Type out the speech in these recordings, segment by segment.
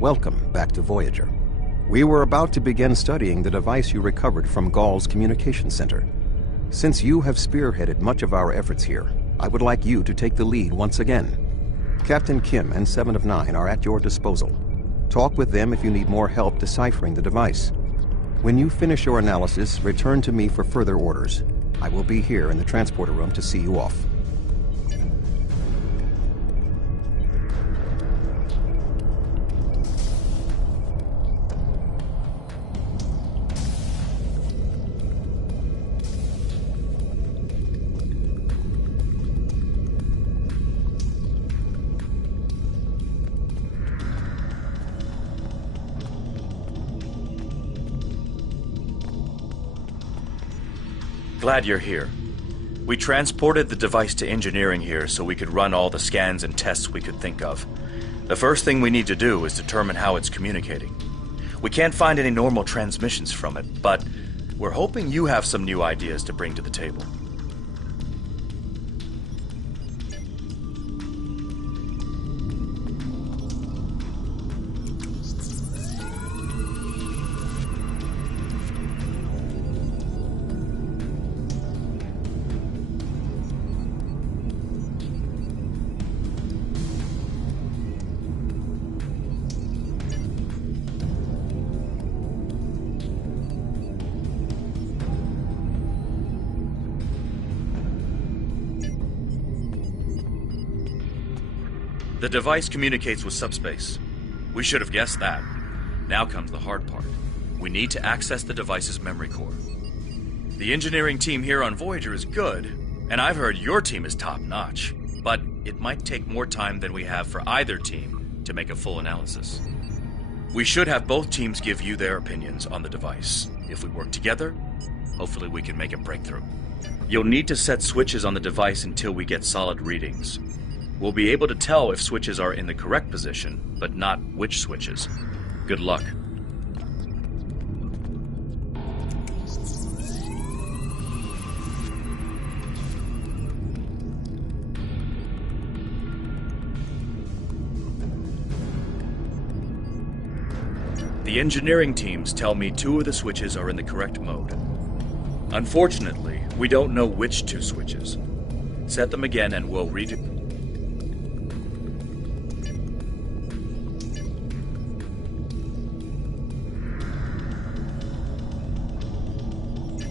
Welcome back to Voyager. We were about to begin studying the device you recovered from Gall's communication center. Since you have spearheaded much of our efforts here, I would like you to take the lead once again. Captain Kim and 7 of 9 are at your disposal. Talk with them if you need more help deciphering the device. When you finish your analysis, return to me for further orders. I will be here in the transporter room to see you off. Glad you're here. We transported the device to engineering here so we could run all the scans and tests we could think of. The first thing we need to do is determine how it's communicating. We can't find any normal transmissions from it, but we're hoping you have some new ideas to bring to the table. The device communicates with subspace. We should have guessed that. Now comes the hard part. We need to access the device's memory core. The engineering team here on Voyager is good, and I've heard your team is top-notch, but it might take more time than we have for either team to make a full analysis. We should have both teams give you their opinions on the device. If we work together, hopefully we can make a breakthrough. You'll need to set switches on the device until we get solid readings. We'll be able to tell if switches are in the correct position, but not which switches. Good luck. The engineering teams tell me 2 of the switches are in the correct mode. Unfortunately, we don't know which 2 switches. Set them again and we'll read it.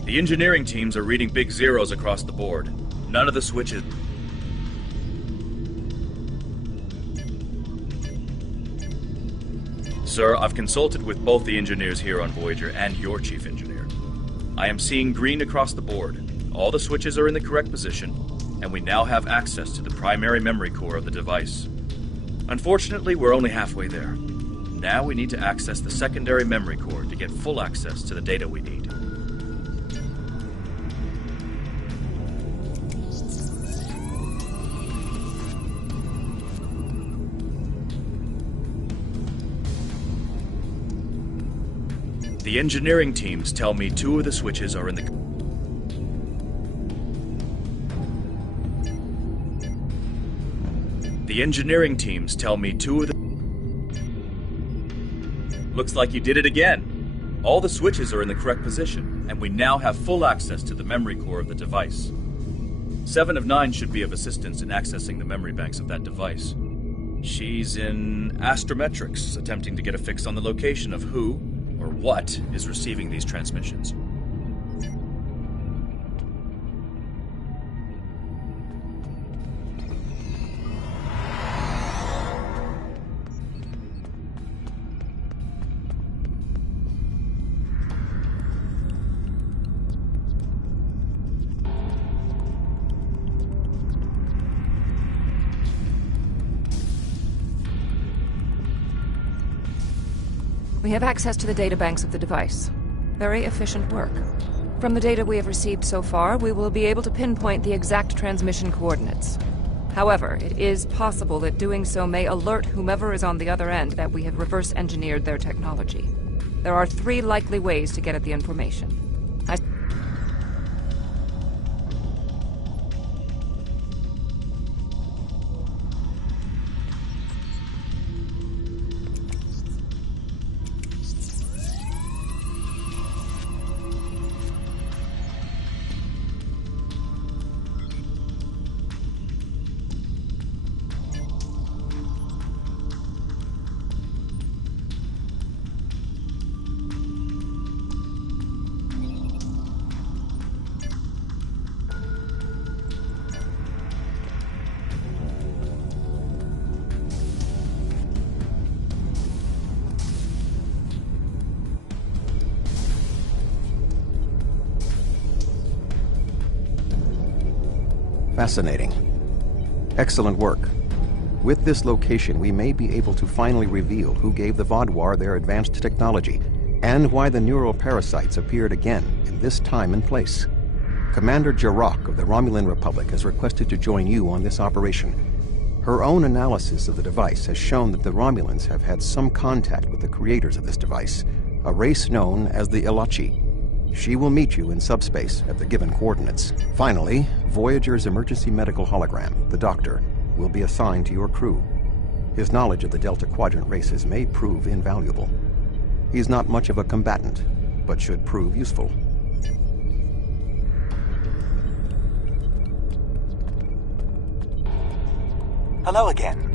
The engineering teams are reading big zeros across the board. None of the switches... Sir, I've consulted with both the engineers here on Voyager and your chief engineer. I am seeing green across the board. All the switches are in the correct position, and we now have access to the primary memory core of the device. Unfortunately, we're only halfway there. Now we need to access the secondary memory core to get full access to the data we need. The engineering teams tell me 2 of the switches are in the... The engineering teams tell me 2 of the... Looks like you did it again. All the switches are in the correct position, and we now have full access to the memory core of the device. 7 of 9 should be of assistance in accessing the memory banks of that device. She's in astrometrics, attempting to get a fix on the location of who or what is receiving these transmissions. We have access to the databanks of the device. Very efficient work. From the data we have received so far, we will be able to pinpoint the exact transmission coordinates. However, it is possible that doing so may alert whomever is on the other end that we have reverse engineered their technology. There are 3 likely ways to get at the information. Fascinating. Excellent work. With this location, we may be able to finally reveal who gave the Vaadwaur their advanced technology, and why the neural parasites appeared again in this time and place. Commander Jarok of the Romulan Republic has requested to join you on this operation. Her own analysis of the device has shown that the Romulans have had some contact with the creators of this device, a race known as the Ilachi. She will meet you in subspace at the given coordinates. Finally, Voyager's emergency medical hologram, the Doctor, will be assigned to your crew. His knowledge of the Delta Quadrant races may prove invaluable. He's not much of a combatant, but should prove useful. Hello again.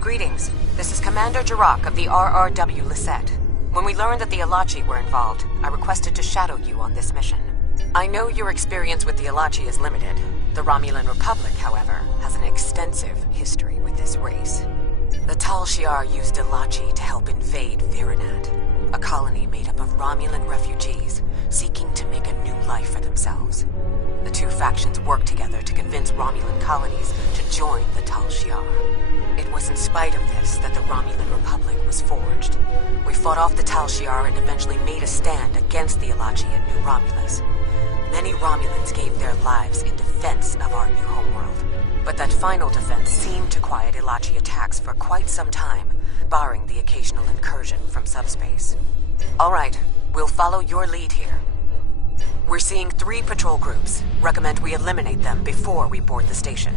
Greetings. This is Commander Jarok of the RRW Lisette. When we learned that the Ilachi were involved, I requested to shadow you on this mission. I know your experience with the Ilachi is limited. The Romulan Republic, however, has an extensive history with this race. The Tal Shiar used Ilachi to help invade Virinat, a colony made up of Romulan refugees seeking to make a new life for themselves. The two factions worked together to convince Romulan colonies to join the Tal Shiar. It was in spite of this that the Romulan Republic was forged. We fought off the Tal Shiar and eventually made a stand against the Ilachi at New Romulus. Many Romulans gave their lives in defense of our new homeworld. But that final defense seemed to quiet Ilachi attacks for quite some time, barring the occasional incursion from subspace. All right, we'll follow your lead here. We're seeing 3 patrol groups. Recommend we eliminate them before we board the station.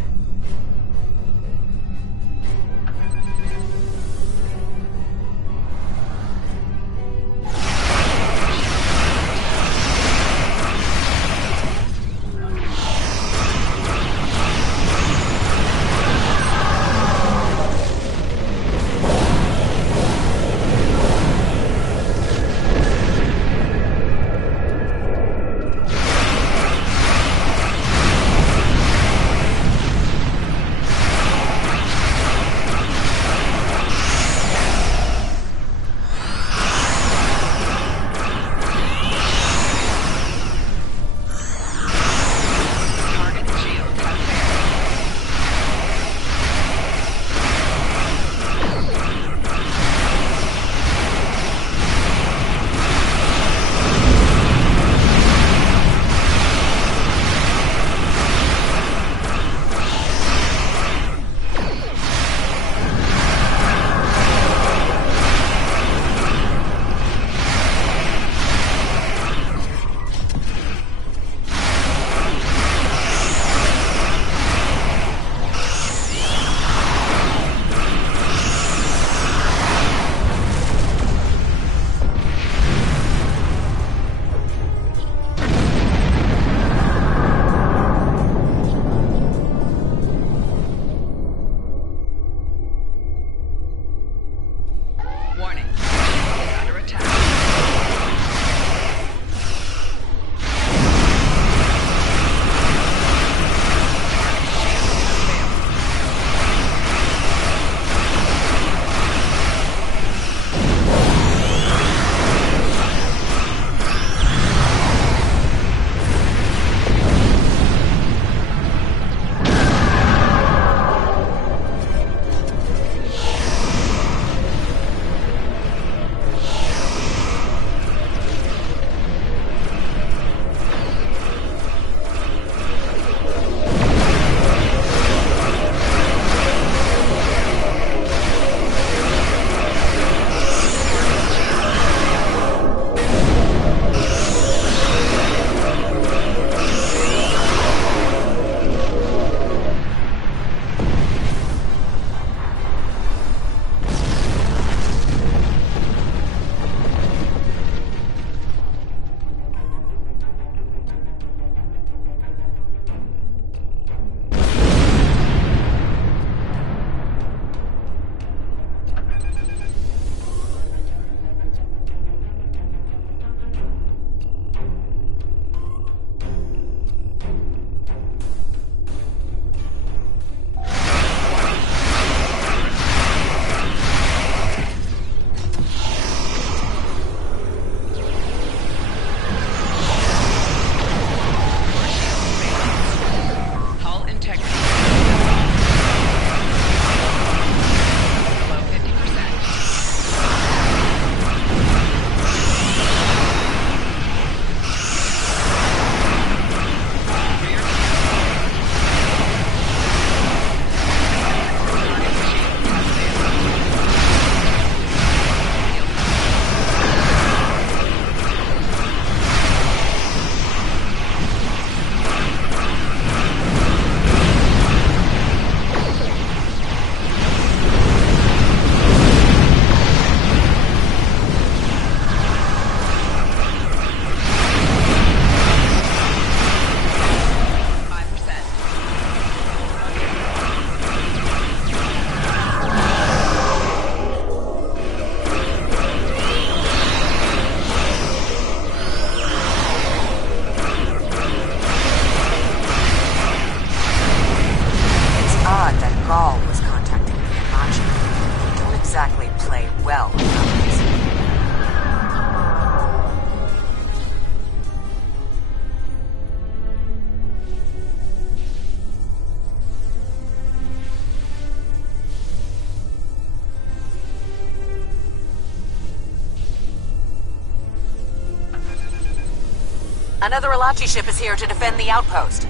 Another Alachi ship is here to defend the outpost.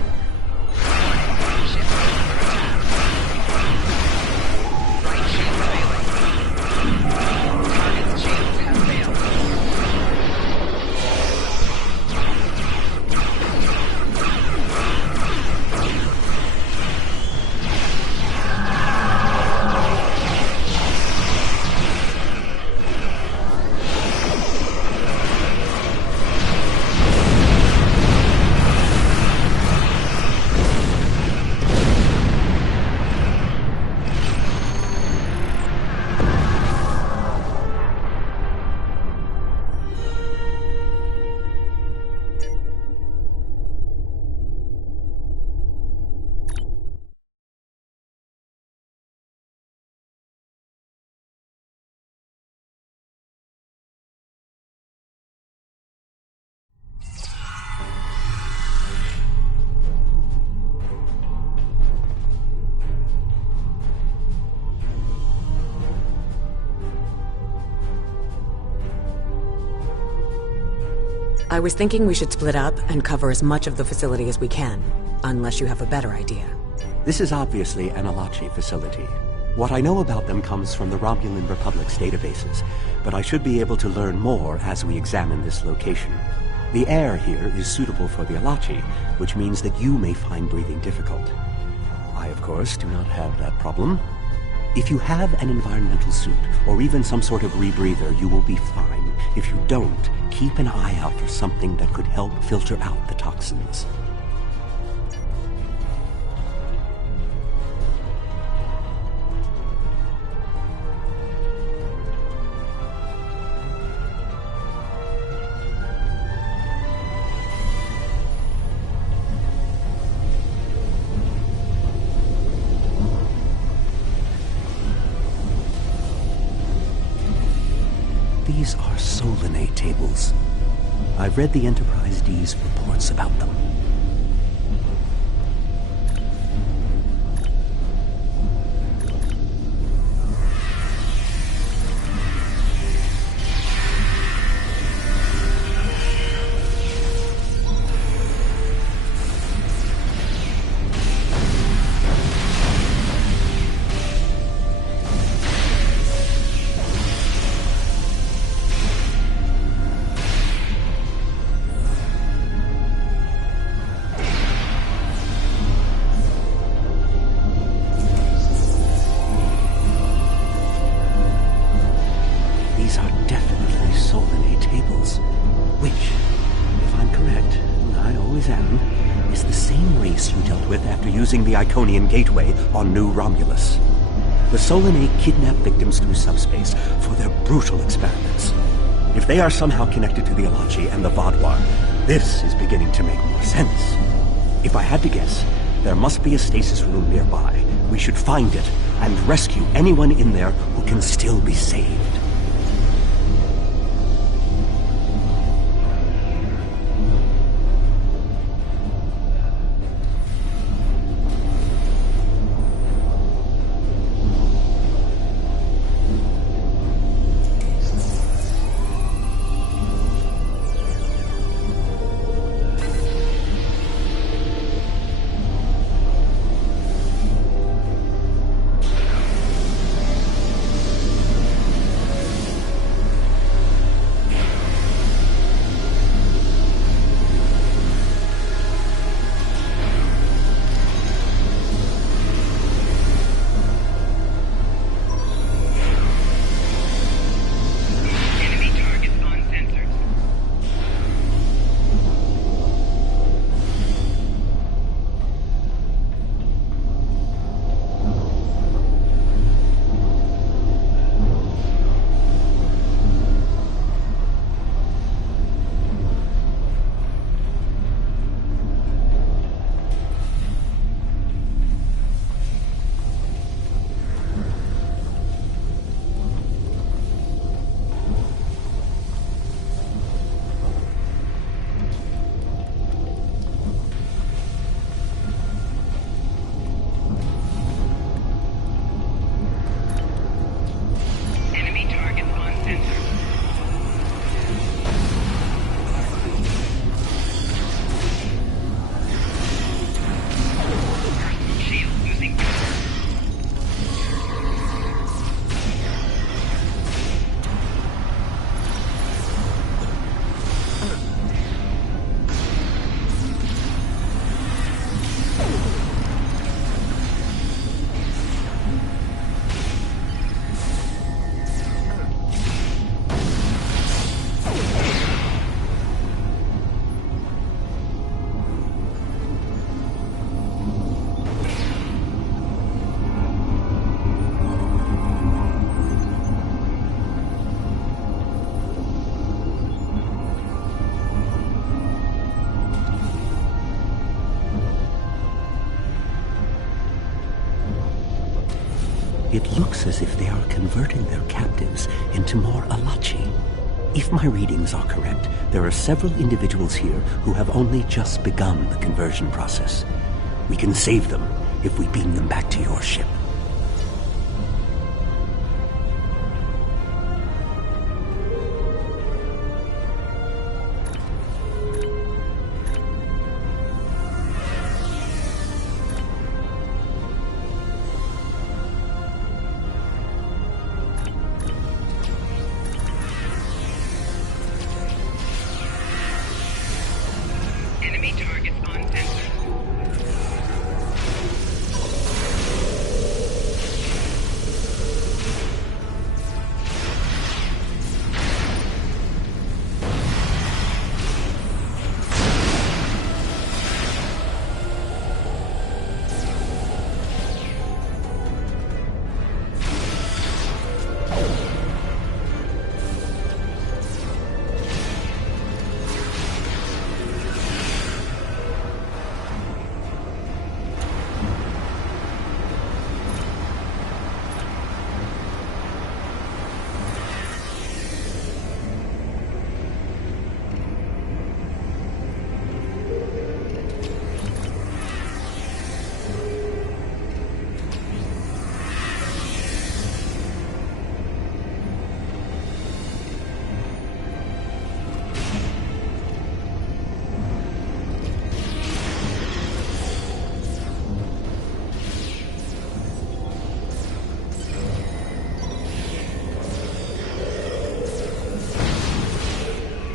Right shield failing. Target's shields have failed. I was thinking we should split up and cover as much of the facility as we can, unless you have a better idea. This is obviously an Alachi facility. What I know about them comes from the Romulan Republic's databases, but I should be able to learn more as we examine this location. The air here is suitable for the Alachi, which means that you may find breathing difficult. I, of course, do not have that problem. If you have an environmental suit, or even some sort of rebreather, you will be fine. If you don't, keep an eye out for something that could help filter out the toxins. These are Solinate tables. I've read the Enterprise D's reports about them. The Iconian Gateway on New Romulus. The Solinate kidnap victims through subspace for their brutal experiments. If they are somehow connected to the Alachi and the Vaadwaur, this is beginning to make more sense. If I had to guess, there must be a stasis room nearby. We should find it and rescue anyone in there who can still be saved. It looks as if they are converting their captives into more Alachi. If my readings are correct, there are several individuals here who have only just begun the conversion process. We can save them if we beam them back to your ship. Enemy targets on sensor.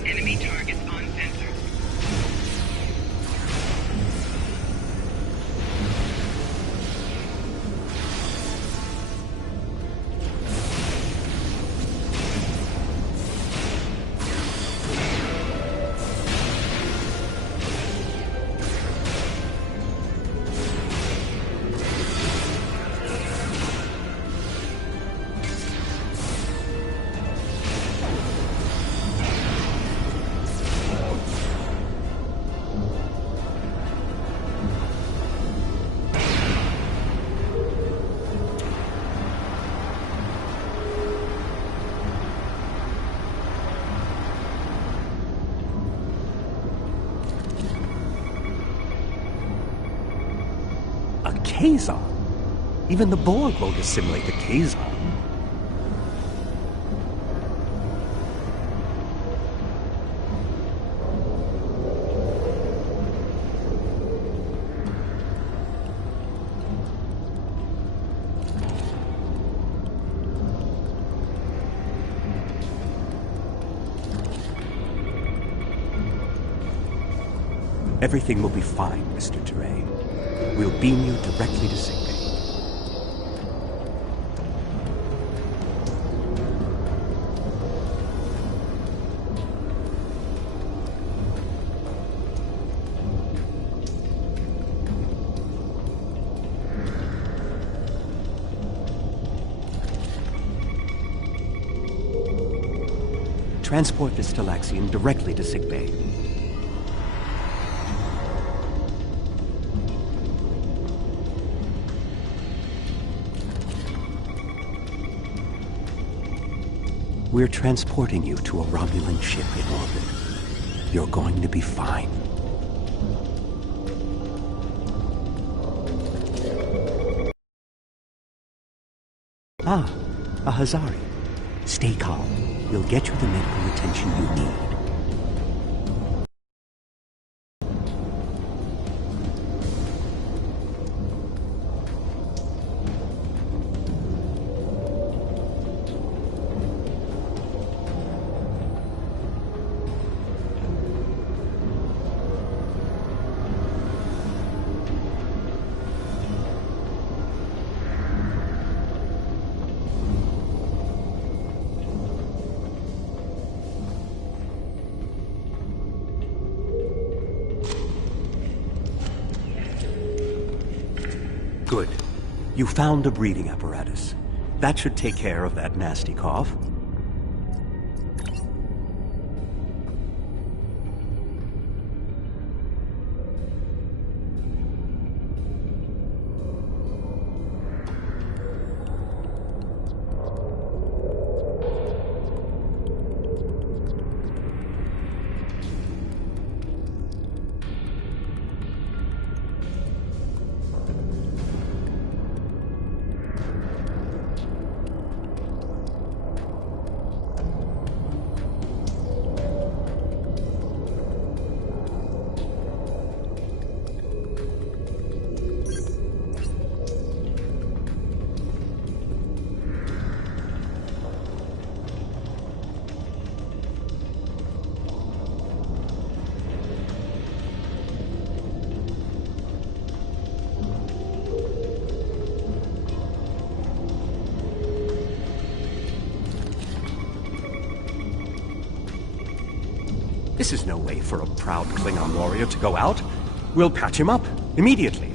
Enemy targets on sensor. A Kazon? Even the Borg won't assimilate the Kazon. Everything will be fine, Mr. Teray. We'll beam you directly to sickbay. Transport this Talaxian directly to sickbay. We're transporting you to a Romulan ship in orbit. You're going to be fine. Ah, a Hazari. Stay calm. We'll get you the medical attention you need. Good. You found a breathing apparatus. That should take care of that nasty cough. This is no way for a proud Klingon warrior to go out. We'll patch him up, immediately.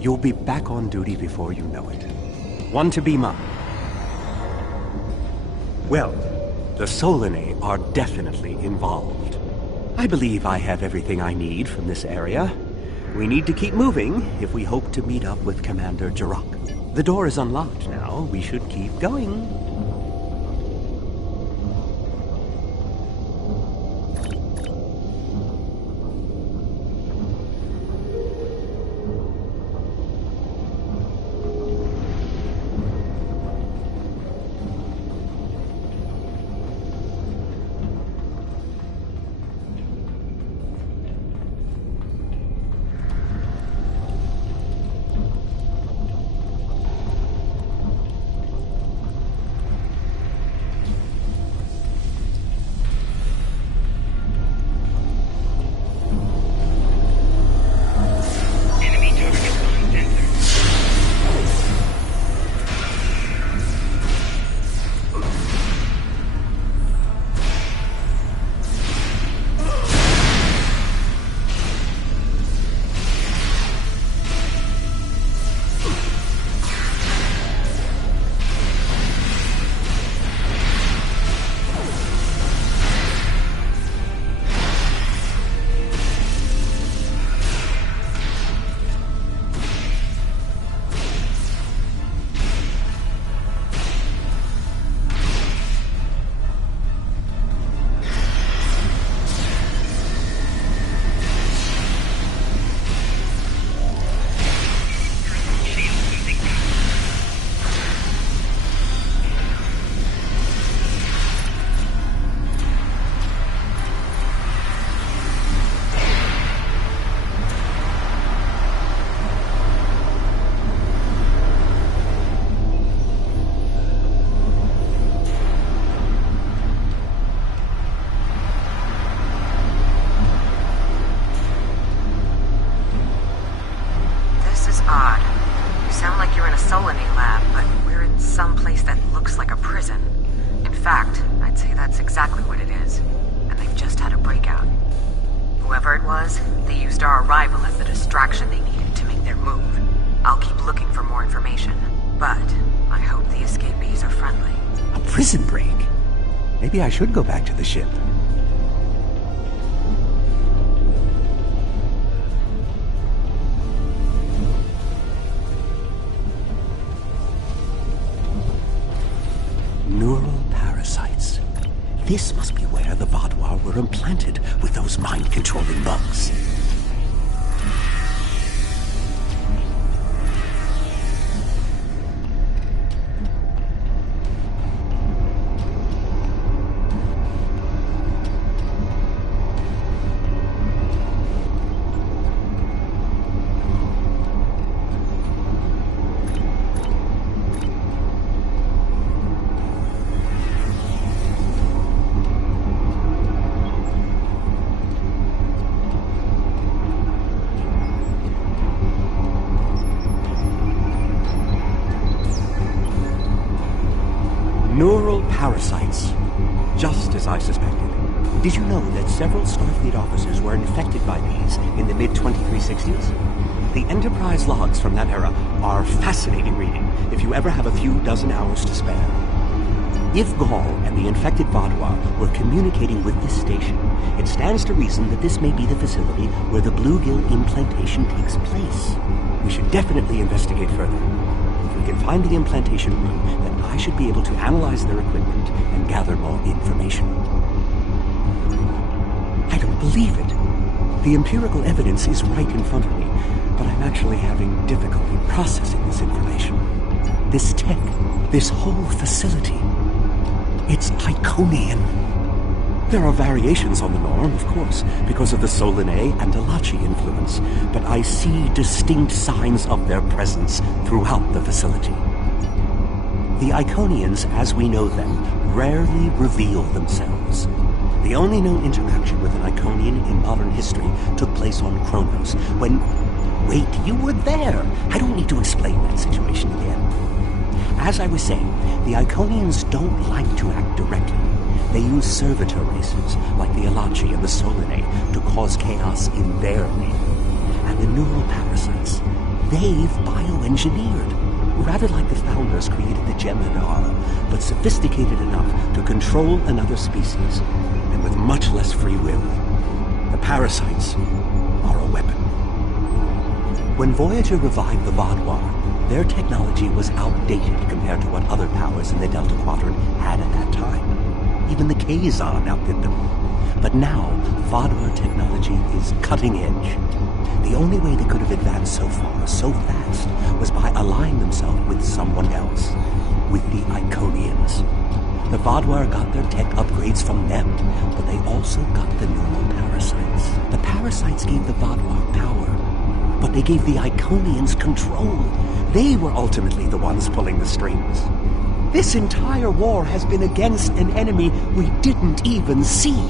You'll be back on duty before you know it. One to beam up. Well, the Solanae are definitely involved. I believe I have everything I need from this area. We need to keep moving if we hope to meet up with Commander Jirok. The door is unlocked now. We should keep going. Maybe I should go back to the ship. Neural parasites. This must be where the Vaadwaur were implanted with those mind-controlling bugs. Neural parasites. Just as I suspected. Did you know that several Starfleet officers were infected by these in the mid-2360s? The Enterprise logs from that era are fascinating reading if you ever have a few dozen hours to spare. If Gaul and the infected Vaadwaur were communicating with this station, it stands to reason that this may be the facility where the bluegill implantation takes place. We should definitely investigate further. If we can find the implantation room, then I should be able to analyze their equipment and gather more information. I don't believe it. The empirical evidence is right in front of me, but I'm actually having difficulty processing this information. This tech, this whole facility, it's Iconian. There are variations on the norm, of course, because of the Solanae and Alachi influence, but I see distinct signs of their presence throughout the facility. The Iconians, as we know them, rarely reveal themselves. The only known interaction with an Iconian in modern history took place on Kronos, when... Wait, you were there! I don't need to explain that situation again. As I was saying, the Iconians don't like to act directly. They use servitor races, like the Alachi and the Solinae, to cause chaos in their name. And the neural parasites, they've bioengineered. Rather like the founders created the Gemini, but sophisticated enough to control another species, and with much less free will. The parasites are a weapon. When Voyager revived the Vaadwaur, their technology was outdated compared to what other powers in the Delta Quadrant had at that time. Even the Kazon outdid them. But now, Vaadwaur technology is cutting edge. The only way they could have advanced so far, so fast, was by allying themselves with someone else. With the Iconians. The Vaadwaur got their tech upgrades from them, but they also got the neural parasites. The parasites gave the Vaadwaur power, but they gave the Iconians control. They were ultimately the ones pulling the strings. This entire war has been against an enemy we didn't even see.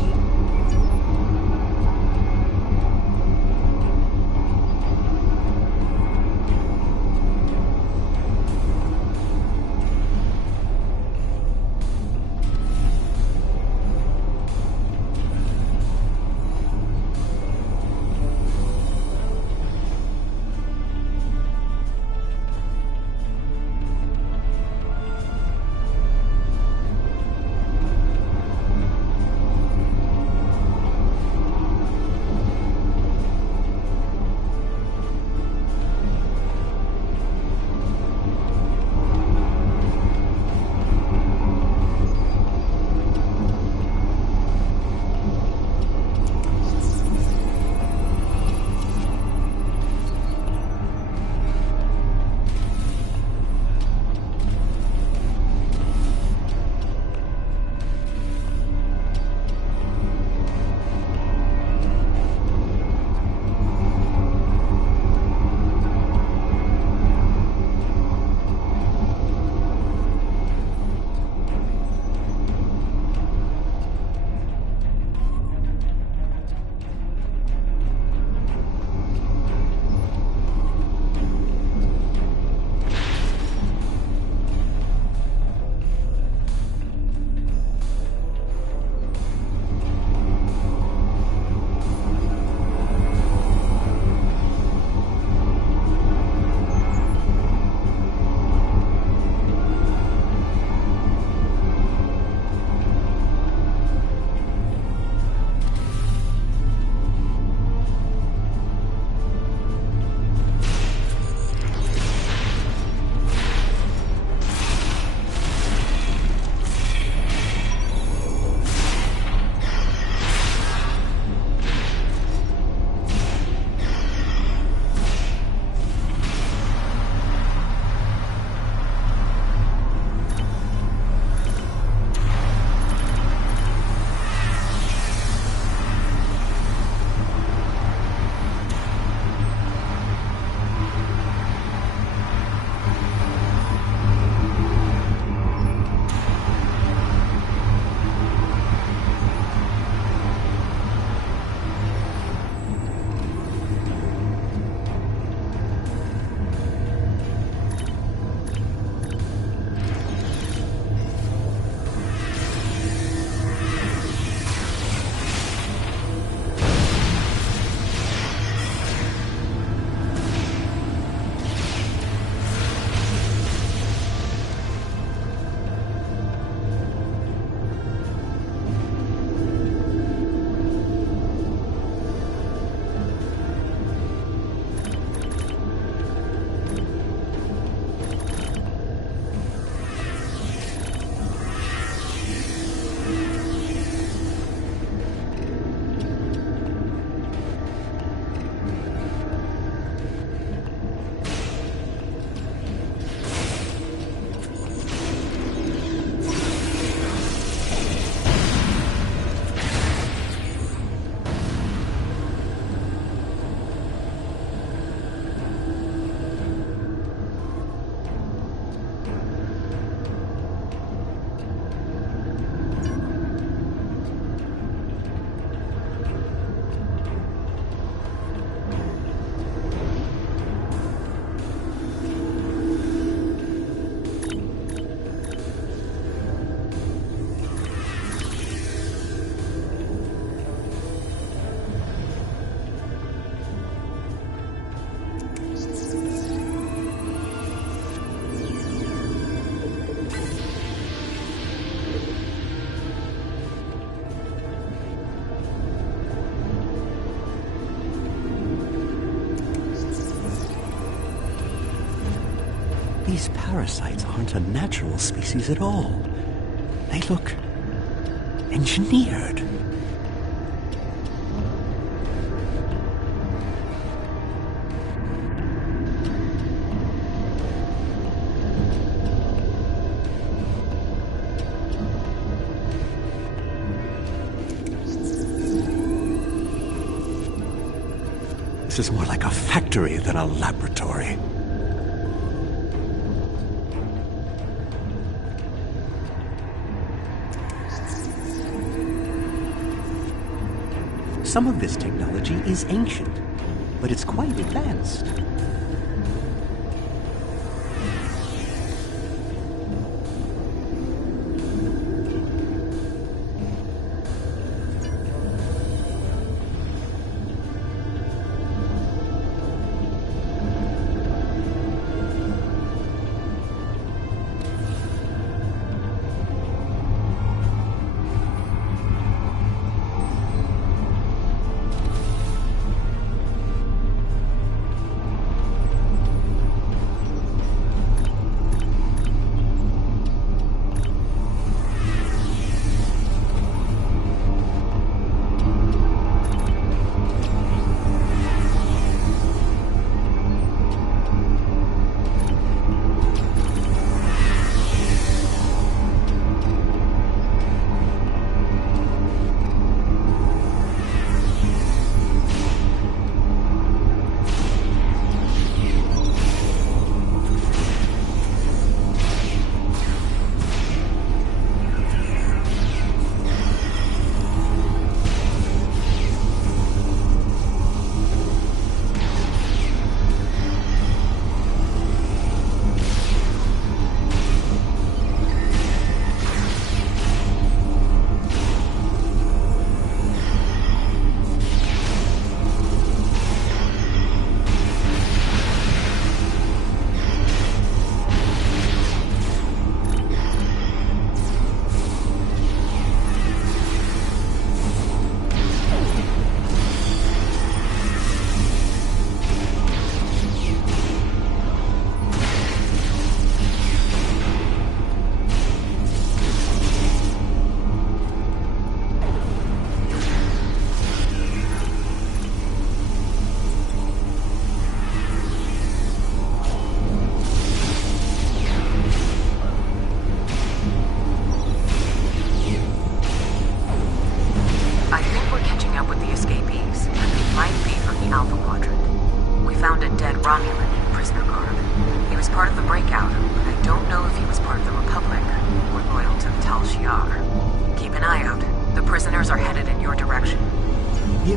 These parasites aren't a natural species at all. They look engineered. This is more like a factory than a laboratory. Some of this technology is ancient, but it's quite advanced.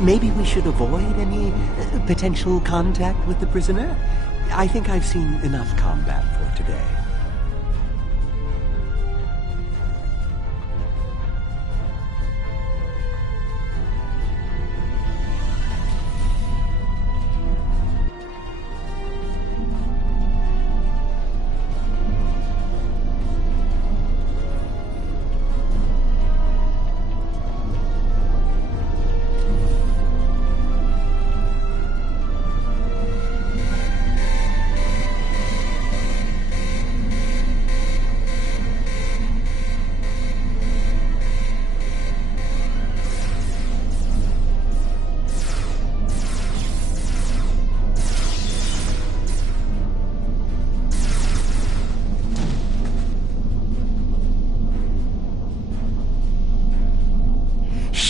Maybe we should avoid any potential contact with the prisoner? I think I've seen enough combat for today.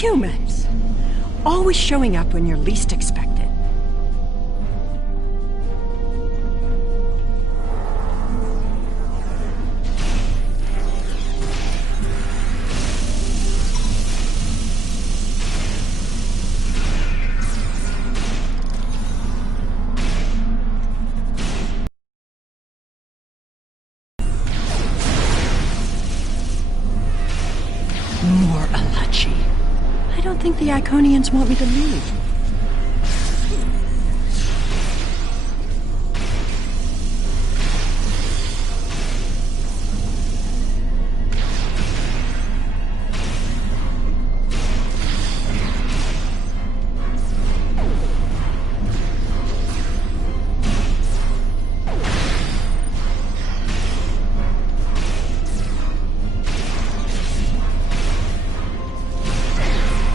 Humans, always showing up when you're least expected. More Alachi. I don't think the Iconians want me to leave.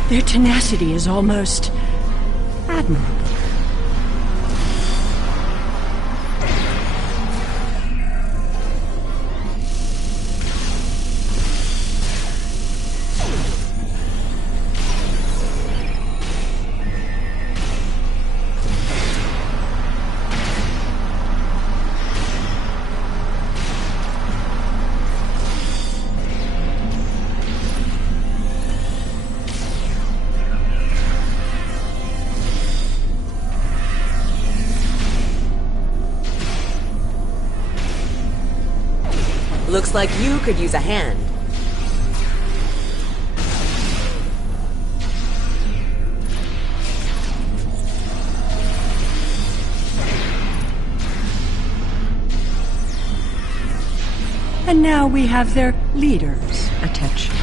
Their tenacity is almost admirable. Looks like you could use a hand. And now we have their leader's attention.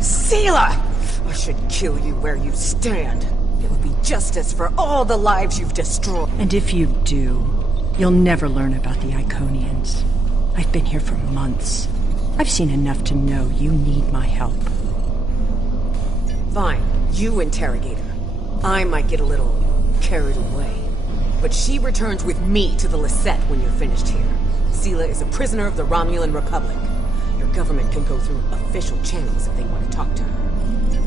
Seela! I should kill you where you stand. It would be justice for all the lives you've destroyed. And if you do, you'll never learn about the Iconians. I've been here for months. I've seen enough to know you need my help. Fine, you interrogate her. I might get a little carried away. But she returns with me to the Lisette when you're finished here. Seela is a prisoner of the Romulan Republic. Your government can go through official channels if they want to talk to her.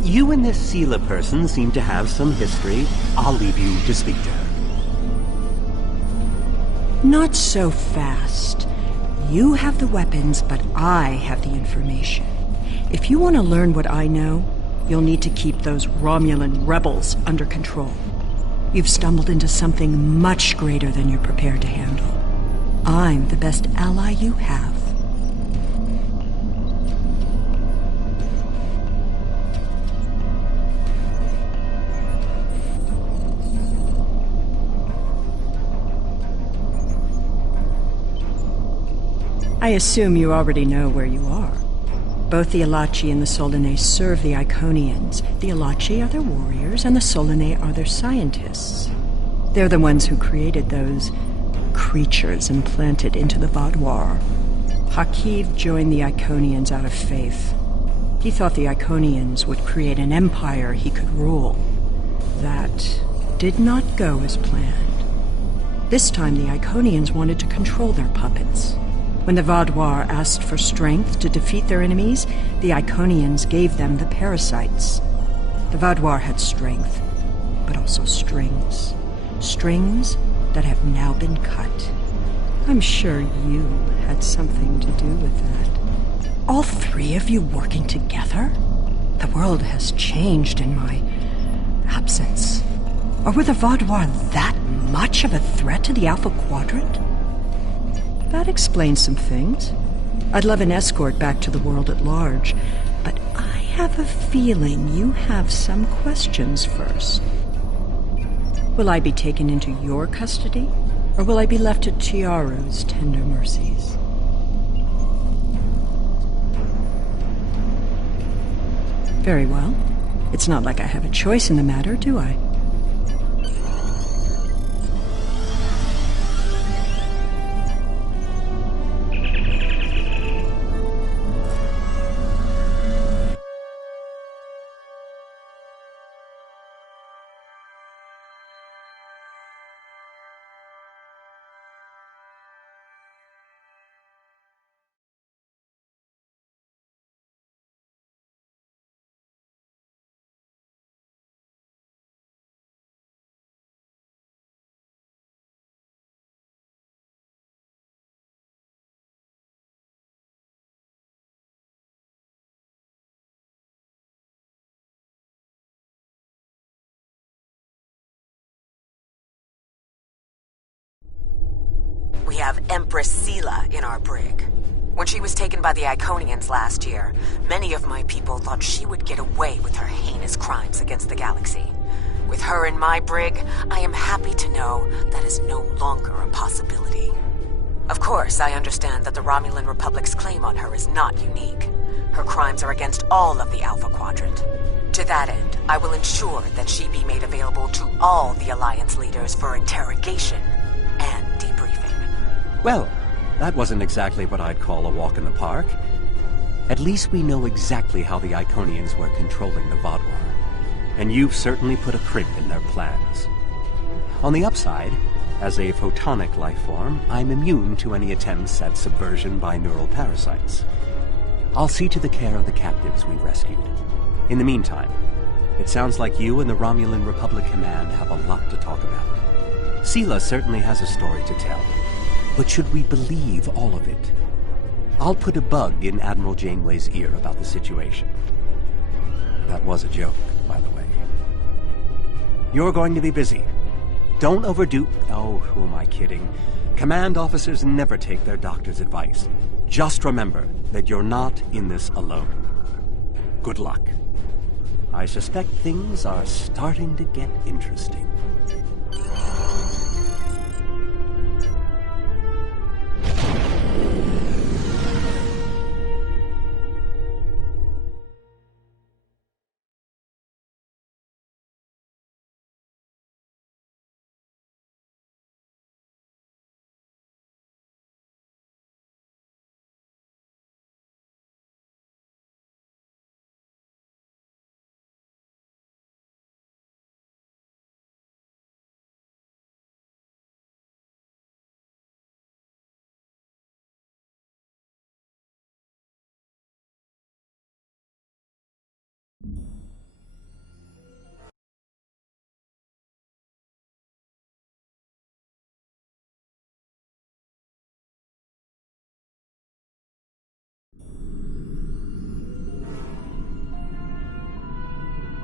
You and this Seela person seem to have some history. I'll leave you to speak to her. Not so fast. You have the weapons, but I have the information. If you want to learn what I know, you'll need to keep those Romulan rebels under control. You've stumbled into something much greater than you're prepared to handle. I'm the best ally you have. I assume you already know where you are. Both the Alachi and the Solanae serve the Iconians. The Alachi are their warriors, and the Solanae are their scientists. They're the ones who created those creatures implanted into the Vaadwaur. Hakiv joined the Iconians out of faith. He thought the Iconians would create an empire he could rule. That did not go as planned. This time the Iconians wanted to control their puppets. When the Vaadwaur asked for strength to defeat their enemies, the Iconians gave them the parasites. The Vaadwaur had strength, but also strings. Strings that have now been cut. I'm sure you had something to do with that. All three of you working together? The world has changed in my absence. Or were the Vaadwaur that much of a threat to the Alpha Quadrant? That explains some things. I'd love an escort back to the world at large, but I have a feeling you have some questions first. Will I be taken into your custody, or will I be left to Tiaru's tender mercies? Very well. It's not like I have a choice in the matter, do I? have Empress Sela in our brig. When she was taken by the Iconians last year, many of my people thought she would get away with her heinous crimes against the galaxy. With her in my brig, I am happy to know that is no longer a possibility. Of course, I understand that the Romulan Republic's claim on her is not unique. Her crimes are against all of the Alpha Quadrant. To that end, I will ensure that she be made available to all the Alliance leaders for interrogation and debriefing. Well, that wasn't exactly what I'd call a walk in the park. At least we know exactly how the Iconians were controlling the Vaadwaur. And you've certainly put a crimp in their plans. On the upside, as a photonic life form, I'm immune to any attempts at subversion by neural parasites. I'll see to the care of the captives we rescued. In the meantime, it sounds like you and the Romulan Republic Command have a lot to talk about. Sela certainly has a story to tell, but should we believe all of it? I'll put a bug in Admiral Janeway's ear about the situation. That was a joke, by the way. You're going to be busy. Don't overdo... Oh, who am I kidding? Command officers never take their doctor's advice. Just remember that you're not in this alone. Good luck. I suspect things are starting to get interesting.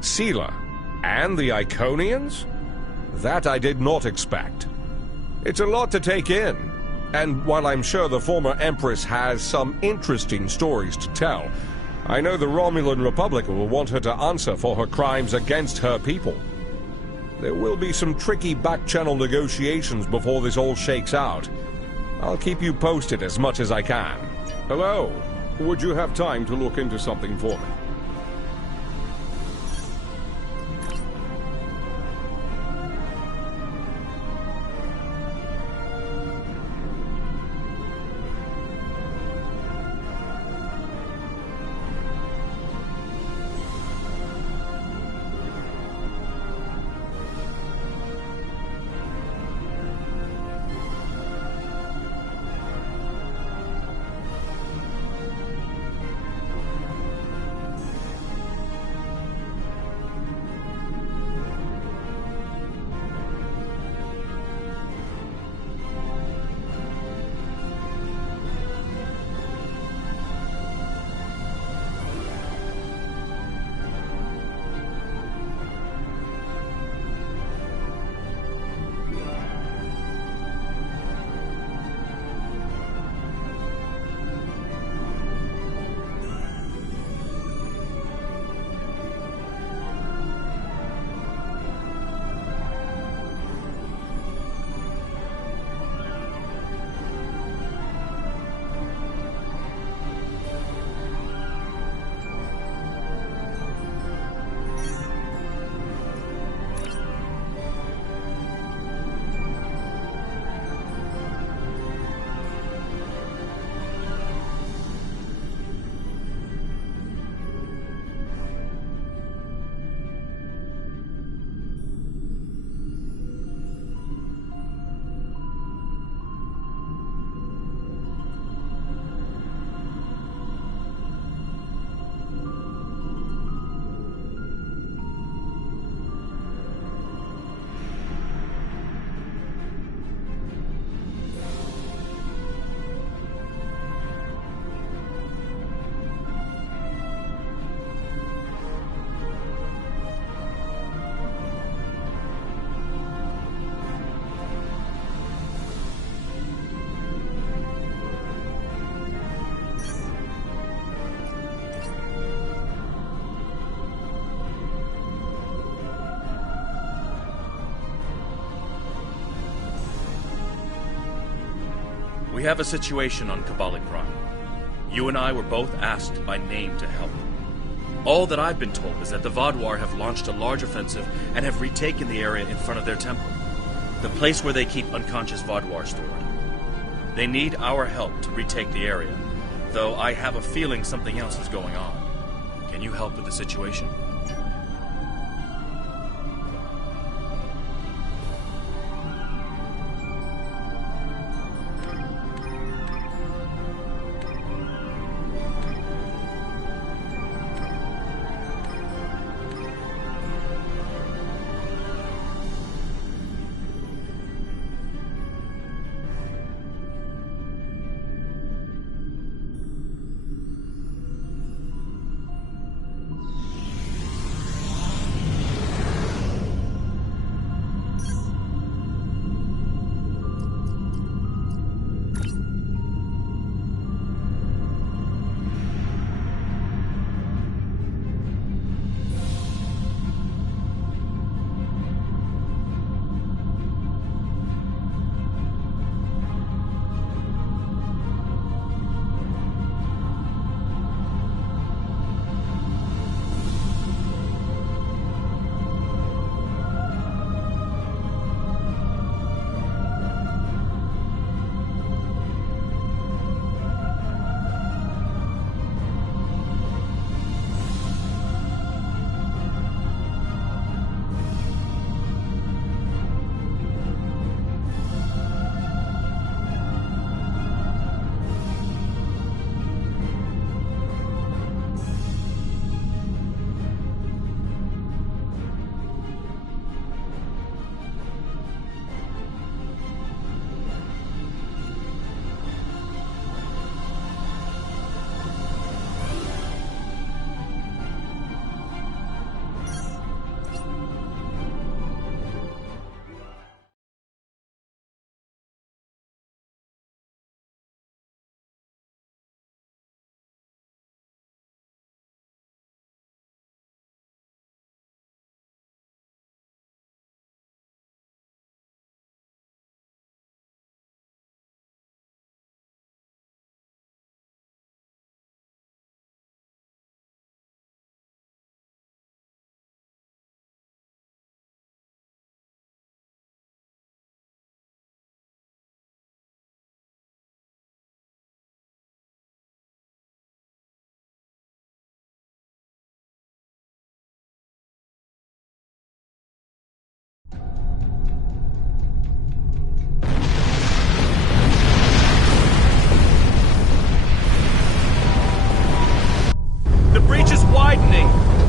Sela and the Iconians? That I did not expect. It's a lot to take in, and while I'm sure the former Empress has some interesting stories to tell, I know the Romulan Republic will want her to answer for her crimes against her people. There will be some tricky back-channel negotiations before this all shakes out. I'll keep you posted as much as I can. Hello. Would you have time to look into something for me? have a situation on Kabali Prime. You and I were both asked by name to help. All that I've been told is that the Vaadwaur have launched a large offensive and have retaken the area in front of their temple, the place where they keep unconscious Vaadwaur stored. They need our help to retake the area, though I have a feeling something else is going on. Can you help with the situation?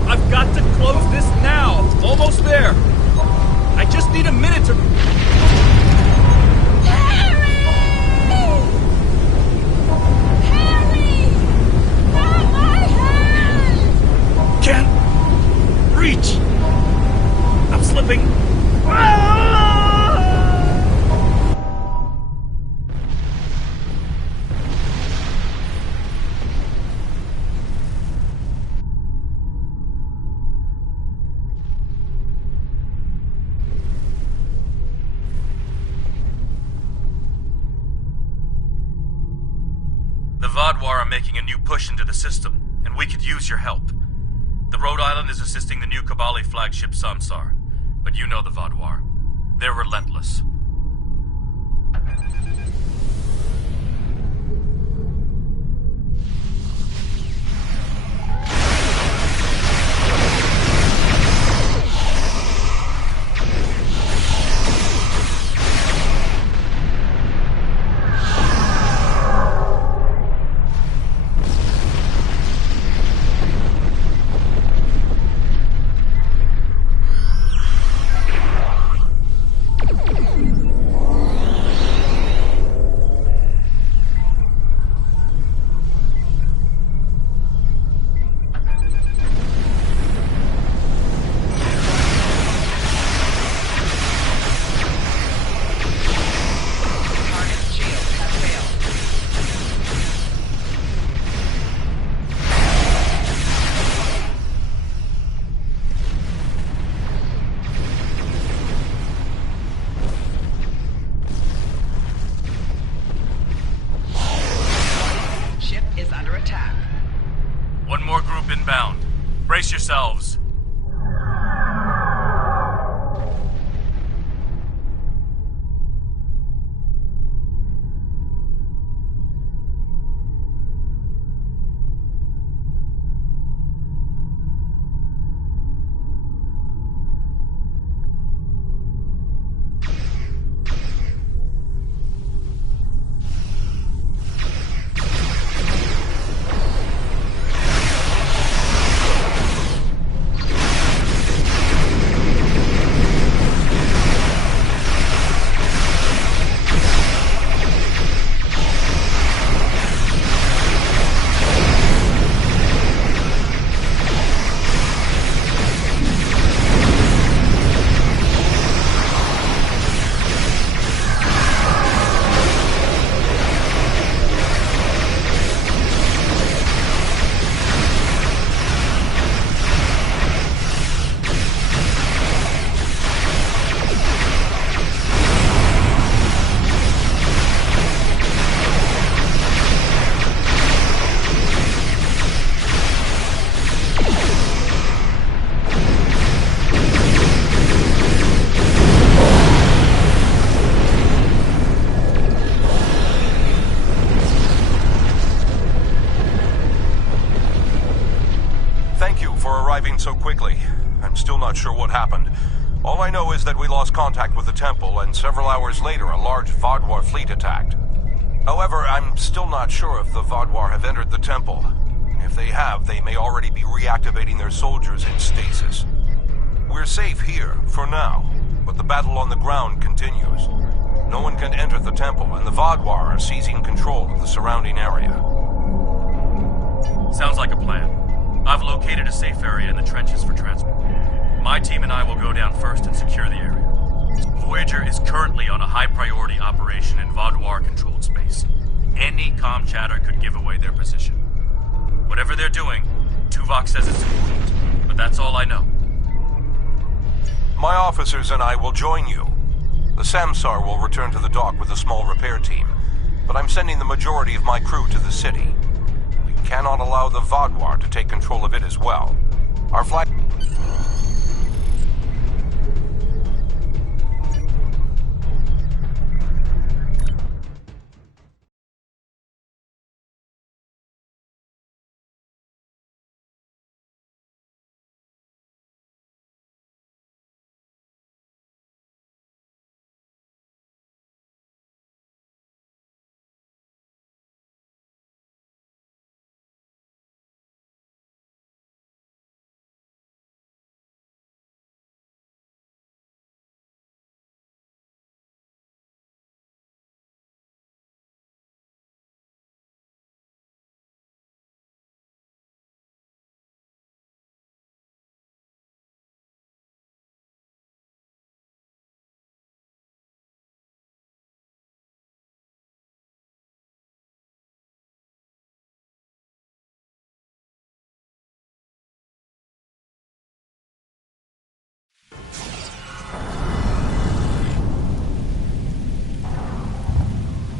I've got to close this now. Almost there. I just need a minute to... Harry! Harry! Grab my hand! Can't reach. I'm slipping. The Vaadwaur are making a new push into the system, and we could use your help. The Rhode Island is assisting the new Kabali flagship Samsar, but you know the Vaadwaur. They're relentless. inbound. Brace yourselves. So quickly. I'm still not sure what happened. All I know is that we lost contact with the temple, and several hours later a large Vaadwaur fleet attacked. However, I'm still not sure if the Vaadwaur have entered the temple. If they have, they may already be reactivating their soldiers in stasis. We're safe here, for now, but the battle on the ground continues. No one can enter the temple, and the Vaadwaur are seizing control of the surrounding area. Sounds like a plan. I've located a safe area in the trenches for transport. My team and I will go down first and secure the area. Voyager is currently on a high-priority operation in Vaadwaur-controlled space. Any comm chatter could give away their position. Whatever they're doing, Tuvok says it's important, but that's all I know. My officers and I will join you. The Samsar will return to the dock with a small repair team, but I'm sending the majority of my crew to the city. Cannot allow the Vaadwaur to take control of it as well. Our flag...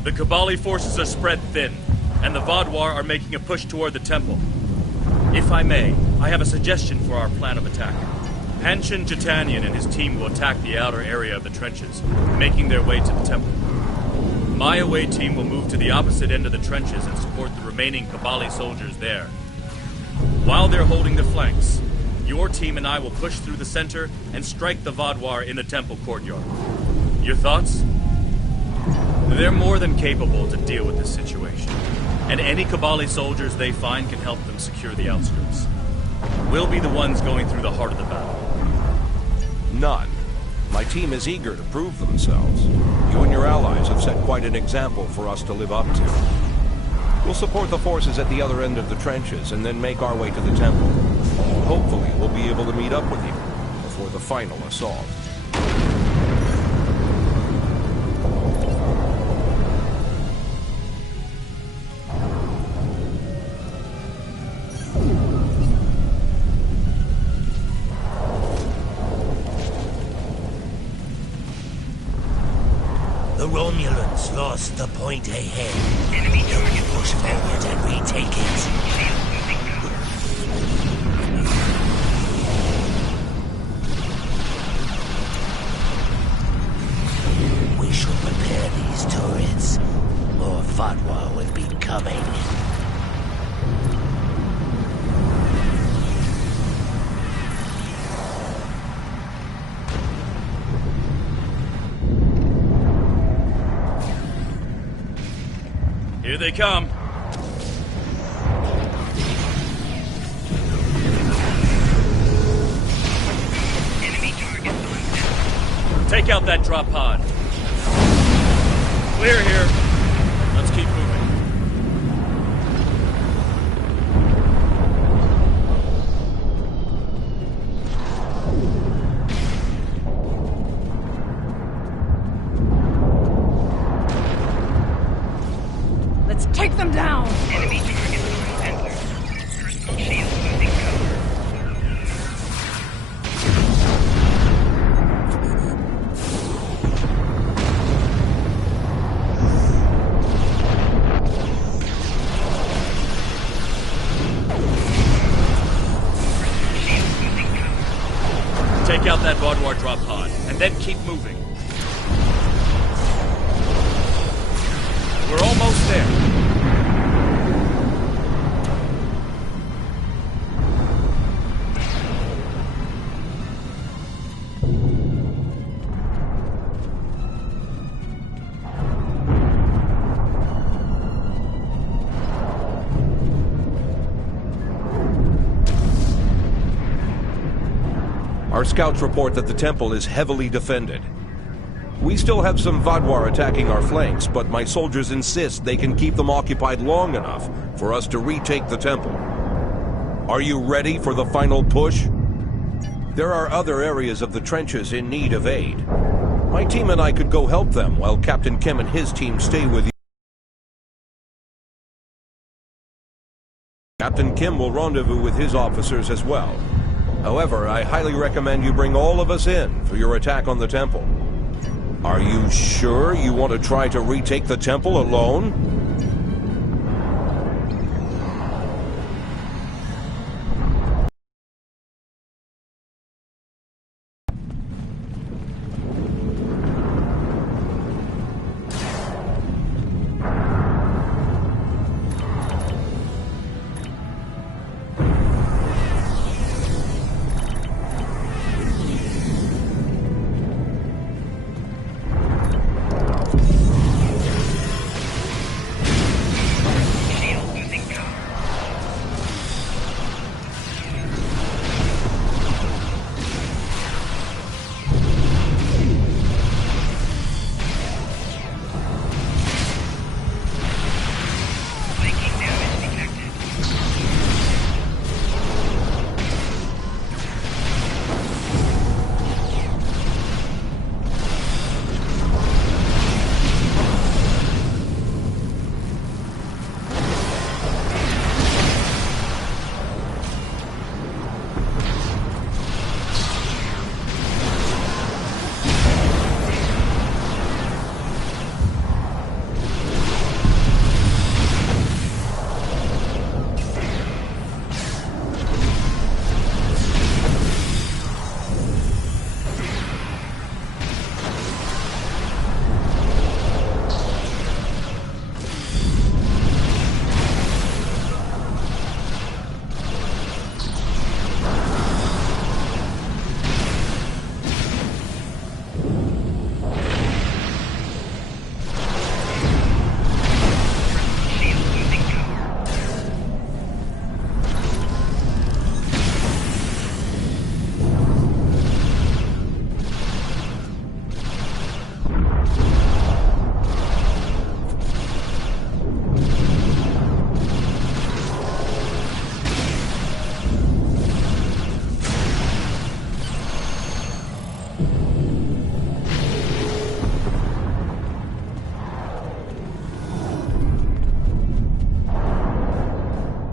The Kabali forces are spread thin, and the Vaadwaur are making a push toward the temple. If I may, I have a suggestion for our plan of attack. Hanshin Jatanian and his team will attack the outer area of the trenches, making their way to the temple. My away team will move to the opposite end of the trenches and support the remaining Kabali soldiers there. While they're holding the flanks, your team and I will push through the center and strike the Vaadwaur in the temple courtyard. Your thoughts? They're more than capable to deal with this situation, and any Kabali soldiers they find can help them secure the outskirts. We'll be the ones going through the heart of the battle. None. My team is eager to prove themselves. You and your allies have set quite an example for us to live up to. We'll support the forces at the other end of the trenches and then make our way to the temple. Hopefully, we'll be able to meet up with you before the final assault. The Romulans lost the point ahead. Enemy target push forward and retake it. Here they come. Enemy target on center. Take out that drop pod. Clear here. Let's keep moving. Let's take them down! Enemy target on center. Personal shield losing cover. Take out that Vaudouar drop pod, and then keep moving. We're almost there. Our scouts report that the temple is heavily defended. We still have some Vaudouar attacking our flanks, but my soldiers insist they can keep them occupied long enough for us to retake the temple. Are you ready for the final push? There are other areas of the trenches in need of aid. My team and I could go help them while Captain Kim and his team stay with you. Captain Kim will rendezvous with his officers as well. However, I highly recommend you bring all of us in for your attack on the temple. Are you sure you want to try to retake the temple alone?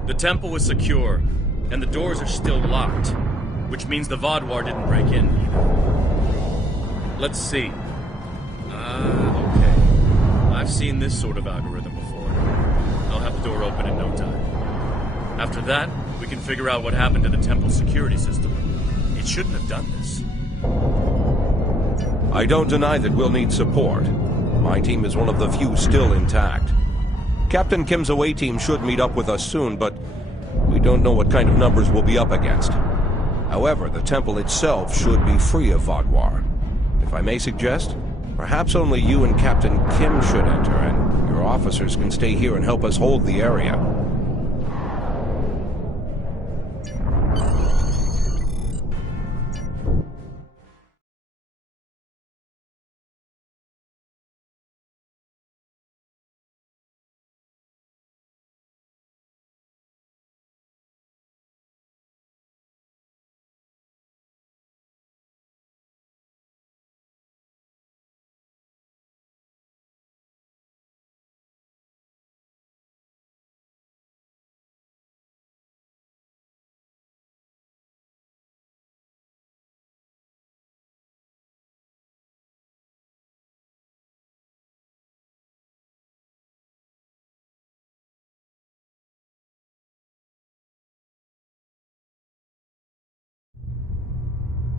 The temple is secure, and the doors are still locked, which means the Vaudouar didn't break in either. Let's see. Okay. I've seen this sort of algorithm before. I'll have the door open in no time. After that, we can figure out what happened to the temple's security system. It shouldn't have done this. I don't deny that we'll need support. My team is one of the few still intact. Captain Kim's away team should meet up with us soon, but we don't know what kind of numbers we'll be up against. However, the temple itself should be free of Vaudouar. If I may suggest, Perhaps only you and Captain Kim should enter, and your officers can stay here and help us hold the area.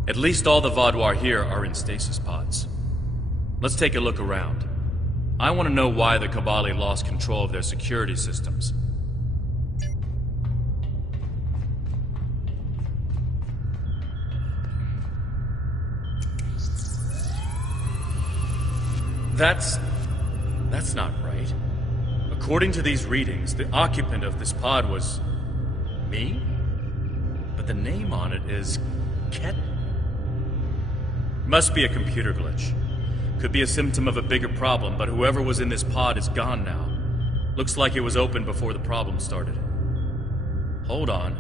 At least all the Vaadwaur here are in stasis pods. Let's take a look around. I want to know why the Kabali lost control of their security systems. That's not right. According to these readings, the occupant of this pod was... me? But the name on it is... Ket? Must be a computer glitch. Could be a symptom of a bigger problem, but whoever was in this pod is gone now. Looks like it was open before the problem started. Hold on.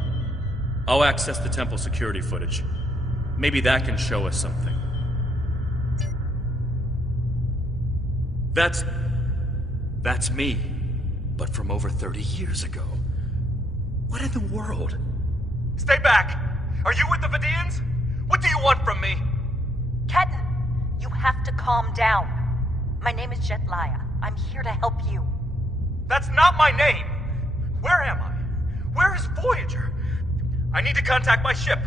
I'll access the temple security footage. Maybe that can show us something. That's me. But from over 30 years ago. What in the world? Stay back! Are you with the Vidians? What do you want from me? Ketan, you have to calm down. My name is Jetlaya. I'm here to help you. That's not my name! Where am I? Where is Voyager? I need to contact my ship.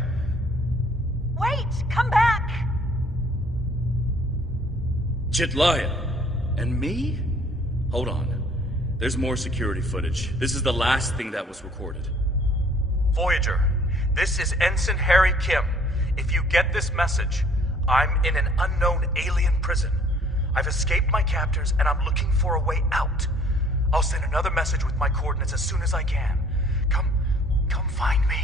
Wait! Come back! Jetlaya? And me? Hold on. There's more security footage. This is the last thing that was recorded. Voyager, this is Ensign Harry Kim. If you get this message, I'm in an unknown alien prison. I've escaped my captors and I'm looking for a way out. I'll send another message with my coordinates as soon as I can. Come find me.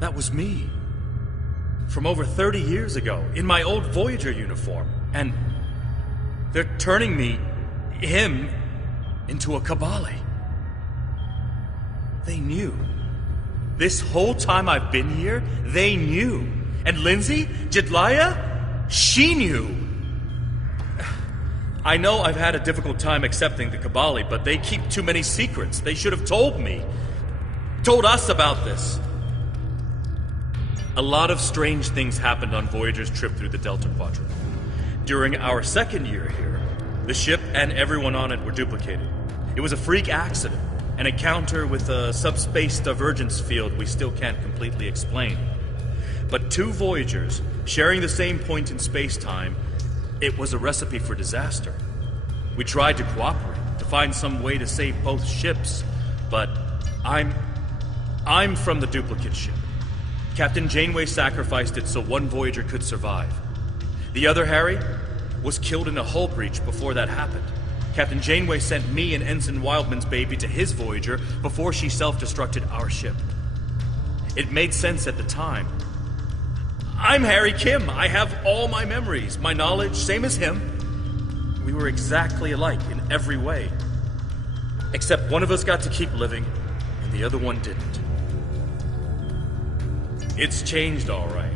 That was me. From over 30 years ago, in my old Voyager uniform. And they're turning him, into a Kabali. They knew. This whole time I've been here, they knew. And Lindsay, Jetlaya, she knew. I know I've had a difficult time accepting the Kabali, but they keep too many secrets. They should have told me. Told us about this. A lot of strange things happened on Voyager's trip through the Delta Quadrant. During our second year here, the ship and everyone on it were duplicated. It was a freak accident, an encounter with a subspace divergence field we still can't completely explain. But two Voyagers, sharing the same point in space-time, it was a recipe for disaster. We tried to cooperate, to find some way to save both ships, but I'm from the duplicate ship. Captain Janeway sacrificed it so one Voyager could survive. The other, Harry, was killed in a hull breach before that happened. Captain Janeway sent me and Ensign Wildman's baby to his Voyager before she self-destructed our ship. It made sense at the time. I'm Harry Kim. I have all my memories, my knowledge, same as him. We were exactly alike in every way. Except one of us got to keep living, and the other one didn't. It's changed all right.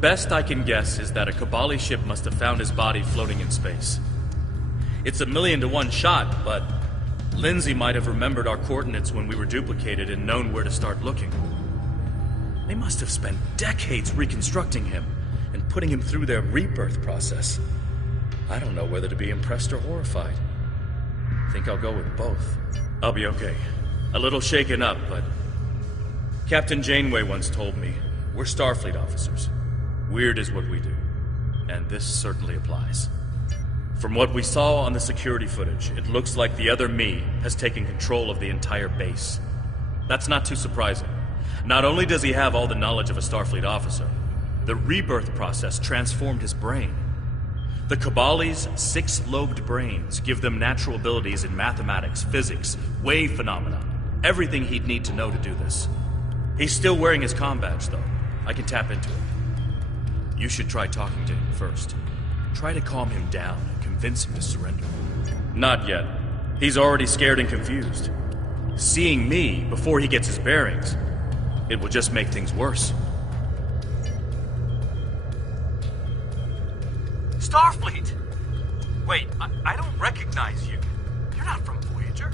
Best I can guess is that a Kabali ship must have found his body floating in space. It's a 1,000,000 to 1 shot, but Lindsay might have remembered our coordinates when we were duplicated and known where to start looking. They must have spent decades reconstructing him and putting him through their rebirth process. I don't know whether to be impressed or horrified. Think I'll go with both. I'll be okay. A little shaken up, but Captain Janeway once told me, we're Starfleet officers. Weird is what we do. And this certainly applies. From what we saw on the security footage, it looks like the other me has taken control of the entire base. That's not too surprising. Not only does he have all the knowledge of a Starfleet officer, the rebirth process transformed his brain. The Cabali's 6-lobed brains give them natural abilities in mathematics, physics, wave phenomena, everything he'd need to know to do this. He's still wearing his comm badge, though. I can tap into it. You should try talking to him first. Try to calm him down and convince him to surrender. Not yet. He's already scared and confused. Seeing me before he gets his bearings, it will just make things worse. Starfleet! Wait, I don't recognize you. You're not from Voyager.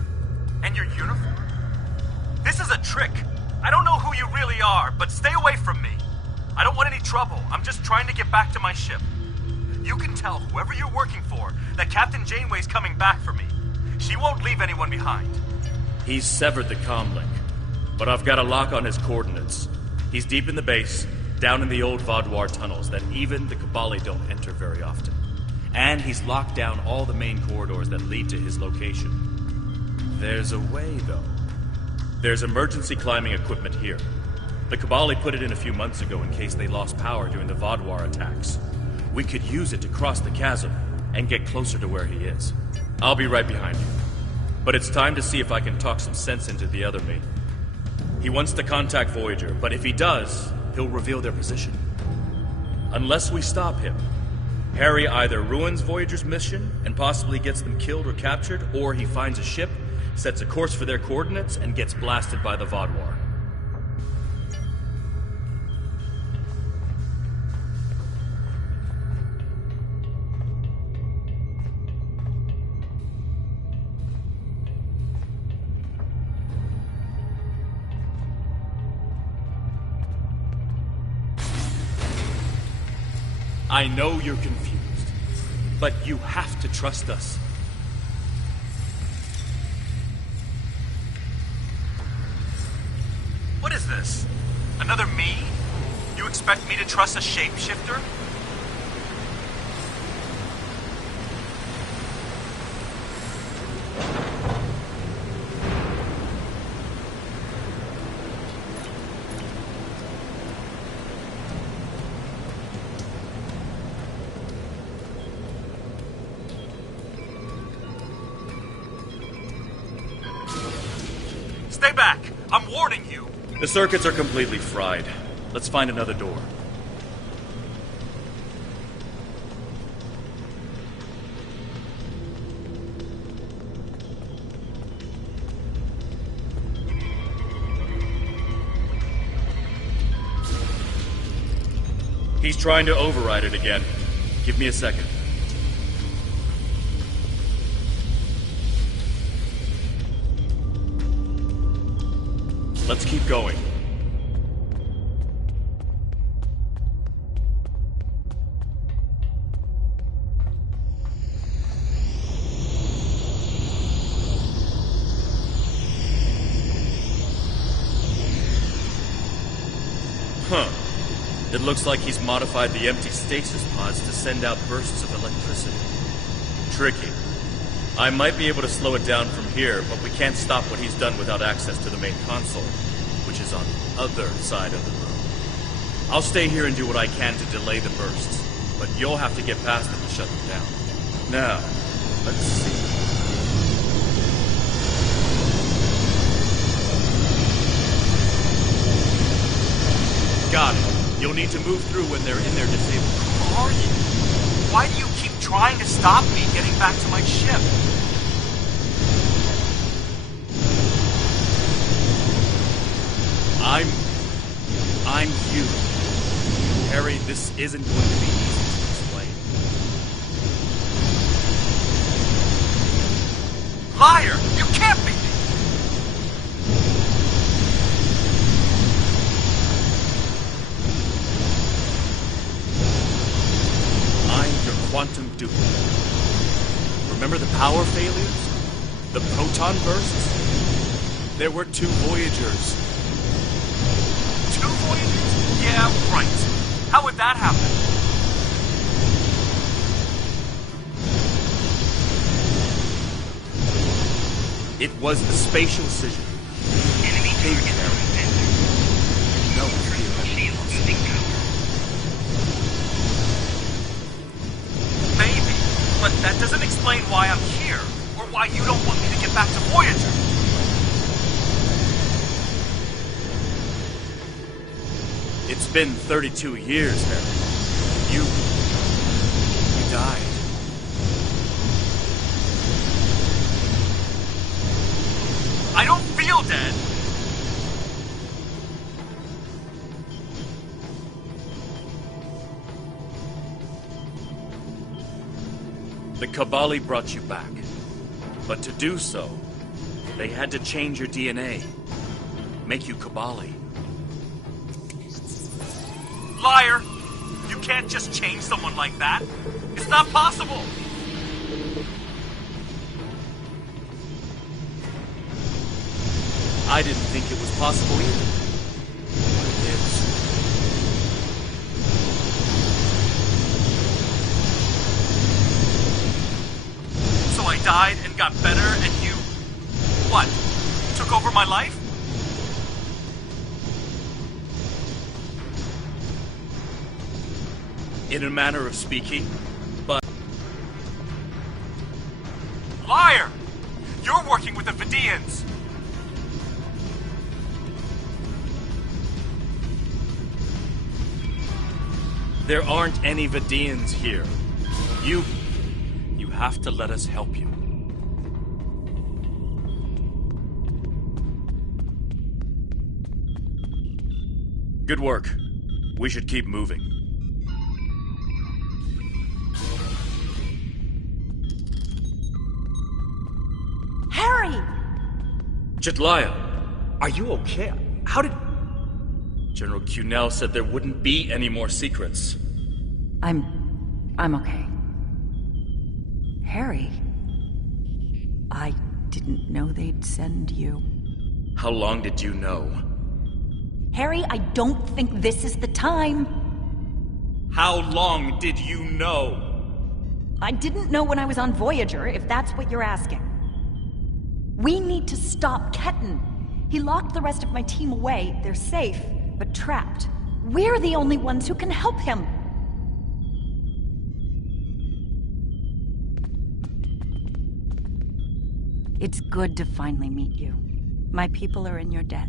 And your uniform? This is a trick. I don't know who you really are, but stay away from me. I don't want any trouble. I'm just trying to get back to my ship. You can tell whoever you're working for that Captain Janeway's coming back for me. She won't leave anyone behind. He's severed the comm link, but I've got a lock on his coordinates. He's deep in the base, down in the old Vaudouar tunnels that even the Cabali don't enter very often. And he's locked down all the main corridors that lead to his location. There's a way, though. There's emergency climbing equipment here. The Cabali put it in a few months ago in case they lost power during the Vaudouar attacks. We could use it to cross the chasm and get closer to where he is. I'll be right behind you. But it's time to see if I can talk some sense into the other me. He wants to contact Voyager, but if he does, he'll reveal their position. Unless we stop him, Harry either ruins Voyager's mission and possibly gets them killed or captured, or he finds a ship, sets a course for their coordinates, and gets blasted by the Vaudouar. I know you're confused, but you have to trust us. What is this? Another me? You expect me to trust a shapeshifter? Stay back! I'm warning you! The circuits are completely fried. Let's find another door. He's trying to override it again. Give me a second. Let's keep going. Huh. It looks like he's modified the empty stasis pods to send out bursts of electricity. Tricky. I might be able to slow it down from here, but we can't stop what he's done without access to the main console, which is on the other side of the room. I'll stay here and do what I can to delay the bursts, but you'll have to get past them to shut them down. Now, let's see. Got it. You'll need to move through when they're in their disabled. Who are you? Why do you keep trying to stop me getting back to my ship? I'm you. Harry, this isn't going to be easy to explain. Liar! You can't be! I'm your quantum duplicate. Remember the power failures? The proton bursts? There were 2 Voyagers. 2 Voyagers? Yeah, right. How would that happen? It was the spatial scission. Enemy target detected. No Crystal shield losing power. Maybe, but that doesn't explain why I'm here, or why you don't want me to get back to Voyager. It's been 32 years, Harry. You died. I don't feel dead. The Kabali brought you back. But to do so, they had to change your DNA. Make you Kabali. Liar! You can't just change someone like that. It's not possible. I didn't think it was possible either. But it is. So I died and got better, and you... what? Took over my life? In a manner of speaking, but... Liar! You're working with the Vidians! There aren't any Vidians here. You have to let us help you. Good work. We should keep moving. Harry! Jedliah, are you okay? How did... General Cunell said there wouldn't be any more secrets. I'm okay. Harry, I didn't know they'd send you. How long did you know? Harry, I don't think this is the time. How long did you know? I didn't know when I was on Voyager, if that's what you're asking. We need to stop Ketan. He locked the rest of my team away. They're safe, but trapped. We're the only ones who can help him. It's good to finally meet you. My people are in your debt.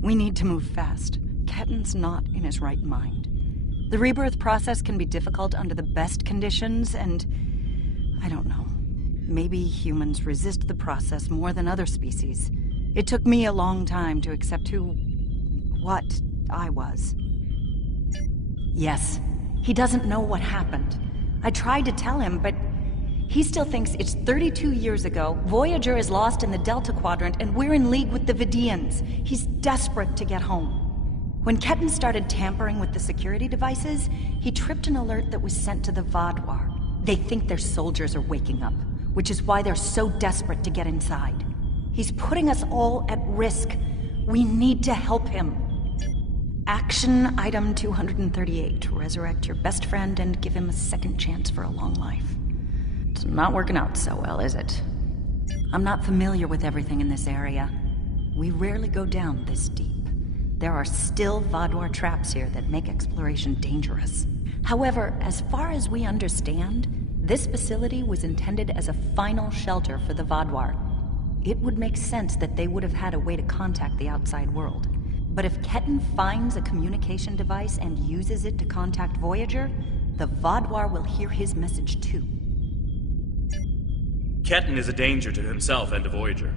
We need to move fast. Ketan's not in his right mind. The rebirth process can be difficult under the best conditions, and... I don't know. Maybe humans resist the process more than other species. It took me a long time to accept what I was. Yes, he doesn't know what happened. I tried to tell him, but he still thinks it's 32 years ago, Voyager is lost in the Delta Quadrant, and we're in league with the Vidians. He's desperate to get home. When Ketan started tampering with the security devices, he tripped an alert that was sent to the Vaadwaur. They think their soldiers are waking up, which is why they're so desperate to get inside. He's putting us all at risk. We need to help him. Action item 238. Resurrect your best friend and give him a second chance for a long life. It's not working out so well, is it? I'm not familiar with everything in this area. We rarely go down this deep. There are still Vaadwaur traps here that make exploration dangerous. However, as far as we understand, this facility was intended as a final shelter for the Vaadwaur. It would make sense that they would have had a way to contact the outside world. But if Ketan finds a communication device and uses it to contact Voyager, the Vaadwaur will hear his message too. Ketan is a danger to himself and to Voyager.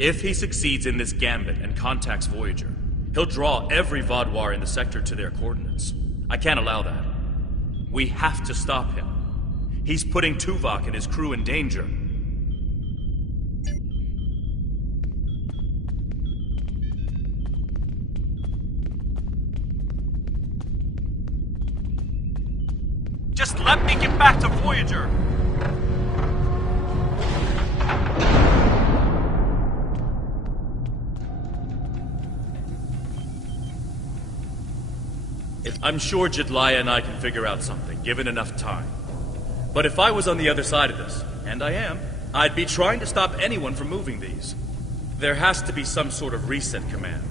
If he succeeds in this gambit and contacts Voyager, he'll draw every Vaadwaur in the sector to their coordinates. I can't allow that. We have to stop him. He's putting Tuvok and his crew in danger. Just let me get back to Voyager! I'm sure Jedliah and I can figure out something, given enough time. But if I was on the other side of this, and I am, I'd be trying to stop anyone from moving these. There has to be some sort of reset command.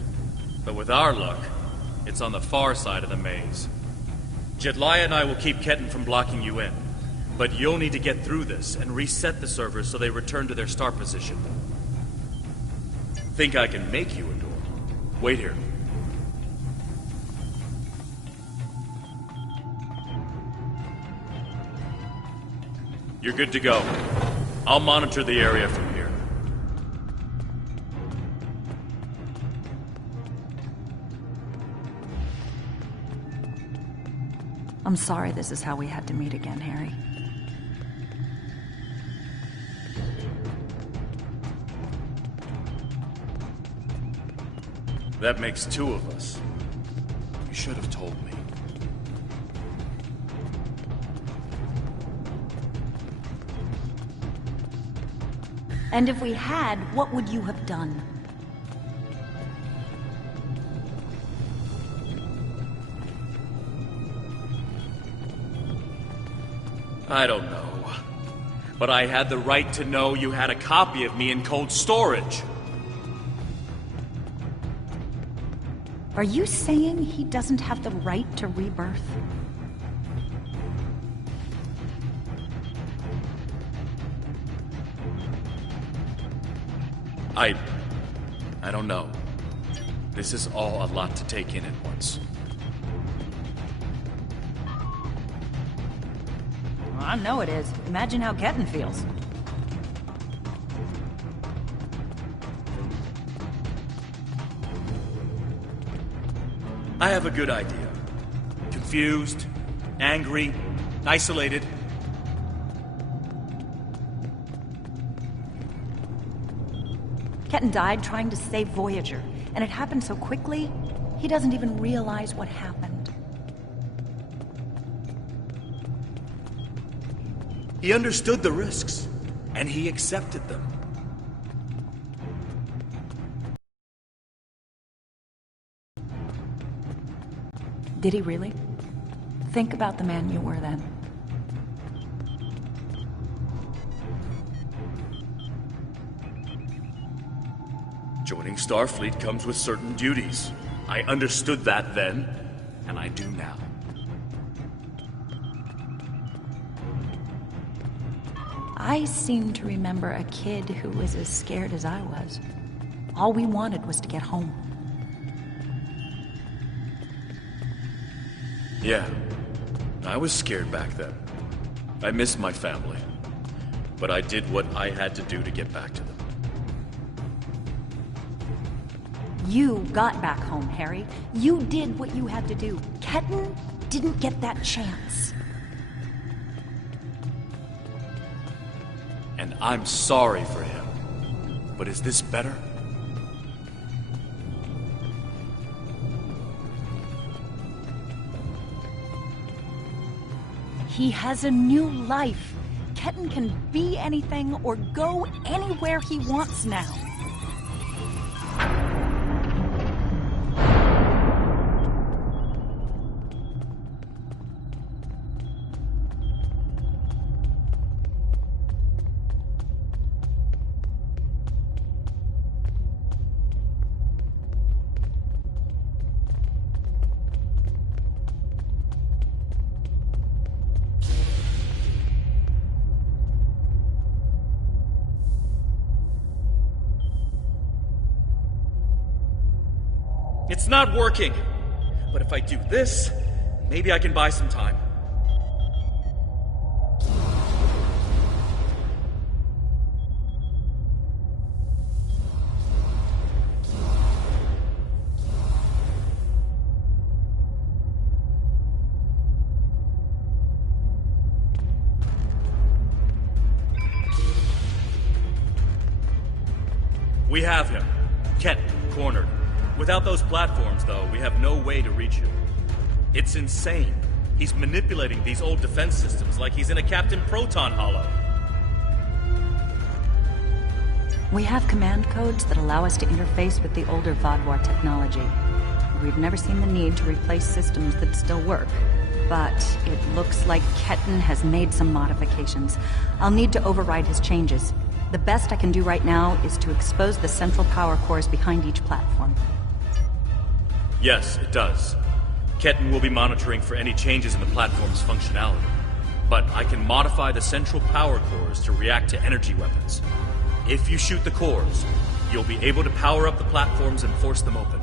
But with our luck, it's on the far side of the maze. Jedliah and I will keep Ketten from blocking you in. But you'll need to get through this and reset the servers so they return to their start position. Think I can make you a door? Wait here. You're good to go. I'll monitor the area from here. I'm sorry this is how we had to meet again, Harry. That makes two of us. You should have told me. And if we had, what would you have done? I don't know. But I had the right to know you had a copy of me in cold storage. Are you saying he doesn't have the right to rebirth? I don't know. This is all a lot to take in at once. I know it is. Imagine how Ketten feels. I have a good idea. Confused, angry, isolated. Ketten died trying to save Voyager, and it happened so quickly, he doesn't even realize what happened. He understood the risks, and he accepted them. Did he really? Think about the man you were then. Joining Starfleet comes with certain duties. I understood that then, and I do now. I seem to remember a kid who was as scared as I was. All we wanted was to get home. Yeah, I was scared back then. I missed my family. But I did what I had to do to get back to them. You got back home, Harry. You did what you had to do. Ketten didn't get that chance. And I'm sorry for him. But is this better? He has a new life. Ketten can be anything or go anywhere he wants now. It's not working. But if I do this, maybe I can buy some time. We have him. Kent, cornered. Without those platforms, though, we have no way to reach him. It's insane. He's manipulating these old defense systems like he's in a Captain Proton hollow. We have command codes that allow us to interface with the older Vaadwaur technology. We've never seen the need to replace systems that still work. But it looks like Ketten has made some modifications. I'll need to override his changes. The best I can do right now is to expose the central power cores behind each platform. Yes, it does. Ketten will be monitoring for any changes in the platform's functionality. But I can modify the central power cores to react to energy weapons. If you shoot the cores, you'll be able to power up the platforms and force them open.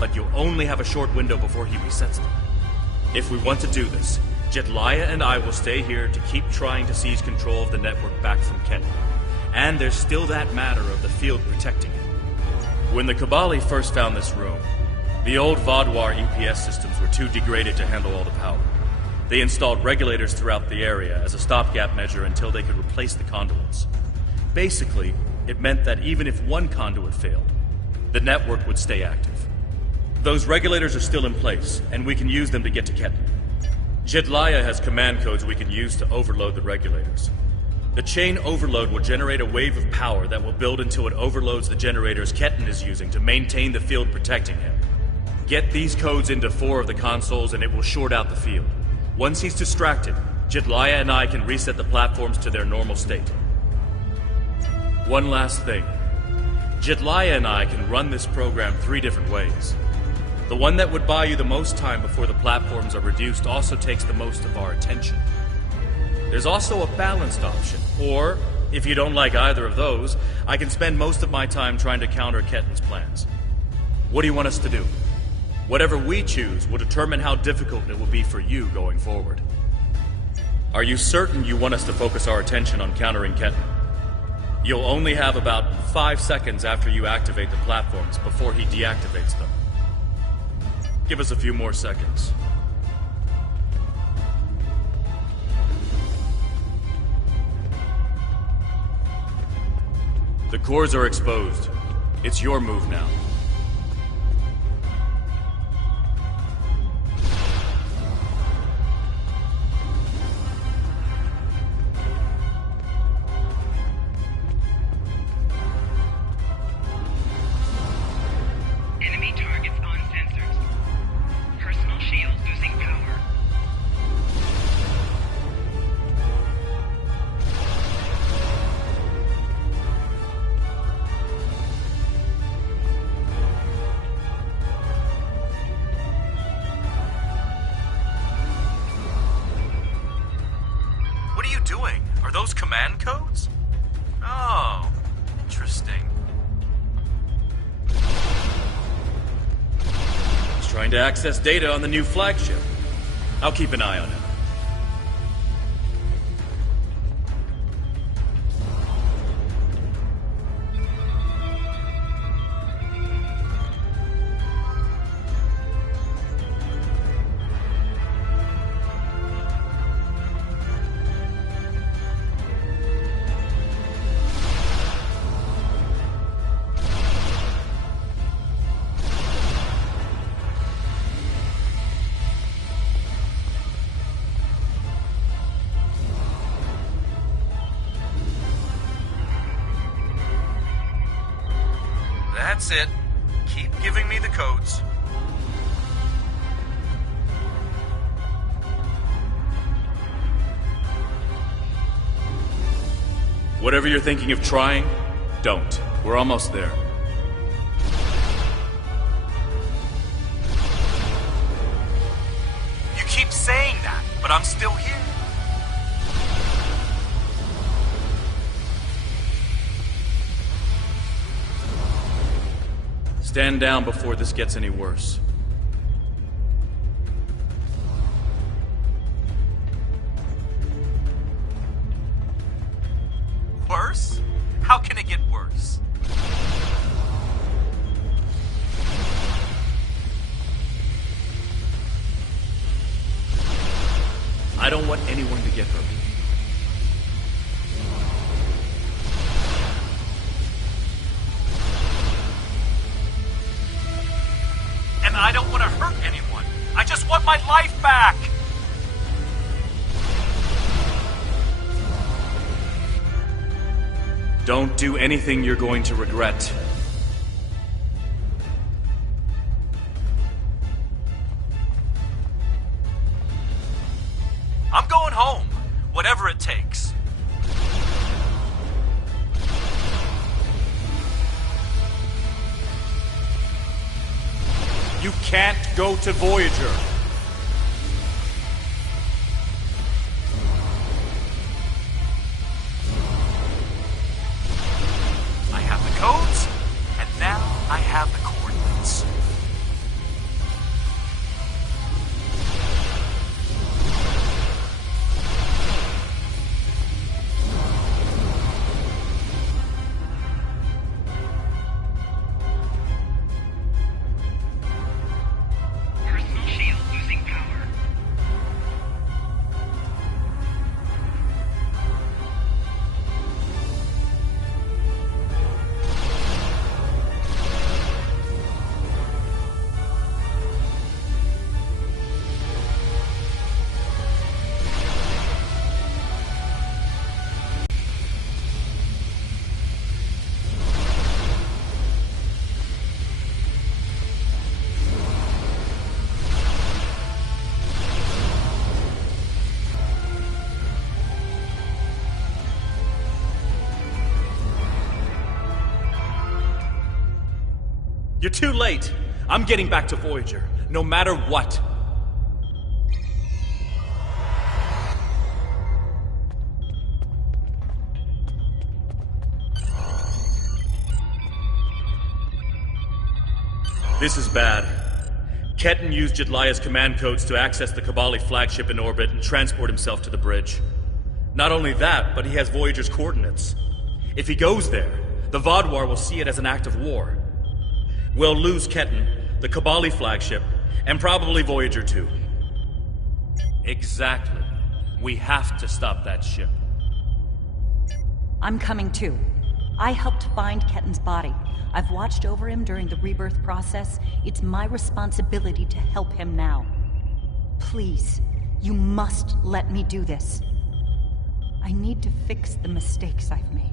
But you'll only have a short window before he resets them. If we want to do this, Jetlaya and I will stay here to keep trying to seize control of the network back from Ketten. And there's still that matter of the field protecting it. When the Kabali first found this room, the old Vaudouar EPS systems were too degraded to handle all the power. They installed regulators throughout the area as a stopgap measure until they could replace the conduits. Basically, it meant that even if one conduit failed, the network would stay active. Those regulators are still in place, and we can use them to get to Ketten. Jetlaya has command codes we can use to overload the regulators. The chain overload will generate a wave of power that will build until it overloads the generators Ketten is using to maintain the field protecting him. Get these codes into 4 of the consoles and it will short out the field. Once he's distracted, Jetlaya and I can reset the platforms to their normal state. One last thing. Jetlaya and I can run this program 3 different ways. The one that would buy you the most time before the platforms are reduced also takes the most of our attention. There's also a balanced option, or, if you don't like either of those, I can spend most of my time trying to counter Ketten's plans. What do you want us to do? Whatever we choose will determine how difficult it will be for you going forward. Are you certain you want us to focus our attention on countering Ketten? You'll only have about 5 seconds after you activate the platforms before he deactivates them. Give us a few more seconds. The cores are exposed. It's your move now. Enemy targets on sensors. Personal shield losing power. What are you doing? Are those command codes? Oh, interesting. He's trying to access data on the new flagship. I'll keep an eye on him. That's it. Keep giving me the codes. Whatever you're thinking of trying, don't. We're almost there. You keep saying that, but I'm still here. Stand down before this gets any worse. Worse? How can it get worse? I don't want anyone to get hurt. And I don't want to hurt anyone. I just want my life back. Don't do anything you're going to regret. I'm going home, whatever it takes. can't go to Voyager. I have the codes, and now I have the coordinates. Personal shield losing power. You're too late. I'm getting back to Voyager, no matter what. This is bad. Ketan used Jedliah's command codes to access the Kabali flagship in orbit and transport himself to the bridge. Not only that, but he has Voyager's coordinates. If he goes there, the Vaadwaur will see it as an act of war. We'll lose Ketan, the Kabali flagship, and probably Voyager too. Exactly. We have to stop that ship. I'm coming too. I helped find Ketan's body. I've watched over him during the rebirth process. It's my responsibility to help him now. Please, you must let me do this. I need to fix the mistakes I've made.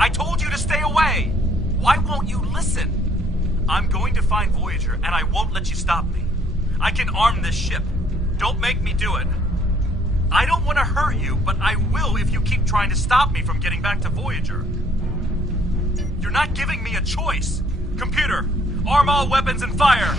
I told you to stay away! Why won't you listen? I'm going to find Voyager, and I won't let you stop me. I can arm this ship. Don't make me do it. I don't want to hurt you, but I will if you keep trying to stop me from getting back to Voyager. You're not giving me a choice. Computer, arm all weapons and fire!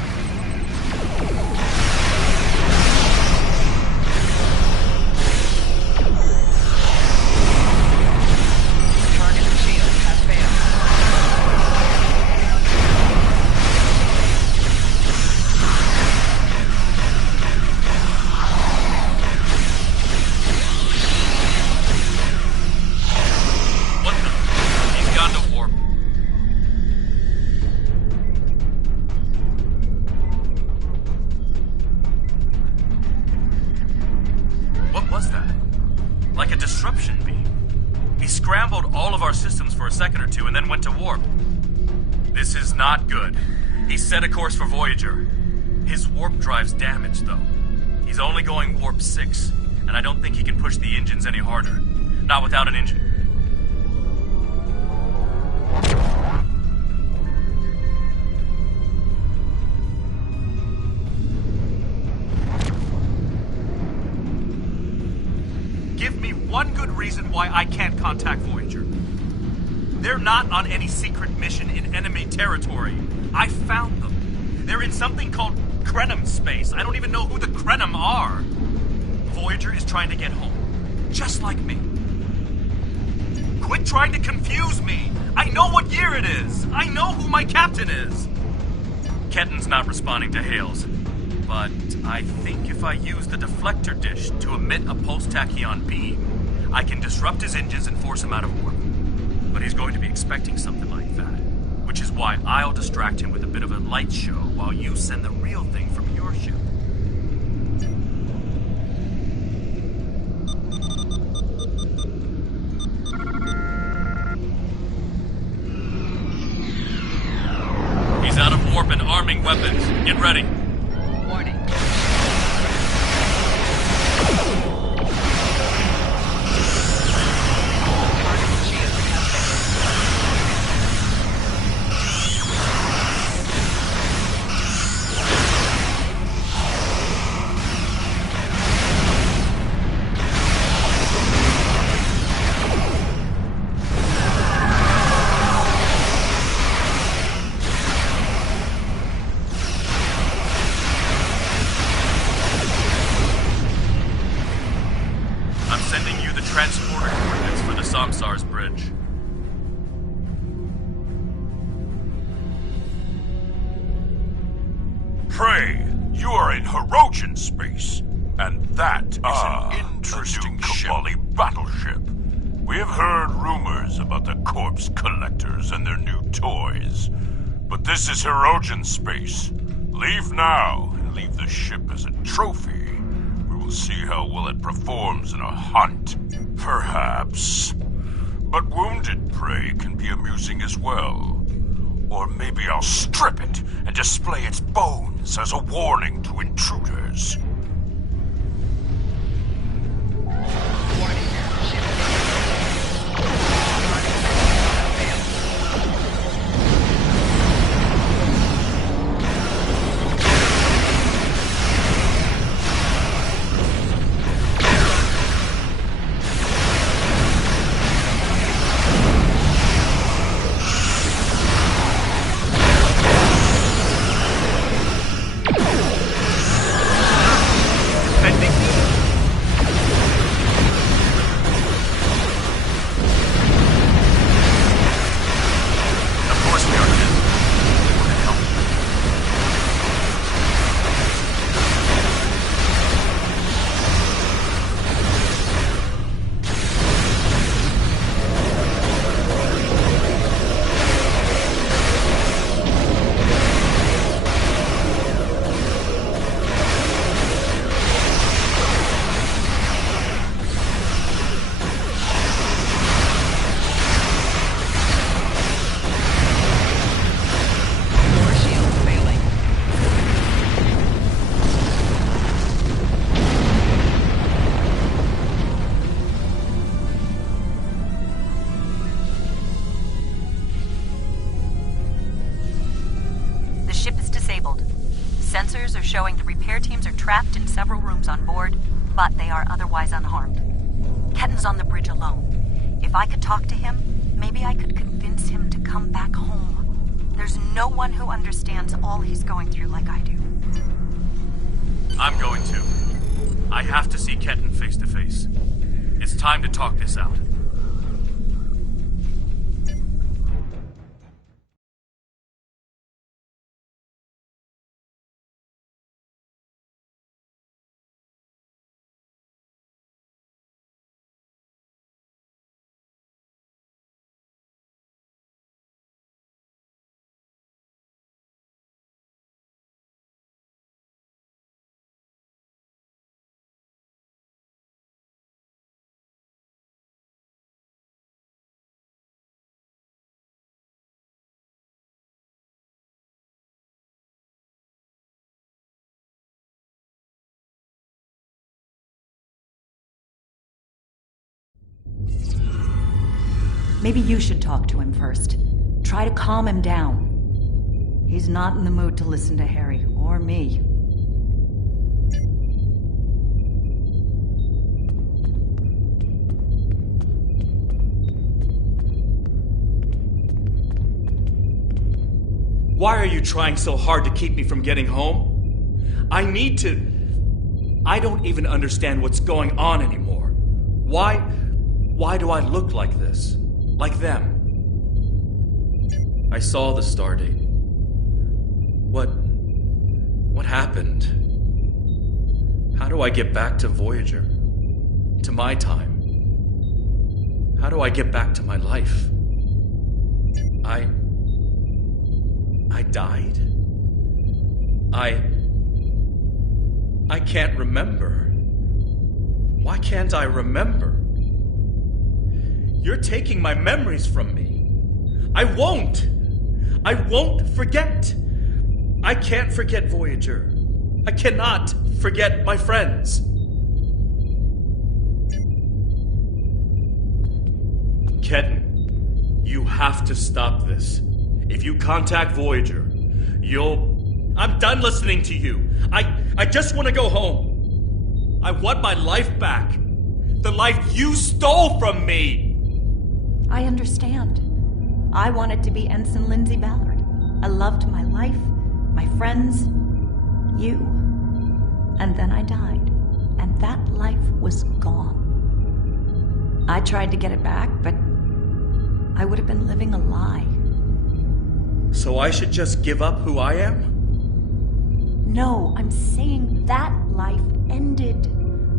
And then went to warp. This is not good. He set a course for Voyager. His warp drive's damaged, though. He's only going warp 6, and I don't think he can push the engines any harder. Not without an engine. Give me one good reason why I can't contact Voyager. They're not on any secret mission in enemy territory. I found them. They're in something called Krenim space. I don't even know who the Krenim are. Voyager is trying to get home, just like me. Quit trying to confuse me. I know what year it is. I know who my captain is. Ketan's not responding to hails, but I think if I use the deflector dish to emit a pulse-tachyon beam, I can disrupt his engines and force him out of warp. But he's going to be expecting something like that, which is why I'll distract him with a bit of a light show while you send the real thing from your ship. He's out of warp and arming weapons. Get ready. Warning. Prey, you are in Hirogen space, and that is an interesting Kabali battleship. We have heard rumors about the corpse collectors and their new toys, but this is Hirogen space. Leave now, and leave the ship as a trophy. We will see how well it performs in a hunt. Perhaps. But wounded prey can be amusing as well. Or maybe I'll strip it and display its bones as a warning to intruders. Sensors are showing the repair teams are trapped in several rooms on board, but they are otherwise unharmed. Ketten's on the bridge alone. If I could talk to him, maybe I could convince him to come back home. There's no one who understands all he's going through like I do. I'm going to. I have to see Ketten face to face. It's time to talk this out. Maybe you should talk to him first. Try to calm him down. He's not in the mood to listen to Harry or me. Why are you trying so hard to keep me from getting home? I don't even understand what's going on anymore. Why do I look like this? Like them? I saw the stardate. What happened? How do I get back to Voyager? To my time? How do I get back to my life? I died? I can't remember. Why can't I remember? You're taking my memories from me. I won't forget. I can't forget Voyager. I cannot forget my friends. Ketten, you have to stop this. If you contact Voyager, I'm done listening to you. I just want to go home. I want my life back. The life you stole from me. I understand. I wanted to be Ensign Lindsay Ballard. I loved my life, my friends, you. And then I died. And that life was gone. I tried to get it back, but I would have been living a lie. So I should just give up who I am? No, I'm saying that life ended.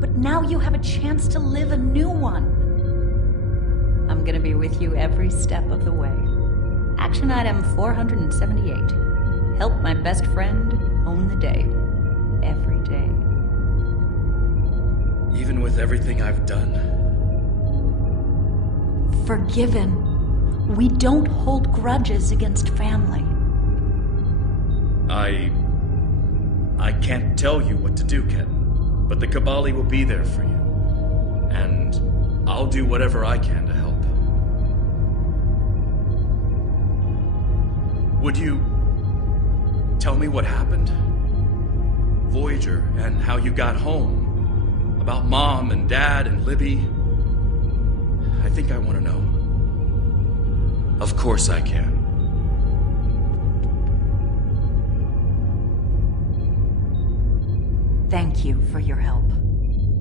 But now you have a chance to live a new one. I'm gonna be with you every step of the way. Action item 478. Help my best friend own the day. Every day. Even with everything I've done. Forgiven. We don't hold grudges against family. I can't tell you what to do, Ken. But the Kabali will be there for you. And I'll do whatever I can to help. Would you tell me what happened? Voyager, and how you got home. About Mom and Dad and Libby. I think I want to know. Of course I can. Thank you for your help.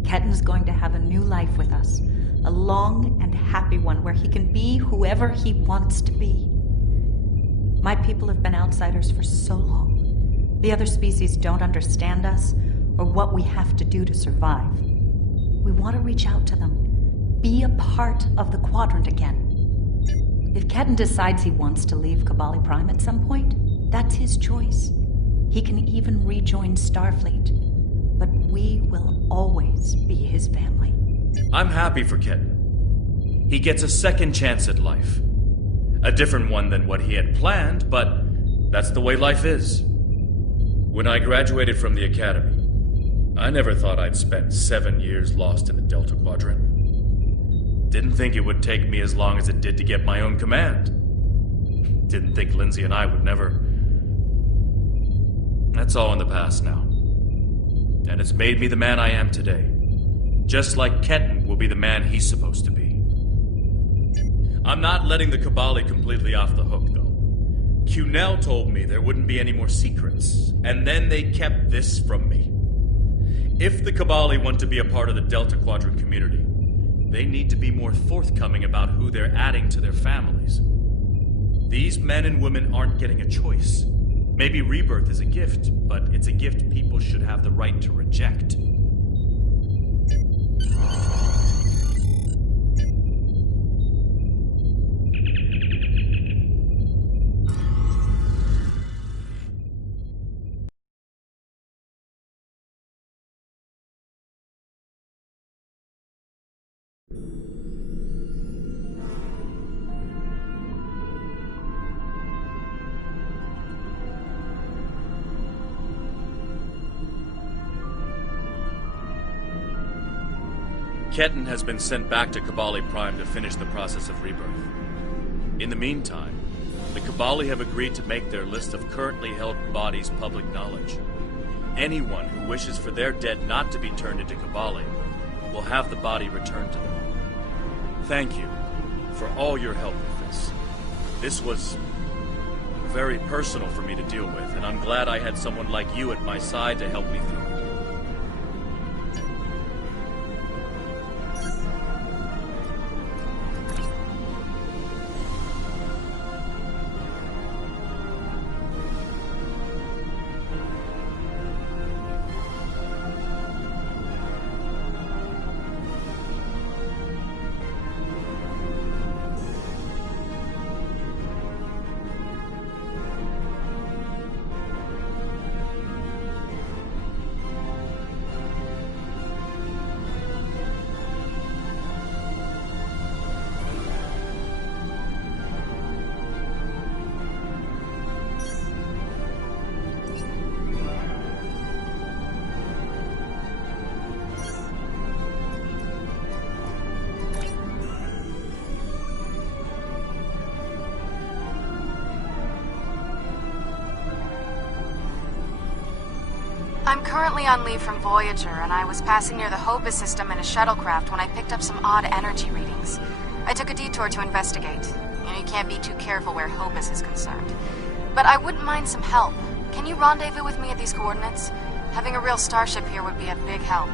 Ketten's going to have a new life with us. A long and happy one where he can be whoever he wants to be. My people have been outsiders for so long. The other species don't understand us or what we have to do to survive. We want to reach out to them. Be a part of the Quadrant again. If Ketten decides he wants to leave Kabali Prime at some point, that's his choice. He can even rejoin Starfleet. But we will always be his family. I'm happy for Ketten. He gets a second chance at life. A different one than what he had planned, but that's the way life is. When I graduated from the Academy, I never thought I'd spend 7 years lost in the Delta Quadrant. Didn't think it would take me as long as it did to get my own command. Didn't think Lindsay and I would never... That's all in the past now. And it's made me the man I am today. Just like Ketten will be the man he's supposed to be. I'm not letting the Kabali completely off the hook, though. Cunell told me there wouldn't be any more secrets, and then they kept this from me. If the Kabali want to be a part of the Delta Quadrant community, they need to be more forthcoming about who they're adding to their families. These men and women aren't getting a choice. Maybe rebirth is a gift, but it's a gift people should have the right to reject. Ketten has been sent back to Kabali Prime to finish the process of rebirth. In the meantime, the Kabali have agreed to make their list of currently held bodies public knowledge. Anyone who wishes for their dead not to be turned into Kabali will have the body returned to them. Thank you for all your help with this. This was very personal for me to deal with, and I'm glad I had someone like you at my side to help me through it. I'm currently on leave from Voyager, and I was passing near the Hopus system in a shuttlecraft when I picked up some odd energy readings. I took a detour to investigate. You can't be too careful where Hopus is concerned. But I wouldn't mind some help. Can you rendezvous with me at these coordinates? Having a real starship here would be a big help.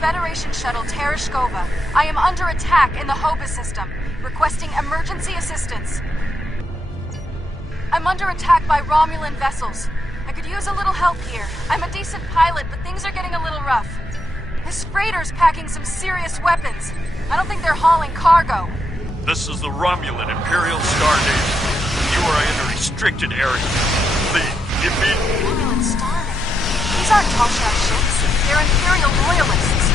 Federation shuttle Tereshkova. I am under attack in the Hobus system, requesting emergency assistance. I'm under attack by Romulan vessels. I could use a little help here. I'm a decent pilot, but things are getting a little rough. This freighter's packing some serious weapons. I don't think they're hauling cargo. This is the Romulan Imperial Star Navy. You are in a restricted area. Please, give me... Romulan Star Navy? These aren't Tolshek ships. They're Imperial loyalists.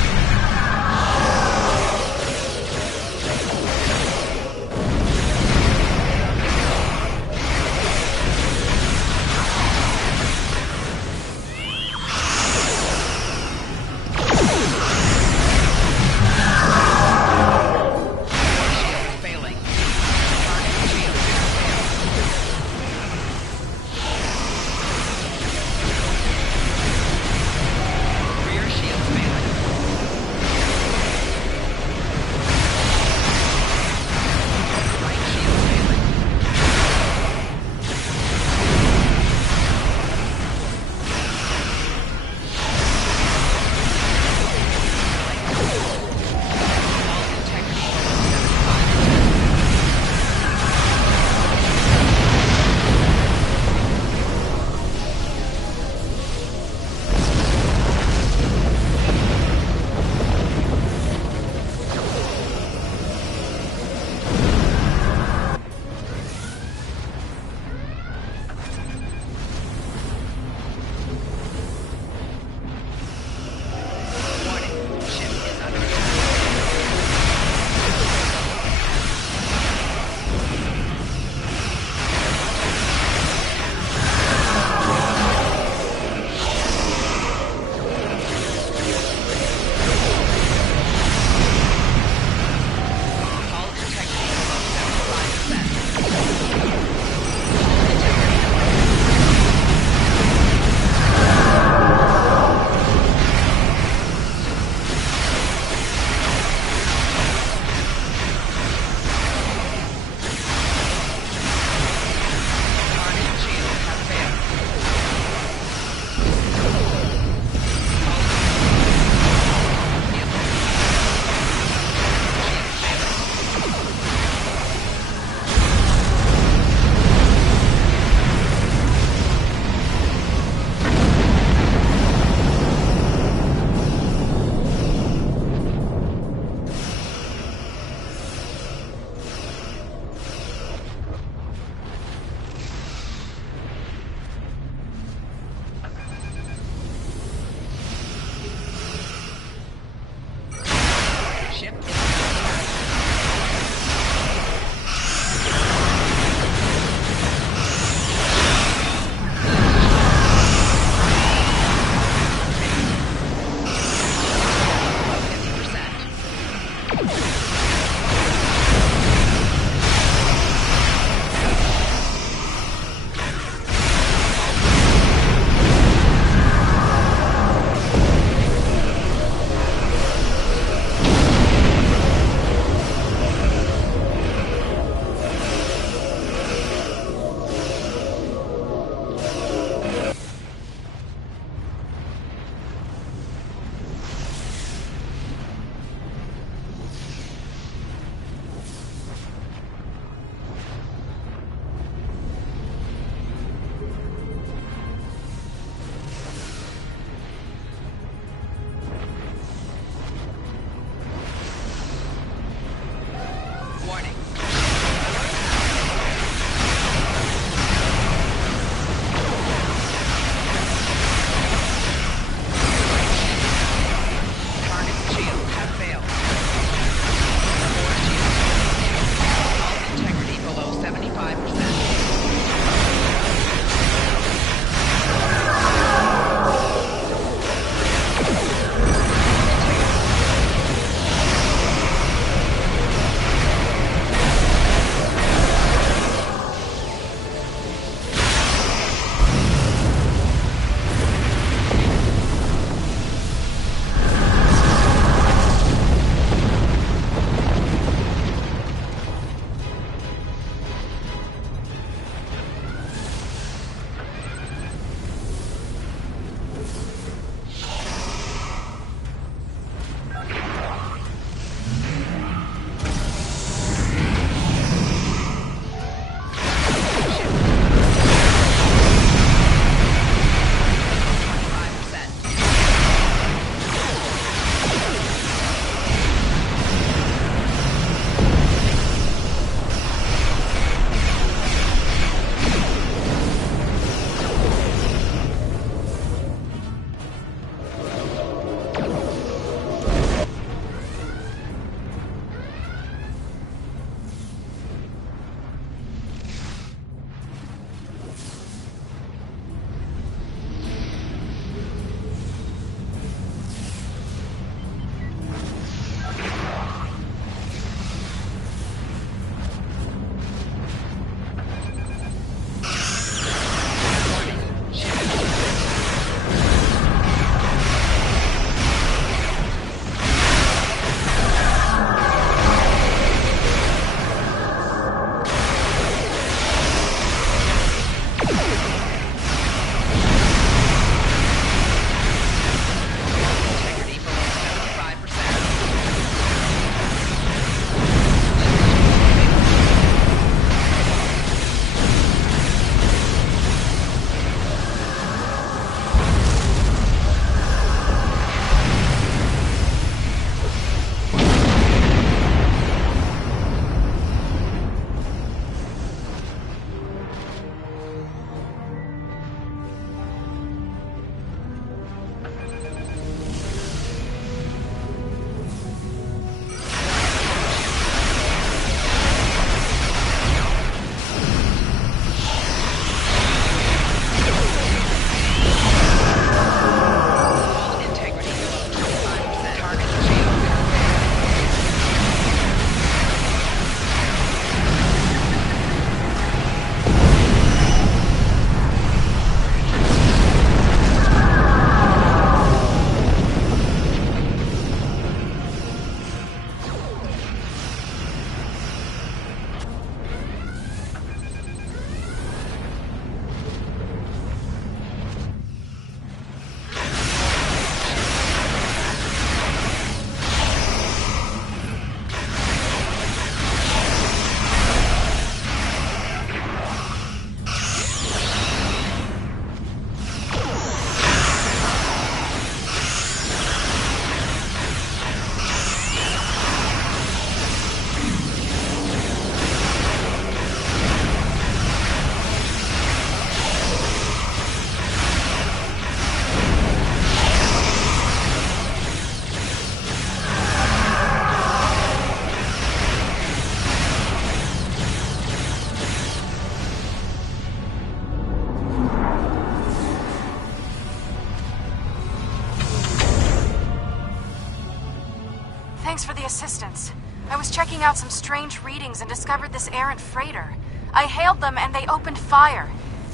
Thanks for the assistance. I was checking out some strange readings and discovered this errant freighter. I hailed them and they opened fire.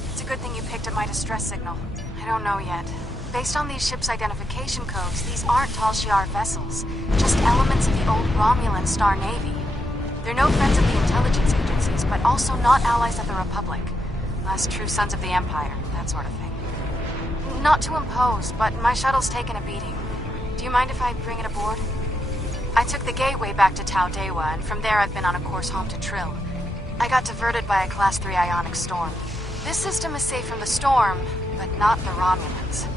It's a good thing you picked up my distress signal. I don't know yet. Based on these ships' identification codes, these aren't Tal Shiar vessels, just elements of the old Romulan Star Navy. They're no friends of the intelligence agencies, but also not allies of the Republic. Last true sons of the Empire, that sort of thing. Not to impose, but my shuttle's taken a beating. Do you mind if I bring it aboard? I took the gateway back to Tau Dewa, and from there I've been on a course home to Trill. I got diverted by a Class 3 ionic storm. This system is safe from the storm, but not the Romulans.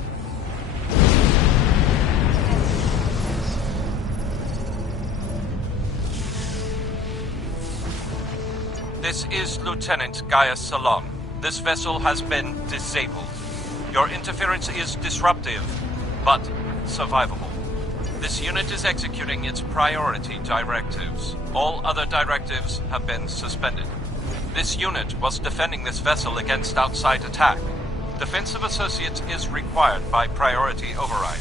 This is Lieutenant Gaius Salon. This vessel has been disabled. Your interference is disruptive, but survivable. This unit is executing its priority directives. All other directives have been suspended. This unit was defending this vessel against outside attack. Defense of associates is required by priority override.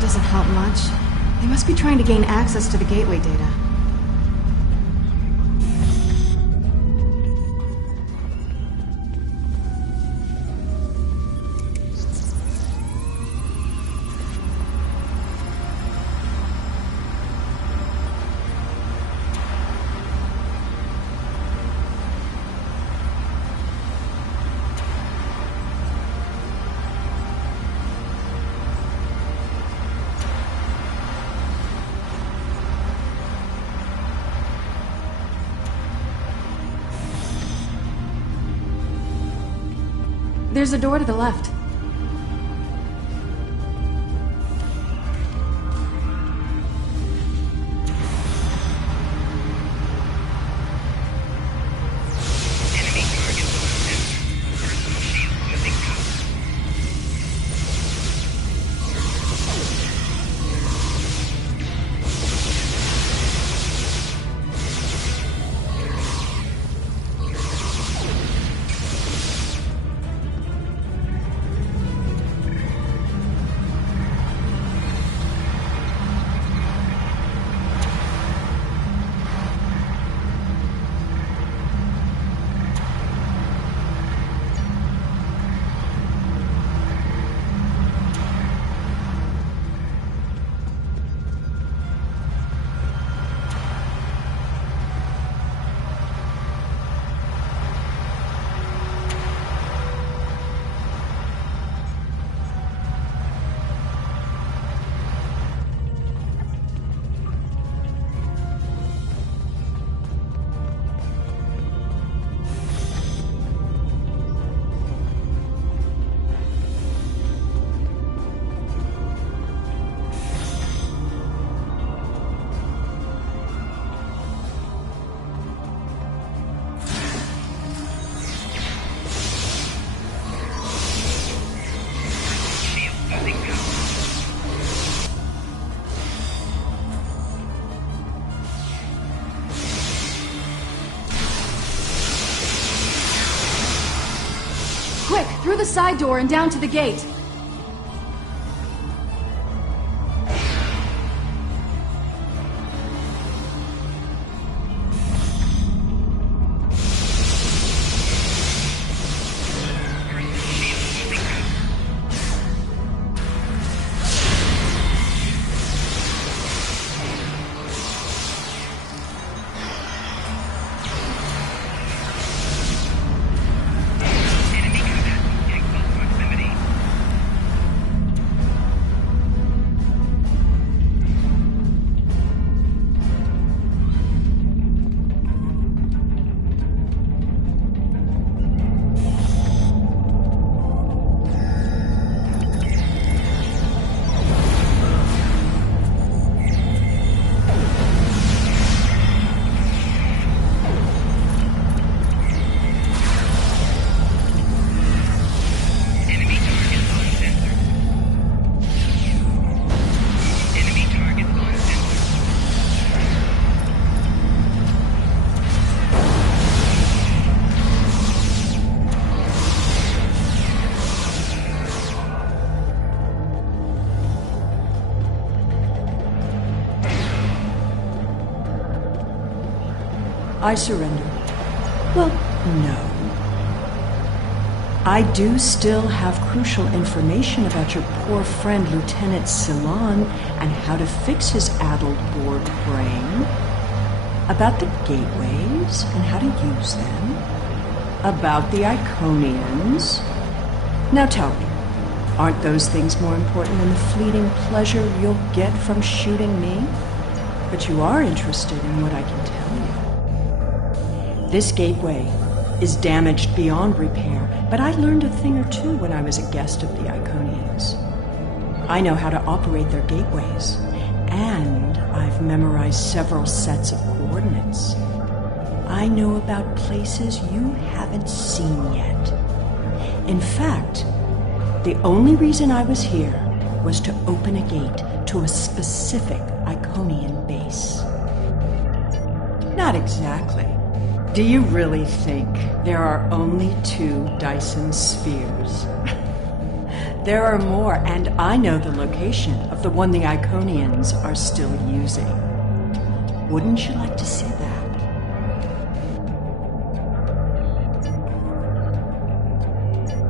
Doesn't help much. They must be trying to gain access to the gateway data. There's a door to the left. Through the side door and down to the gate. I surrender. Well, no. I do still have crucial information about your poor friend Lieutenant Ceylon and how to fix his addled, bored brain. About the gateways and how to use them. About the Iconians. Now tell me, aren't those things more important than the fleeting pleasure you'll get from shooting me? But you are interested in what I can tell you. This gateway is damaged beyond repair, but I learned a thing or two when I was a guest of the Iconians. I know how to operate their gateways, and I've memorized several sets of coordinates. I know about places you haven't seen yet. In fact, the only reason I was here was to open a gate to a specific Iconian base. Not exactly. Do you really think there are only 2 Dyson spheres? There are more, and I know the location of the one the Iconians are still using. Wouldn't you like to see that?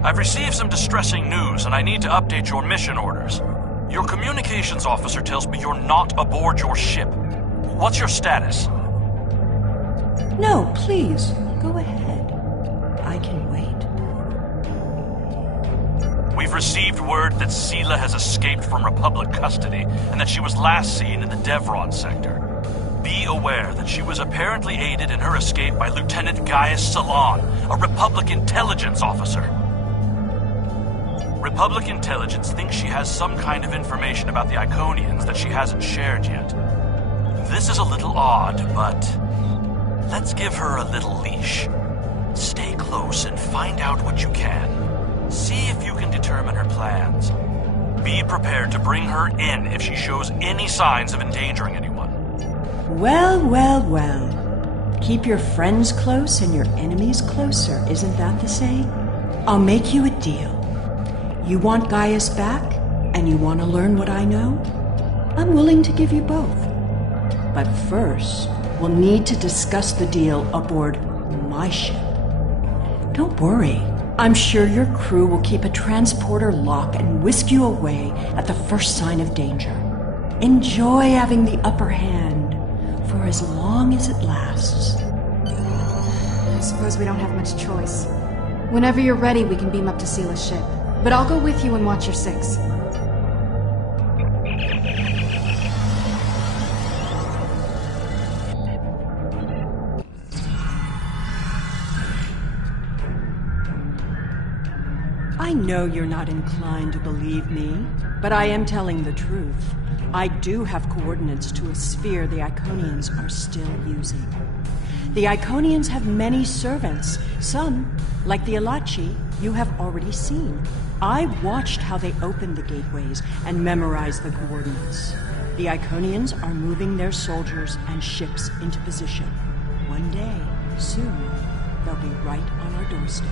I've received some distressing news, and I need to update your mission orders. Your communications officer tells me you're not aboard your ship. What's your status? No, please, go ahead. I can wait. We've received word that Sela has escaped from Republic custody, and that she was last seen in the Devron sector. Be aware that she was apparently aided in her escape by Lieutenant Gaius Ceylon, a Republic intelligence officer. Republic intelligence thinks she has some kind of information about the Iconians that she hasn't shared yet. This is a little odd, but let's give her a little leash. Stay close and find out what you can. See if you can determine her plans. Be prepared to bring her in if she shows any signs of endangering anyone. Well, well, well. Keep your friends close and your enemies closer, isn't that the saying? I'll make you a deal. You want Gaius back, and you want to learn what I know? I'm willing to give you both. But first, we'll need to discuss the deal aboard my ship. Don't worry. I'm sure your crew will keep a transporter lock and whisk you away at the first sign of danger. Enjoy having the upper hand for as long as it lasts. I suppose we don't have much choice. Whenever you're ready, we can beam up to Sela's ship. But I'll go with you and watch your 6. I know you're not inclined to believe me, but I am telling the truth. I do have coordinates to a sphere the Iconians are still using. The Iconians have many servants. Some, like the Alachi, you have already seen. I watched how they opened the gateways and memorized the coordinates. The Iconians are moving their soldiers and ships into position. One day, soon, they'll be right on our doorstep.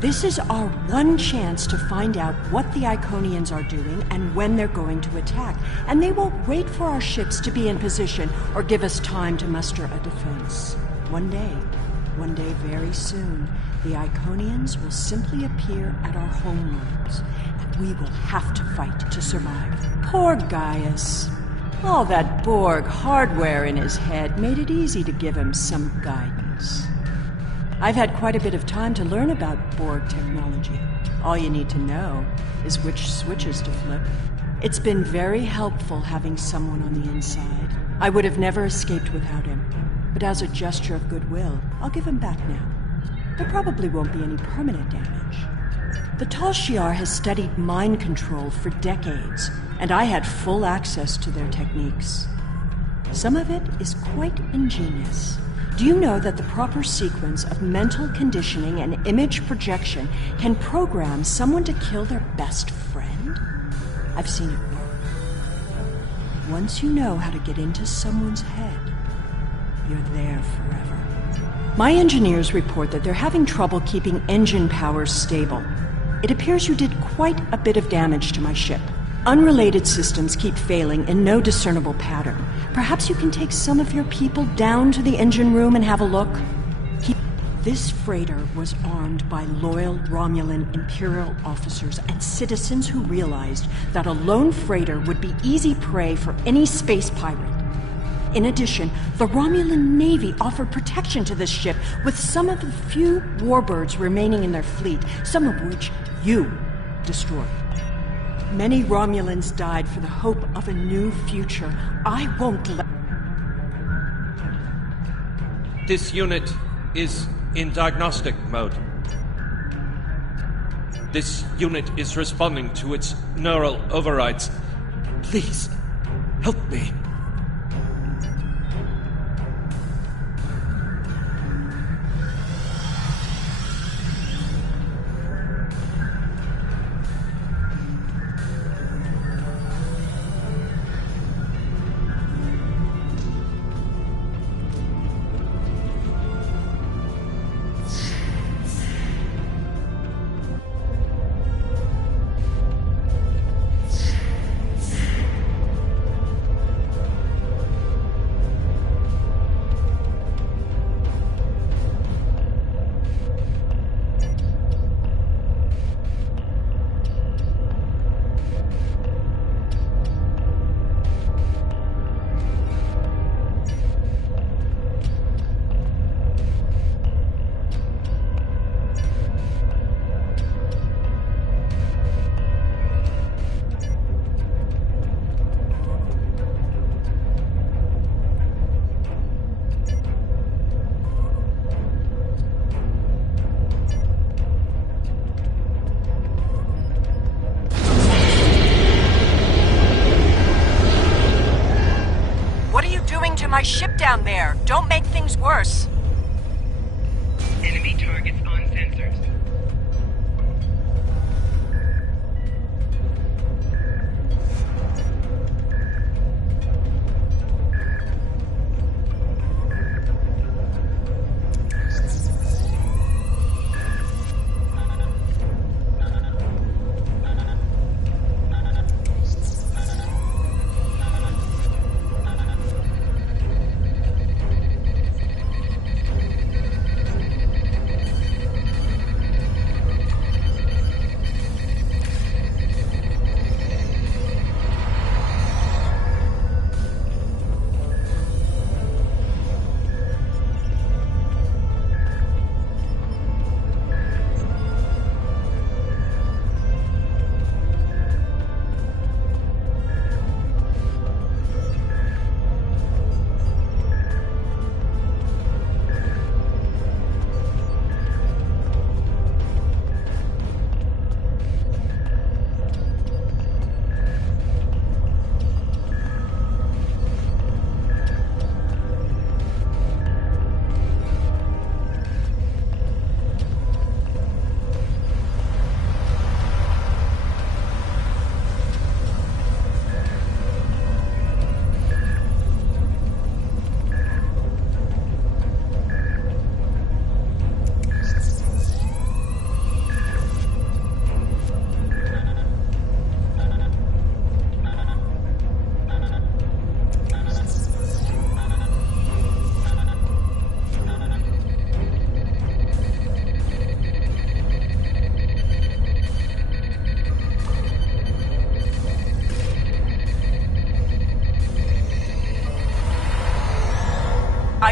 This is our one chance to find out what the Iconians are doing and when they're going to attack. And they won't wait for our ships to be in position or give us time to muster a defense. One day very soon, the Iconians will simply appear at our homeworlds, and we will have to fight to survive. Poor Gaius. All that Borg hardware in his head made it easy to give him some guidance. I've had quite a bit of time to learn about Borg technology. All you need to know is which switches to flip. It's been very helpful having someone on the inside. I would have never escaped without him. But as a gesture of goodwill, I'll give him back now. There probably won't be any permanent damage. The Tal Shiar has studied mind control for decades, and I had full access to their techniques. Some of it is quite ingenious. Do you know that the proper sequence of mental conditioning and image projection can program someone to kill their best friend? I've seen it work. Once you know how to get into someone's head, you're there forever. My engineers report that they're having trouble keeping engine powers stable. It appears you did quite a bit of damage to my ship. Unrelated systems keep failing in no discernible pattern. Perhaps you can take some of your people down to the engine room and have a look? This freighter was armed by loyal Romulan Imperial officers and citizens who realized that a lone freighter would be easy prey for any space pirate. In addition, the Romulan Navy offered protection to this ship with some of the few warbirds remaining in their fleet, some of which you destroyed. Many Romulans died for the hope of a new future. I won't let... This unit is in diagnostic mode. This unit is responding to its neural overrides. Please, help me. My ship down there. Don't make things worse. Enemy targets on sensors.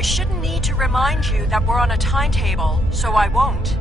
I shouldn't need to remind you that we're on a timetable, so I won't.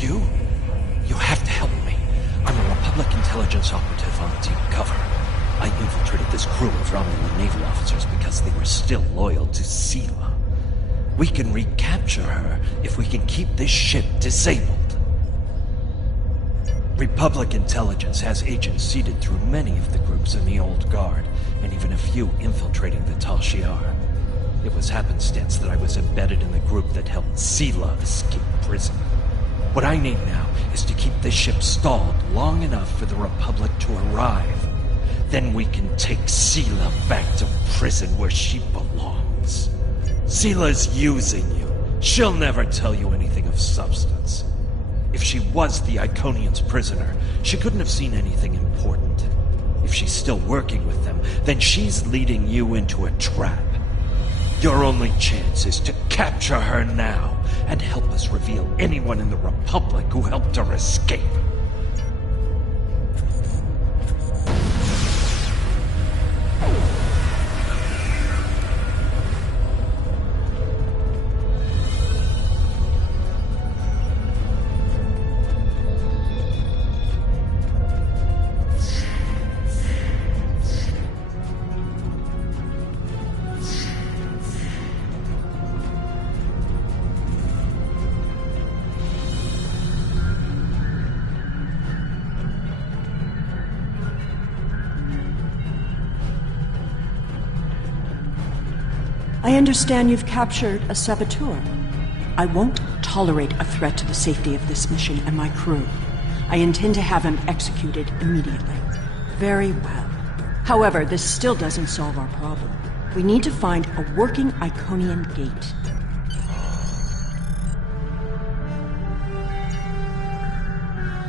You? You have to help me. I'm a Republic intelligence operative on Team Cover. I infiltrated this crew of Romulan naval officers because they were still loyal to Sela. We can recapture her if we can keep this ship disabled. Republic intelligence has agents seeded through many of the groups in the Old Guard, and even a few infiltrating the Tal Shiar. It was happenstance that I was embedded in the group that helped Sela escape prison. What I need now is to keep this ship stalled long enough for the Republic to arrive. Then we can take Sela back to prison where she belongs. Sela's using you. She'll never tell you anything of substance. If she was the Iconian's prisoner, she couldn't have seen anything important. If she's still working with them, then she's leading you into a trap. Your only chance is to capture her now and help us reveal anyone in the Republic who helped her escape. I understand you've captured a saboteur. I won't tolerate a threat to the safety of this mission and my crew. I intend to have him executed immediately. Very well. However, this still doesn't solve our problem. We need to find a working Iconian gate.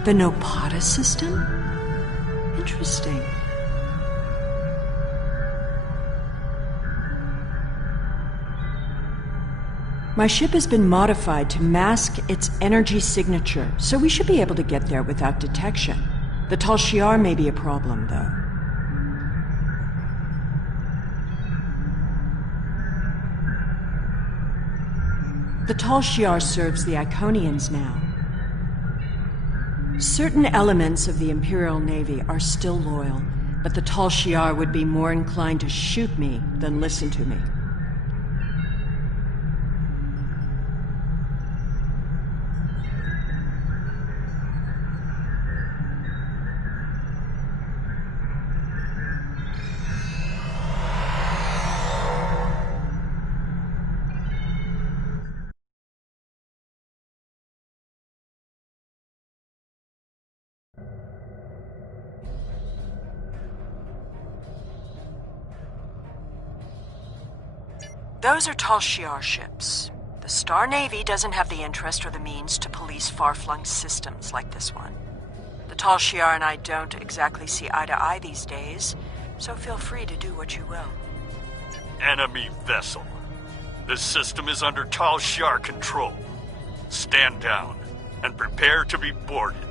The Nopata system? Interesting. My ship has been modified to mask its energy signature, so we should be able to get there without detection. The Tal Shiar may be a problem, though. The Tal Shiar serves the Iconians now. Certain elements of the Imperial Navy are still loyal, but the Tal Shiar would be more inclined to shoot me than listen to me. Those are Tal Shiar ships. The Star Navy doesn't have the interest or the means to police far-flung systems like this one. The Tal Shiar and I don't exactly see eye to eye these days, so feel free to do what you will. Enemy vessel. This system is under Tal Shiar control. Stand down and prepare to be boarded.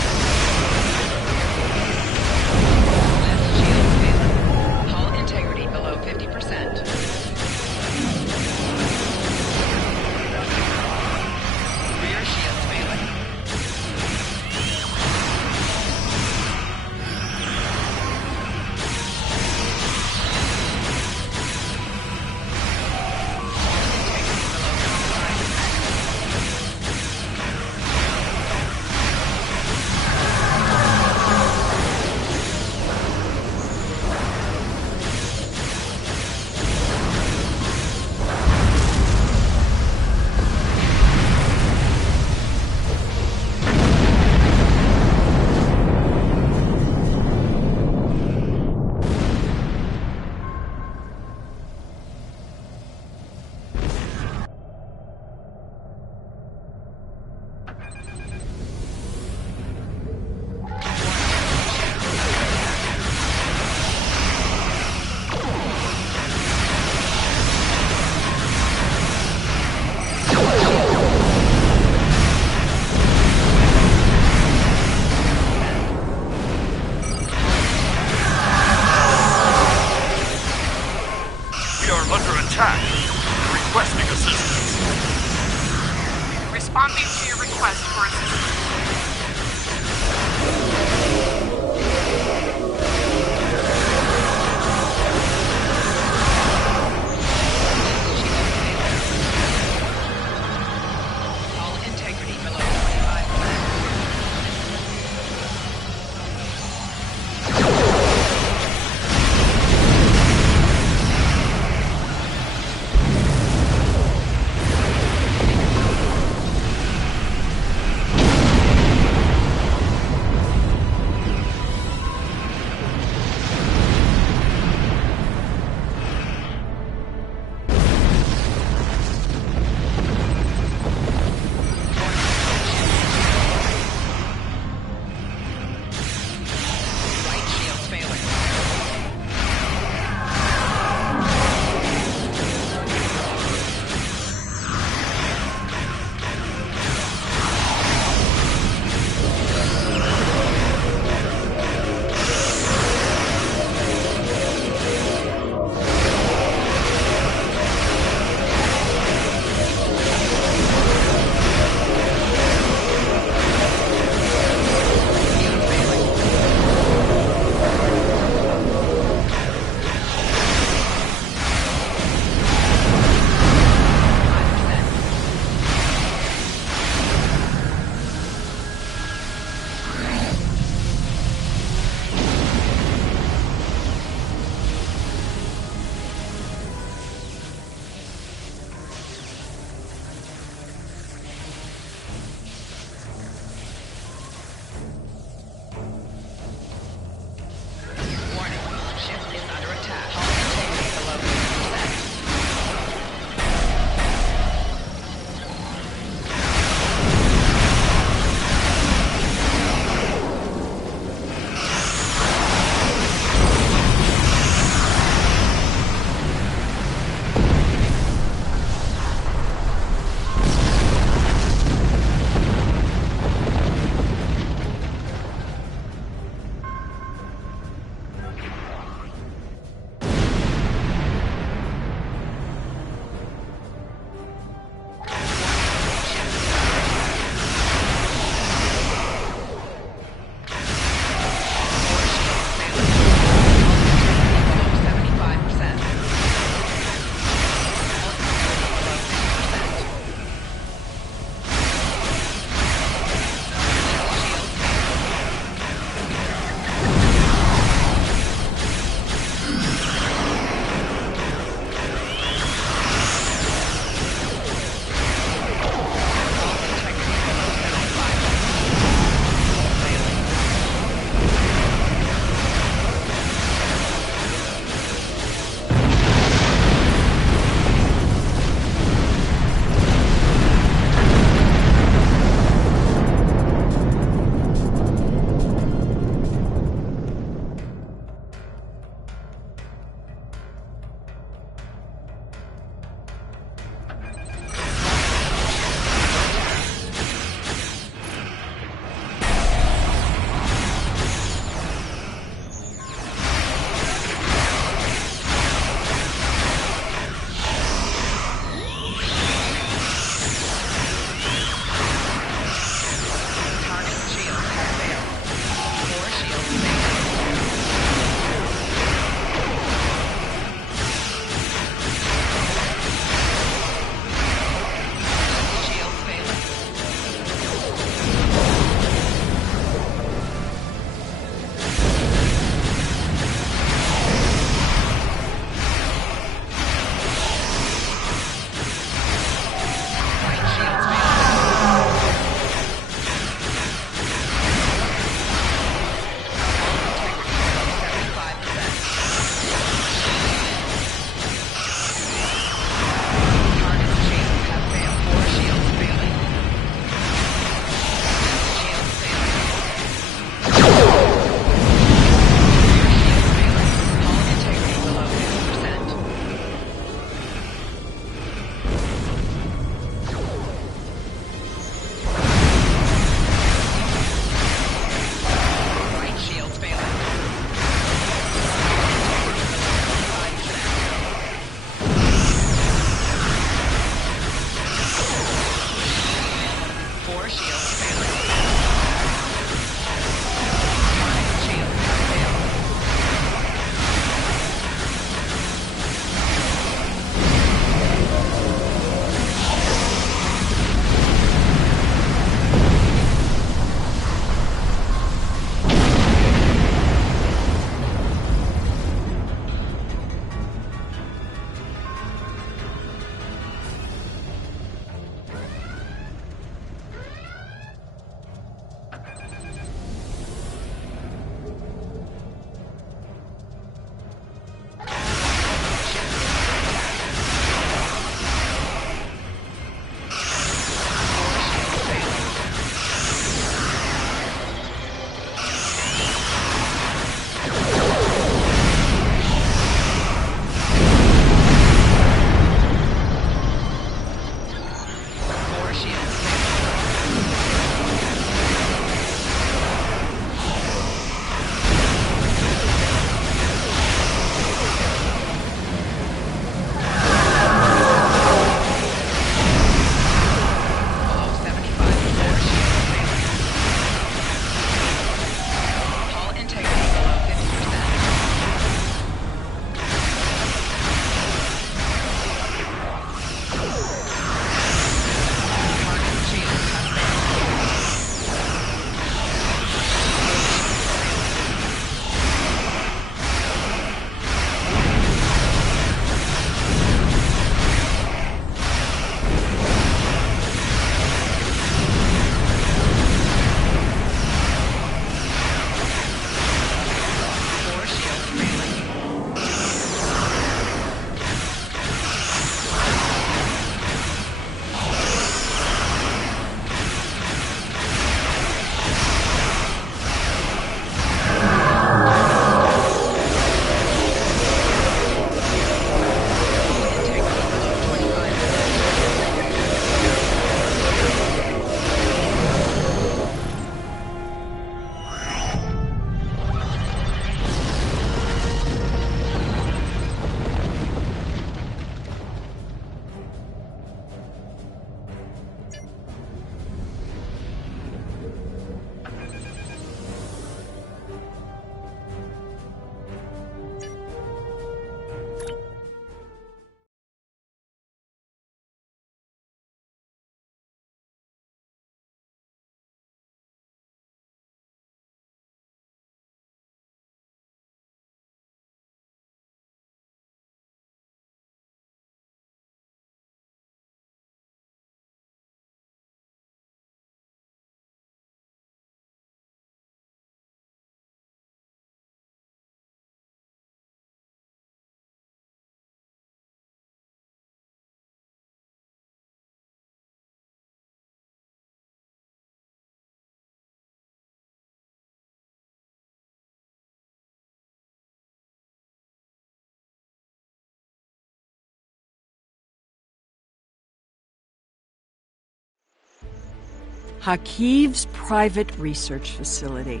Hakiv's private research facility.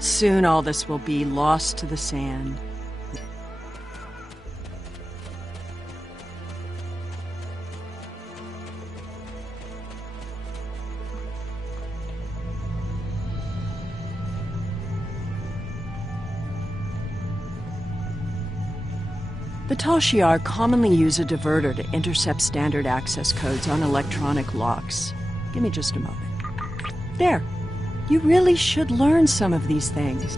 Soon all this will be lost to the sand. The Tal Shiar commonly use a diverter to intercept standard access codes on electronic locks. Give me just a moment. There. You really should learn some of these things.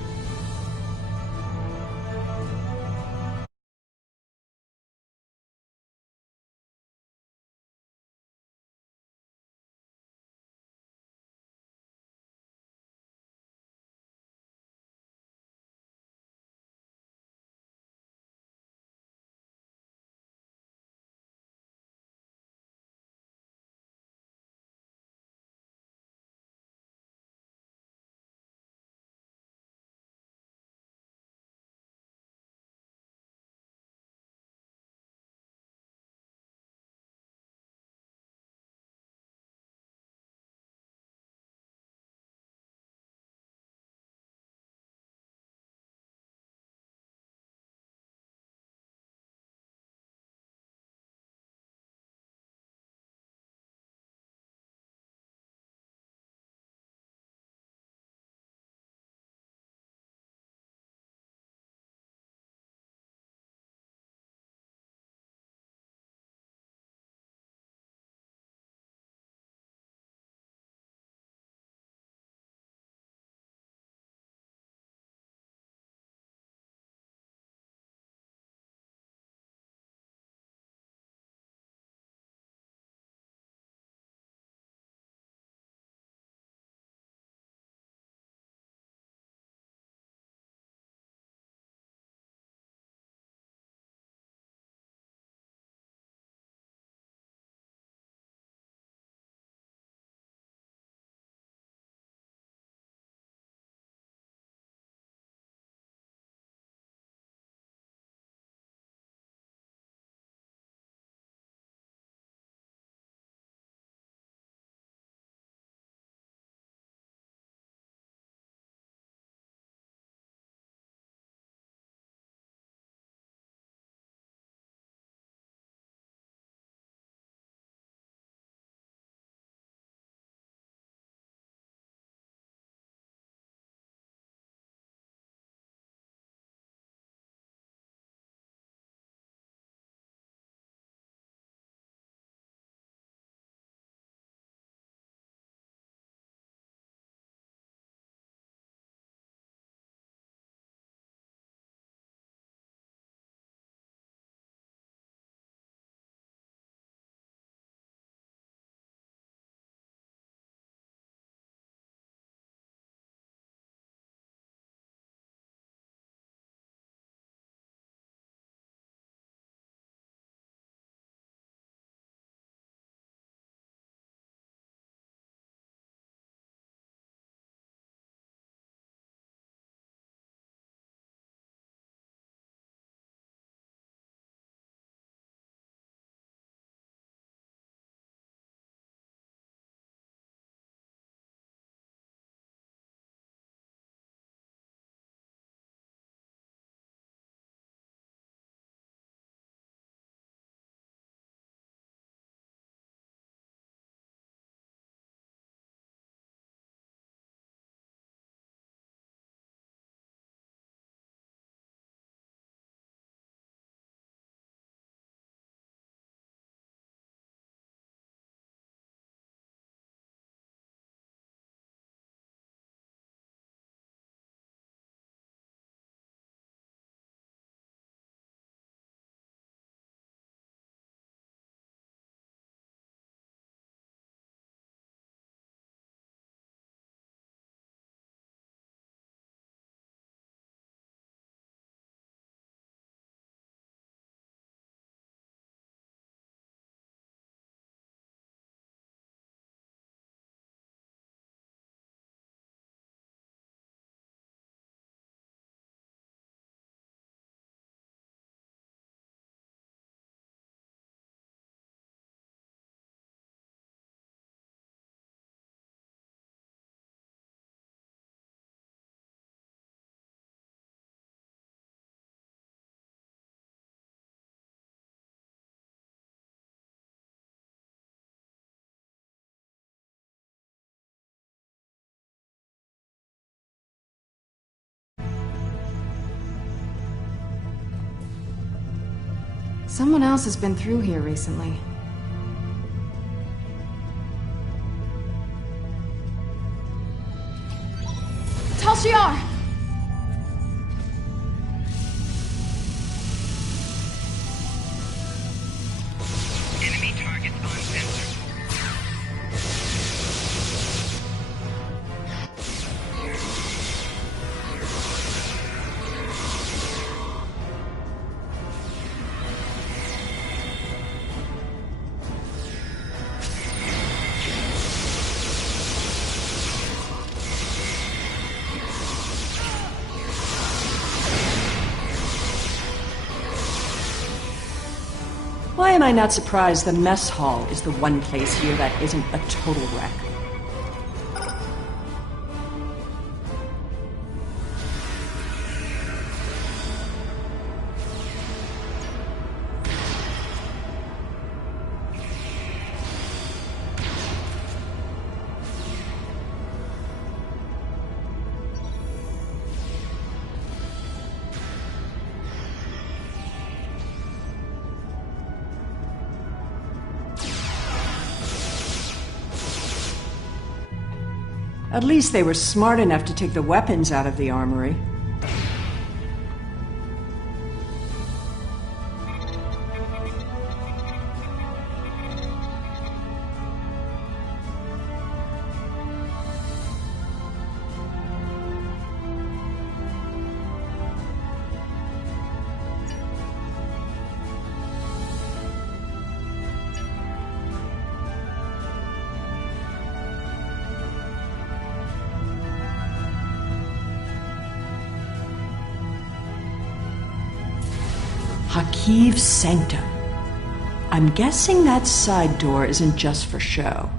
Someone else has been through here recently. Tal Shiar! Enemy targets on sensor. Why am I not surprised the mess hall is the one place here that isn't a total wreck? At least they were smart enough to take the weapons out of the armory. Hakiv Sanctum. I'm guessing that side door isn't just for show.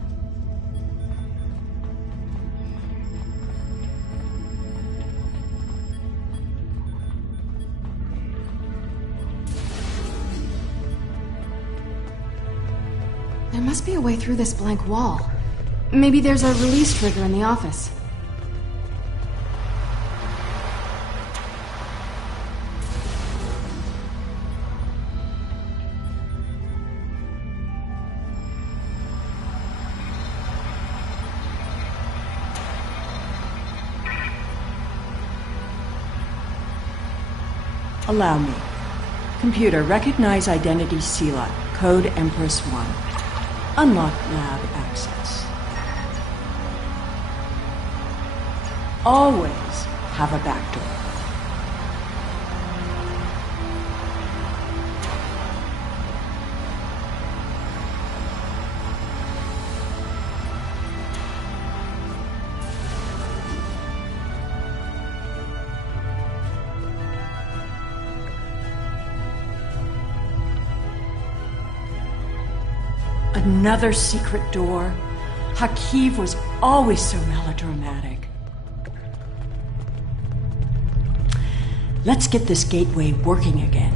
There must be a way through this blank wall. Maybe there's a release trigger in the office. Allow me. Computer, recognize identity Sela, code Empress 1. Unlock lab access. Always have a backdoor. Another secret door. Hakiv was always so melodramatic. Let's get this gateway working again.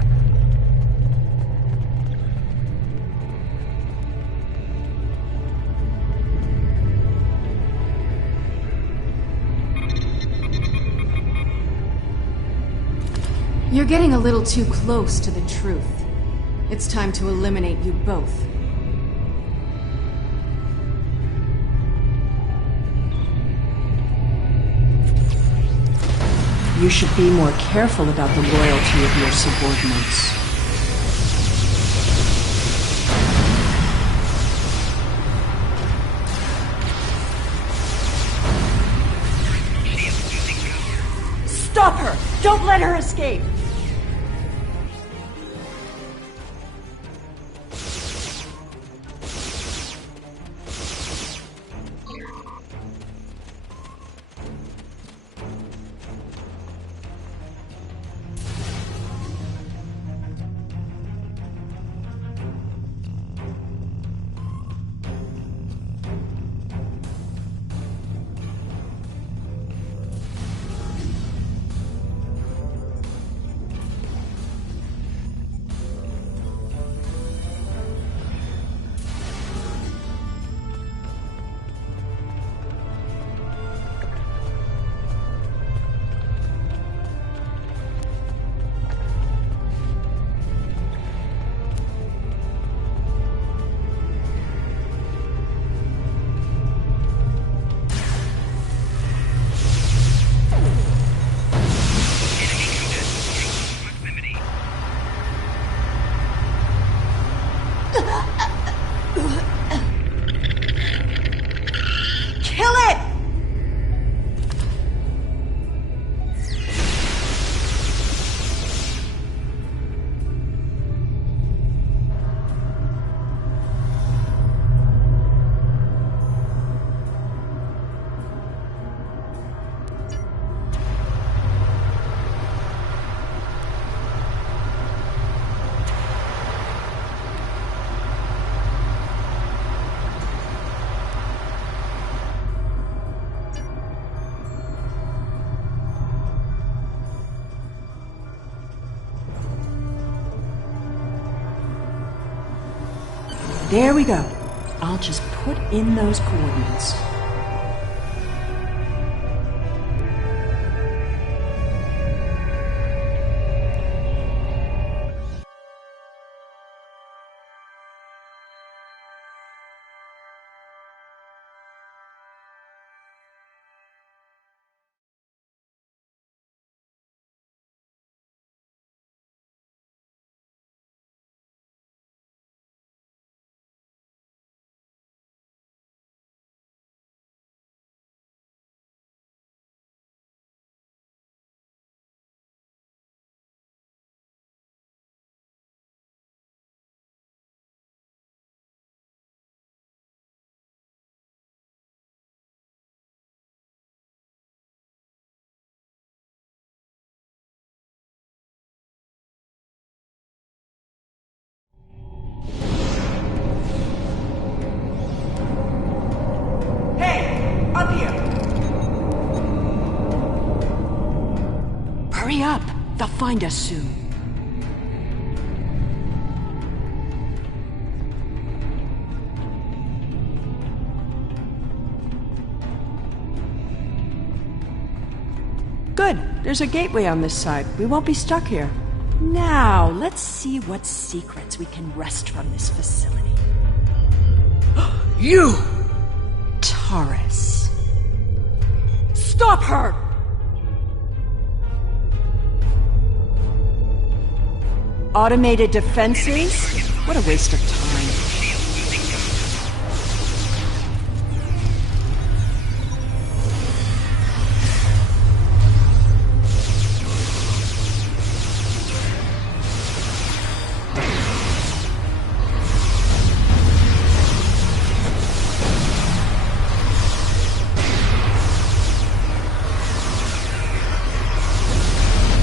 You're getting a little too close to the truth. It's time to eliminate you both. You should be more careful about the loyalty of your subordinates. Stop her! Don't let her escape! There we go. I'll just put in those coordinates. Up here! Hurry up! They'll find us soon. Good. There's a gateway on this side. We won't be stuck here. Now, let's see what secrets we can wrest from this facility. You! Taurus. Stop her! Automated defenses? What a waste of time.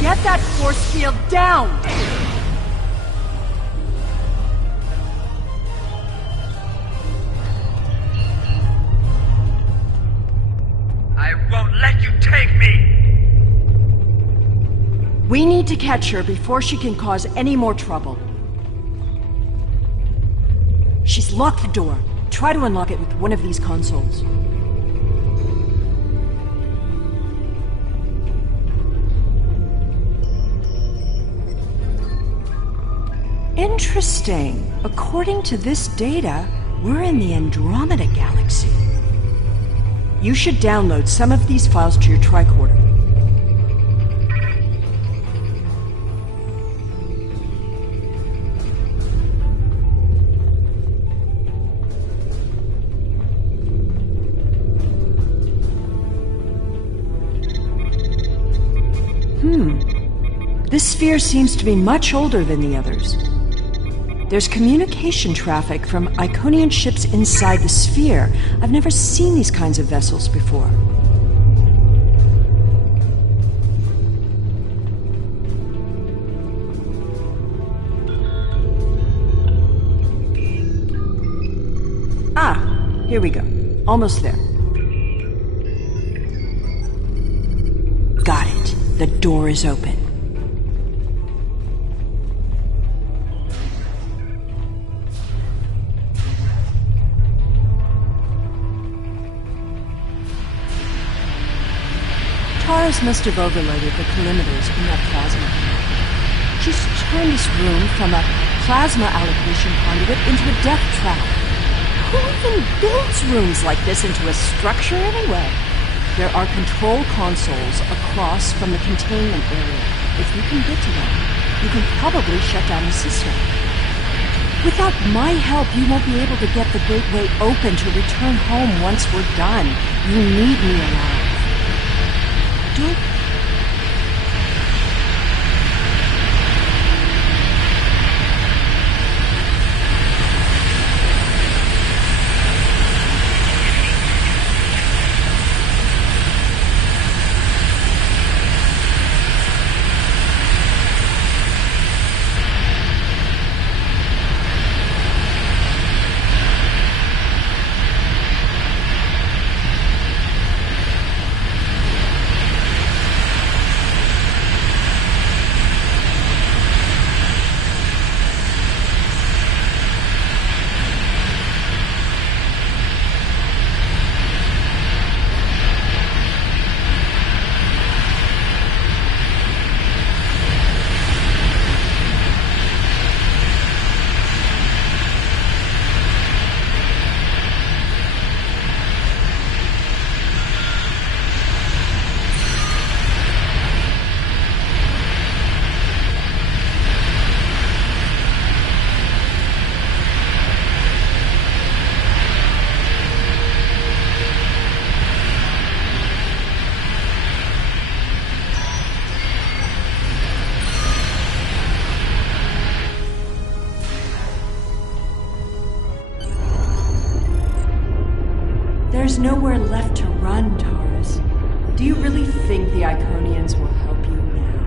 Get that force field down! I won't let you take me! We need to catch her before she can cause any more trouble. She's locked the door. Try to unlock it with one of these consoles. Interesting. According to this data, we're in the Andromeda Galaxy. You should download some of these files to your tricorder. This sphere seems to be much older than the others. There's communication traffic from Iconian ships inside the sphere. I've never seen these kinds of vessels before. Ah, here we go. Almost there. Got it. The door is open. Taurus must have overloaded the collimators in that plasma. She's turned this room from a plasma allocation conduit into a death trap. Who even builds rooms like this into a structure anyway? There are control consoles across from the containment area. If you can get to them, you can probably shut down the system. Without my help, you won't be able to get the gateway open to return home once we're done. You need me alive. Do There's nowhere left to run, Taurus. Do you really think the Iconians will help you now?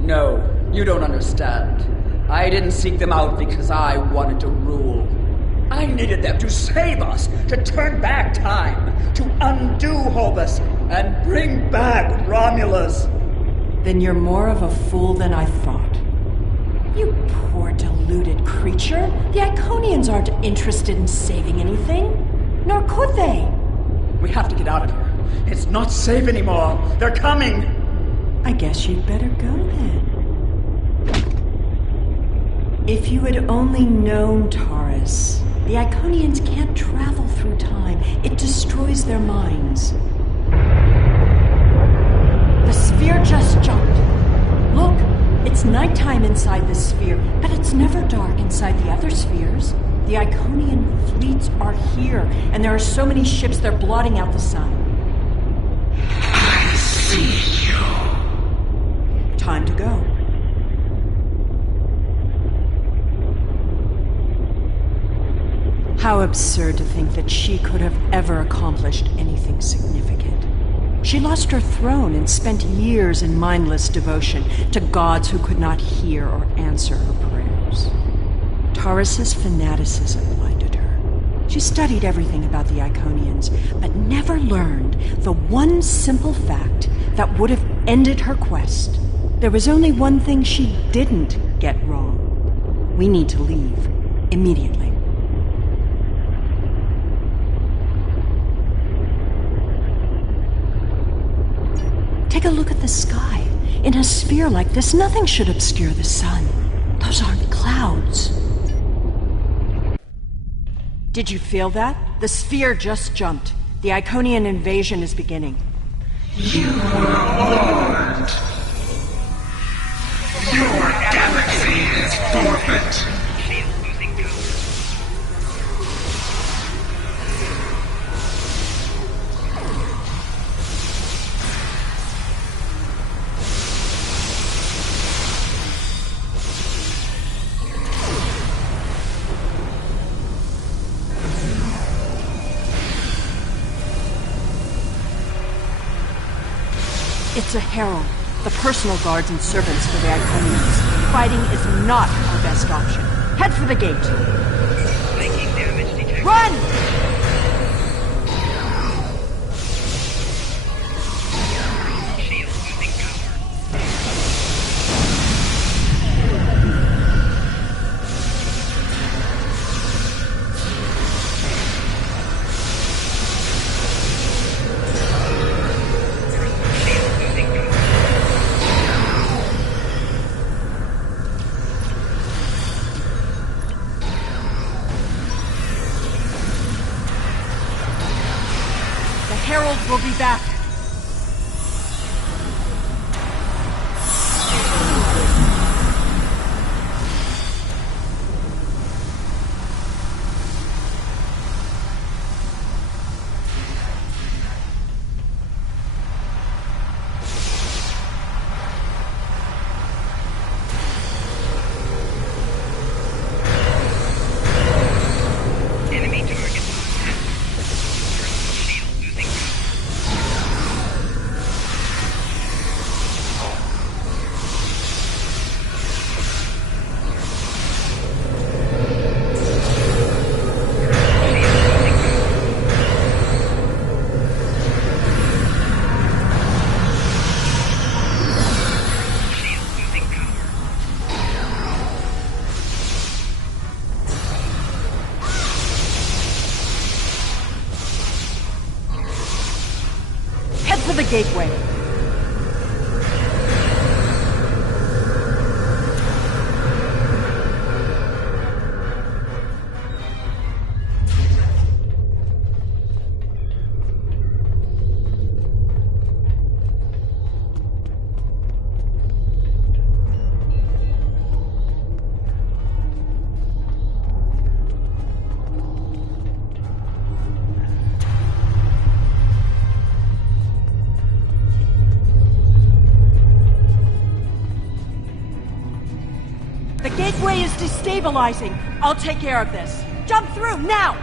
No, you don't understand. I didn't seek them out because I wanted to rule. I needed them to save us, to turn back time, to undo Hobus, and bring back Romulus. Then you're more of a fool than I thought. You poor deluded creature. The Iconians aren't interested in saving anything. Nor could they. We have to get out of here. It's not safe anymore. They're coming. I guess you'd better go then. If you had only known, Taurus, the Iconians can't travel through time. It destroys their minds. The sphere just jumped. Look, it's nighttime inside this sphere, but it's never dark inside the other spheres. The Iconian fleets are here, and there are so many ships they're blotting out the sun. I see you. Time to go. How absurd to think that she could have ever accomplished anything significant. She lost her throne and spent years in mindless devotion to gods who could not hear or answer her prayers. Taurus's fanaticism blinded her. She studied everything about the Iconians, but never learned the one simple fact that would have ended her quest. There was only one thing she didn't get wrong. We need to leave immediately. Take a look at the sky. In a sphere like this, nothing should obscure the sun. Those aren't clouds. Did you feel that? The sphere just jumped. The Iconian invasion is beginning. You were warned. Your galaxy is forfeit. It's a herald, the personal guards and servants for the Iconians. Fighting is not our best option. Head for the gate. Making damage detected. Run! Shield losing power. Herald will be back. Enemy target. Shield losing power. Head for the gateway. The gateway is destabilizing. I'll take care of this. Jump through, now!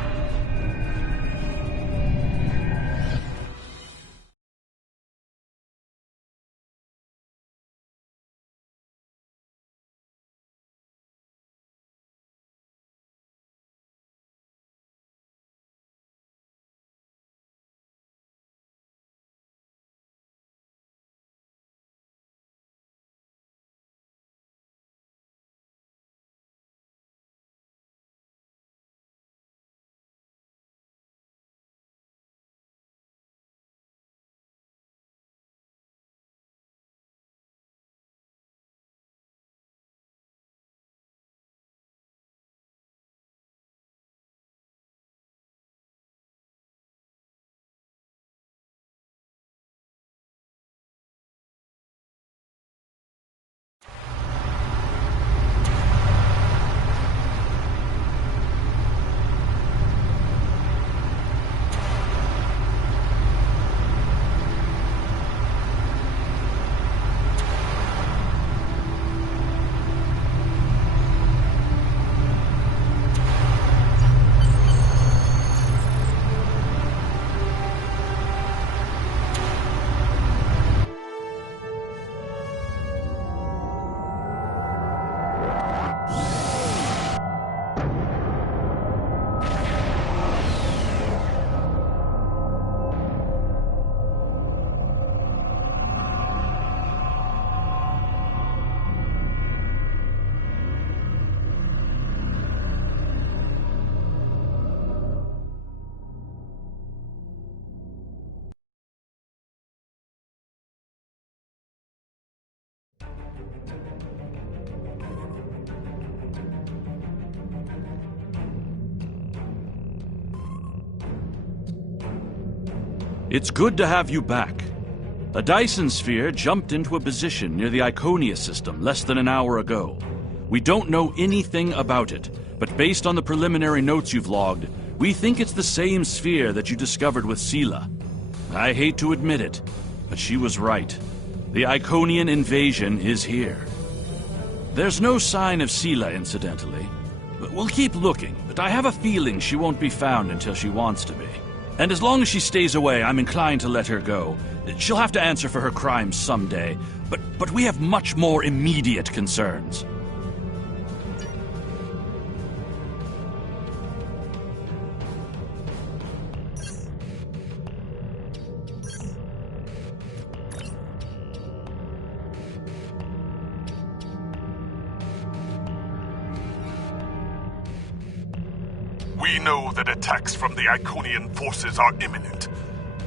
It's good to have you back. A Dyson sphere jumped into a position near the Iconia system less than an hour ago. We don't know anything about it, but based on the preliminary notes you've logged, we think it's the same sphere that you discovered with Sela. I hate to admit it, but she was right. The Iconian invasion is here. There's no sign of Sela, incidentally. We'll keep looking, but I have a feeling she won't be found until she wants to be. And as long as she stays away, I'm inclined to let her go. She'll have to answer for her crimes someday, but we have much more immediate concerns. We know that attacks from the Iconian forces are imminent.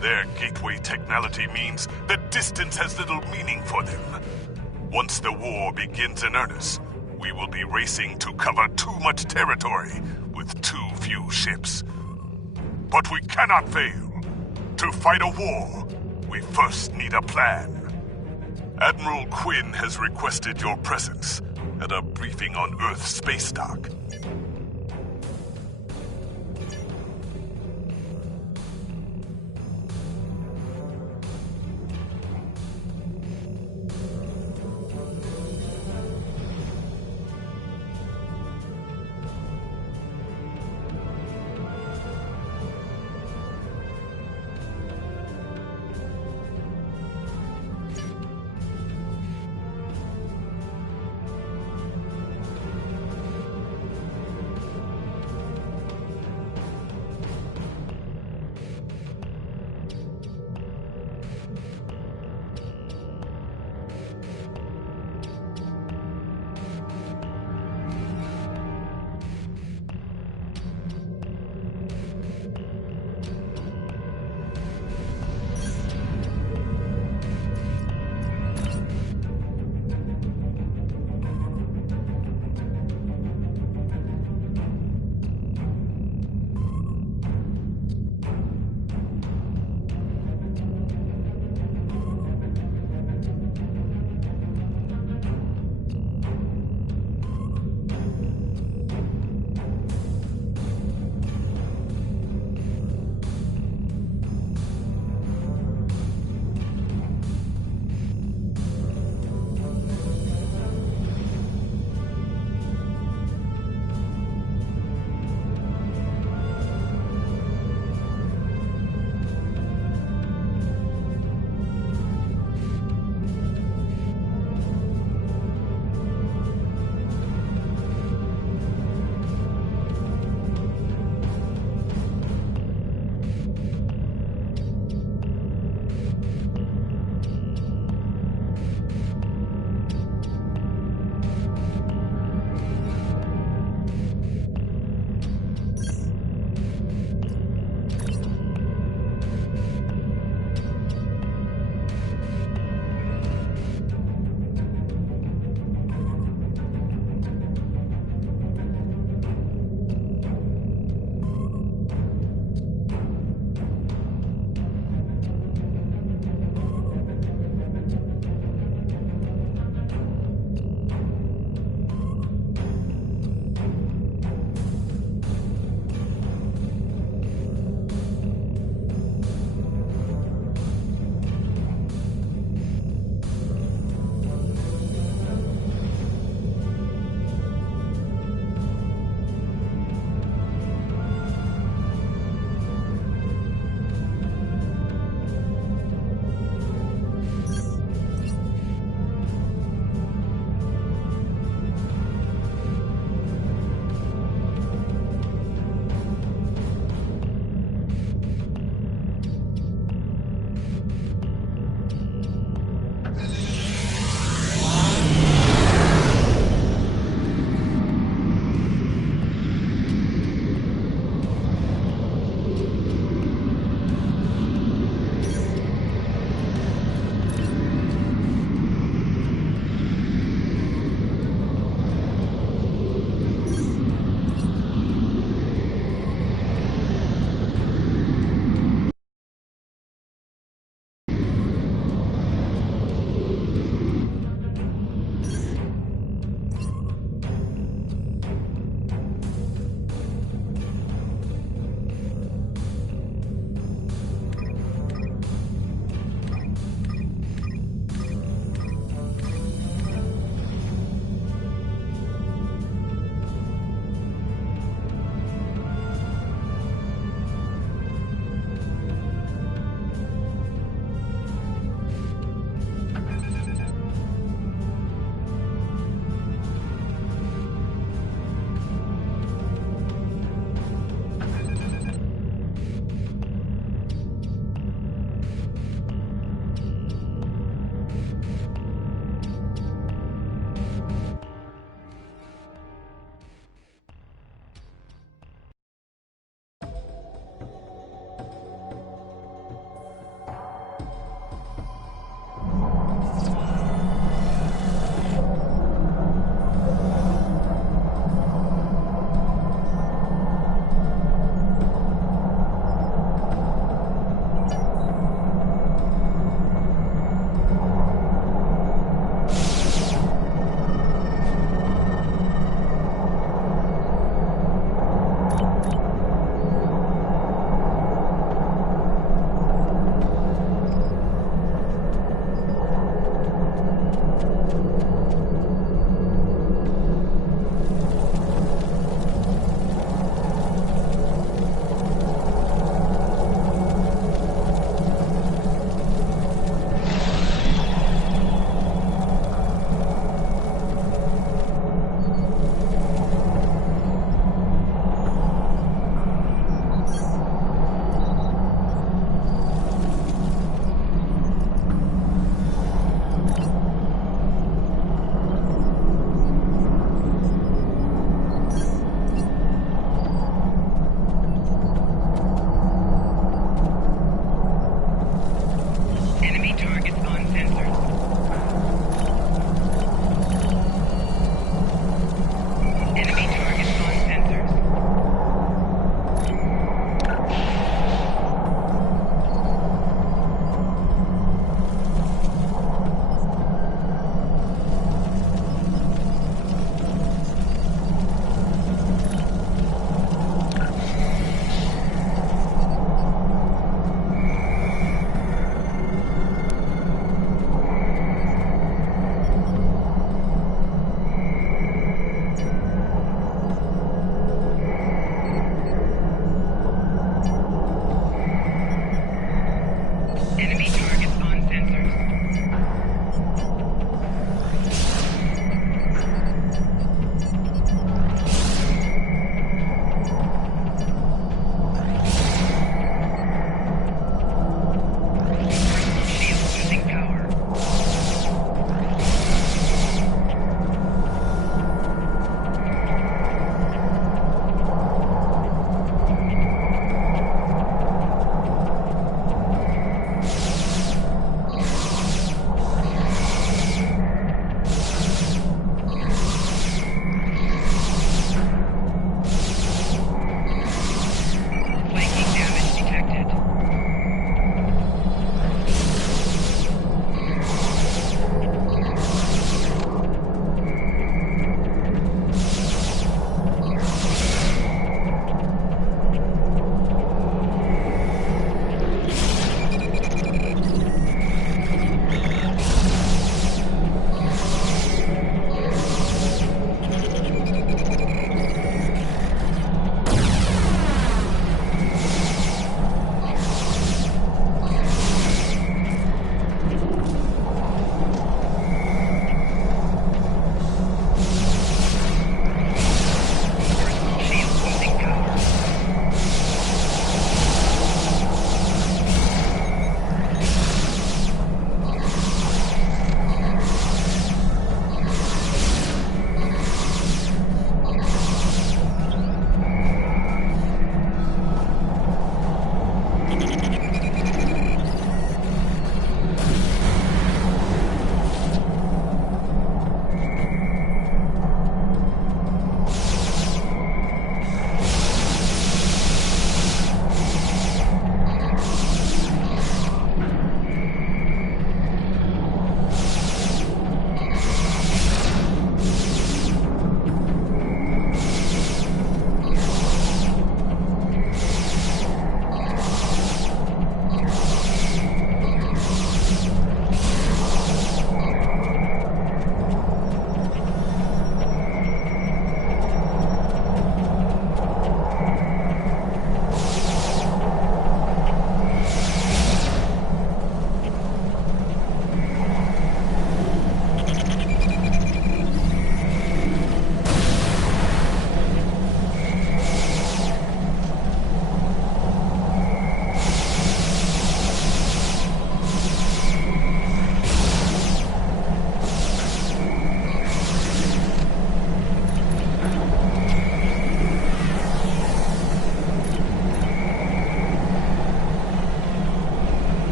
Their gateway technology means that distance has little meaning for them. Once the war begins in earnest, we will be racing to cover too much territory with too few ships. But we cannot fail. To fight a war, we first need a plan. Admiral Quinn has requested your presence at a briefing on Earth space dock.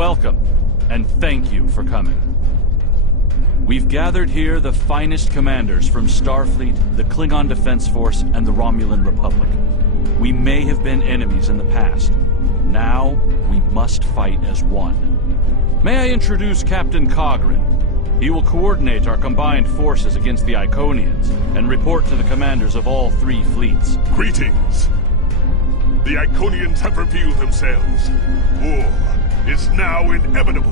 Welcome, and thank you for coming. We've gathered here the finest commanders from Starfleet, the Klingon Defense Force, and the Romulan Republic. We may have been enemies in the past. Now, we must fight as one. May I introduce Captain Cogran? He will coordinate our combined forces against the Iconians and report to the commanders of all 3 fleets. Greetings. The Iconians have revealed themselves. War is now inevitable.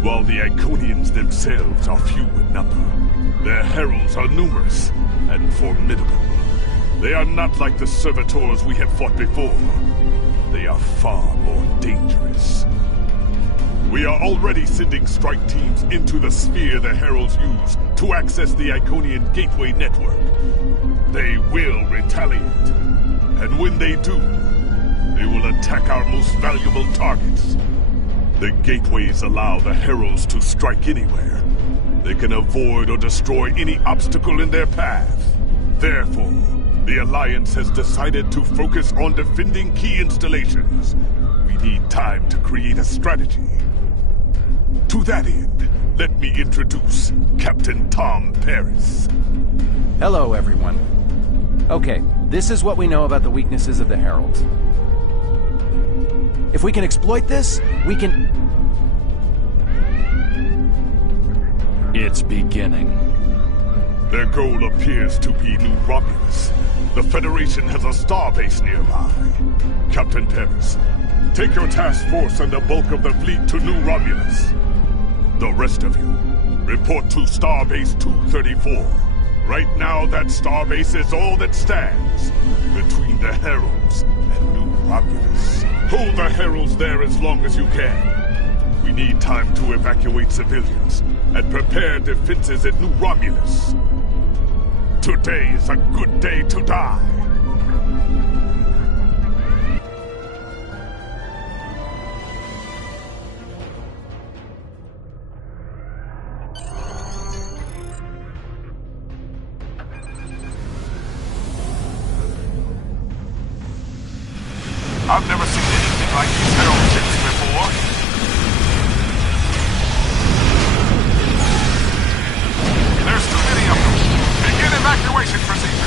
While the Iconians themselves are few in number, their heralds are numerous and formidable. They are not like the servitors we have fought before. They are far more dangerous. We are already sending strike teams into the sphere the heralds use to access the Iconian gateway network. They will retaliate. And when they do, they will attack our most valuable targets. The gateways allow the heralds to strike anywhere. They can avoid or destroy any obstacle in their path. Therefore, the Alliance has decided to focus on defending key installations. We need time to create a strategy. To that end, let me introduce Captain Tom Paris. Hello, everyone. Okay, this is what we know about the weaknesses of the Heralds. If we can exploit this, we can... It's beginning. Their goal appears to be New Romulus. The Federation has a starbase nearby. Captain Paris, take your task force and the bulk of the fleet to New Romulus. The rest of you, report to Starbase 234. Right now, that starbase is all that stands between the Heralds and New Romulus. Hold the Heralds there as long as you can. We need time to evacuate civilians and prepare defenses at New Romulus. Today is a good day to die. I've never seen anything like these herald ships before. There's too many of them. Begin evacuation procedure.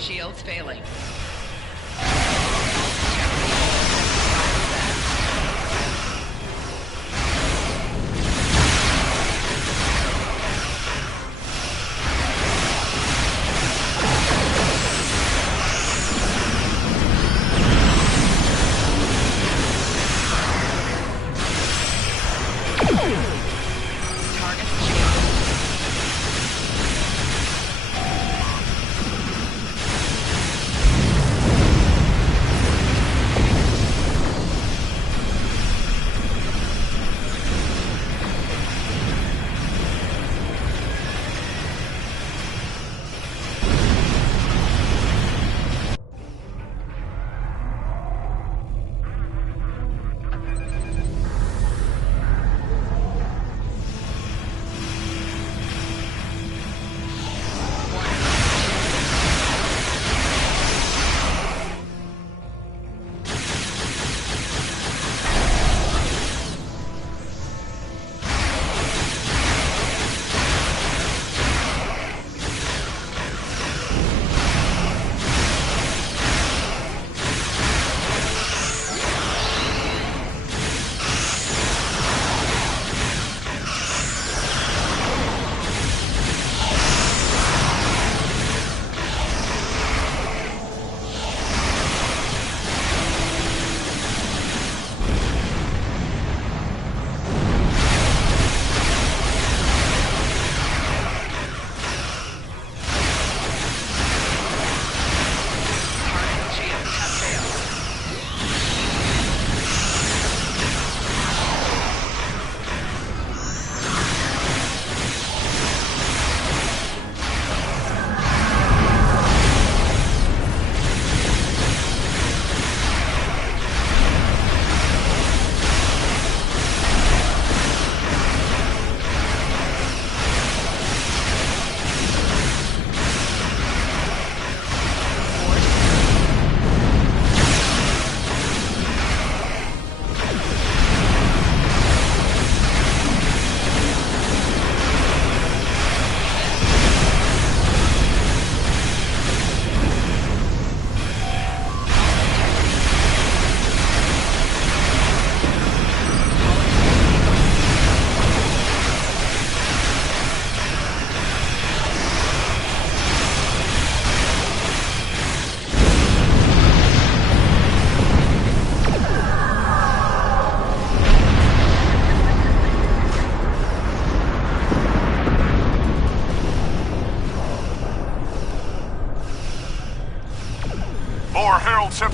Shields failing.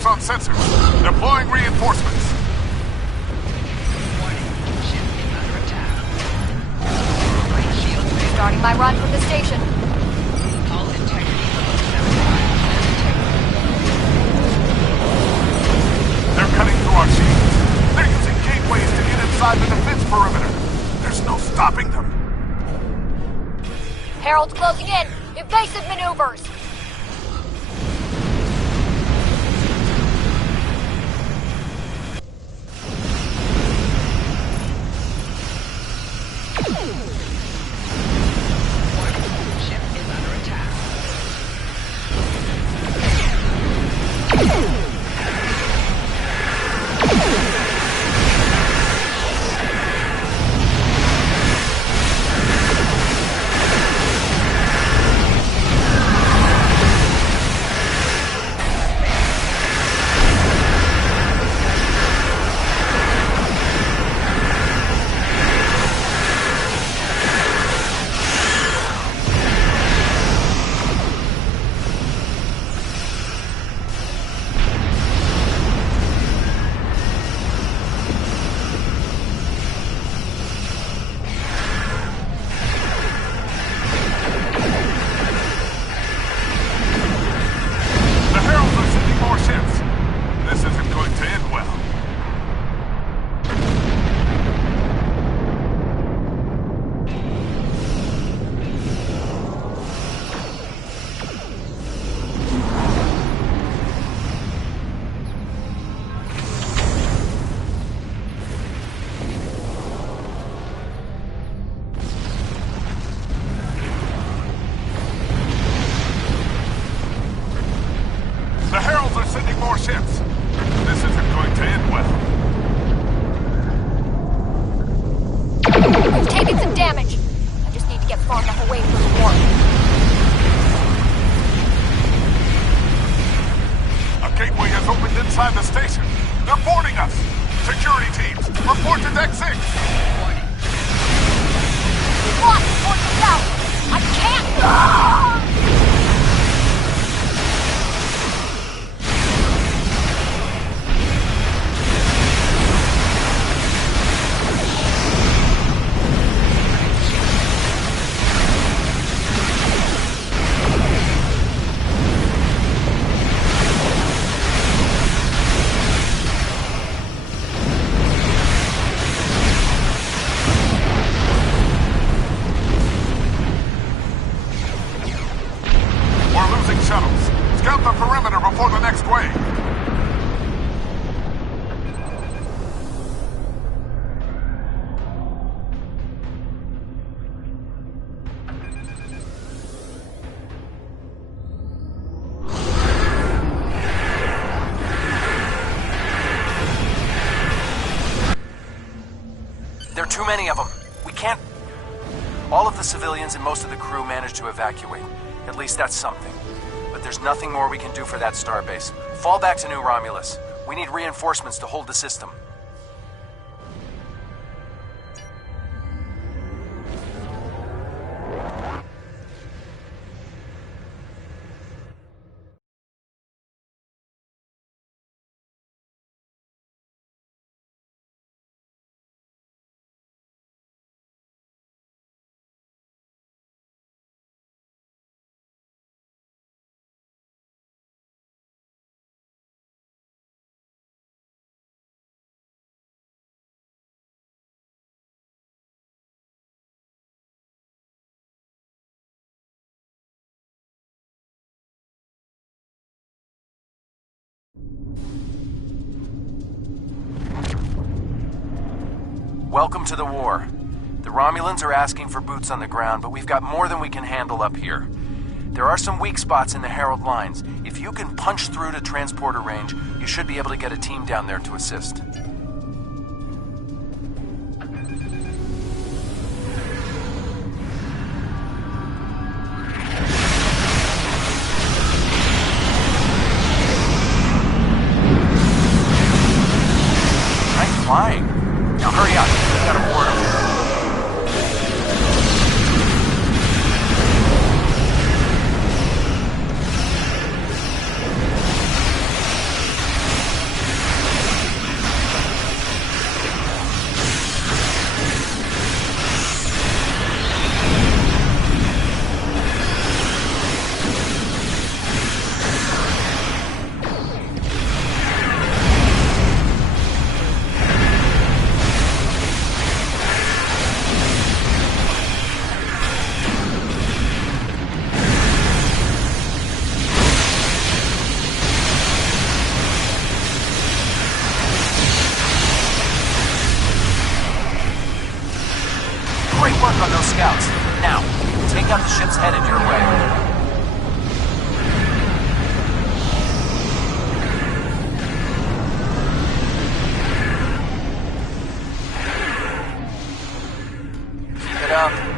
on sensors. Deploying reinforcements. Starting my run from the station. They're cutting through our shields. They're using gateways to get inside the defense perimeter. There's no stopping them. Herald's closing in. Evasive maneuvers. ships. This isn't going to end well. We've taken some damage. I just need to get far enough away from the war. A gateway has opened inside the station. They're boarding us. Security teams, report to Deck 6. We've lost towards the south. I can't. Scout the perimeter before the next wave. There are too many of them. We can't... All of the civilians and most of the crew managed to evacuate. At least that's something. But there's nothing more we can do for that starbase. Fall back to New Romulus. We need reinforcements to hold the system. Welcome to the war. The Romulans are asking for boots on the ground, but we've got more than we can handle up here. There are some weak spots in the Herald lines. If you can punch through to transporter range, you should be able to get a team down there to assist. Nice flying. Now hurry up. We've got to board them. Great work on those scouts. Now, take out the ships headed your way. Up.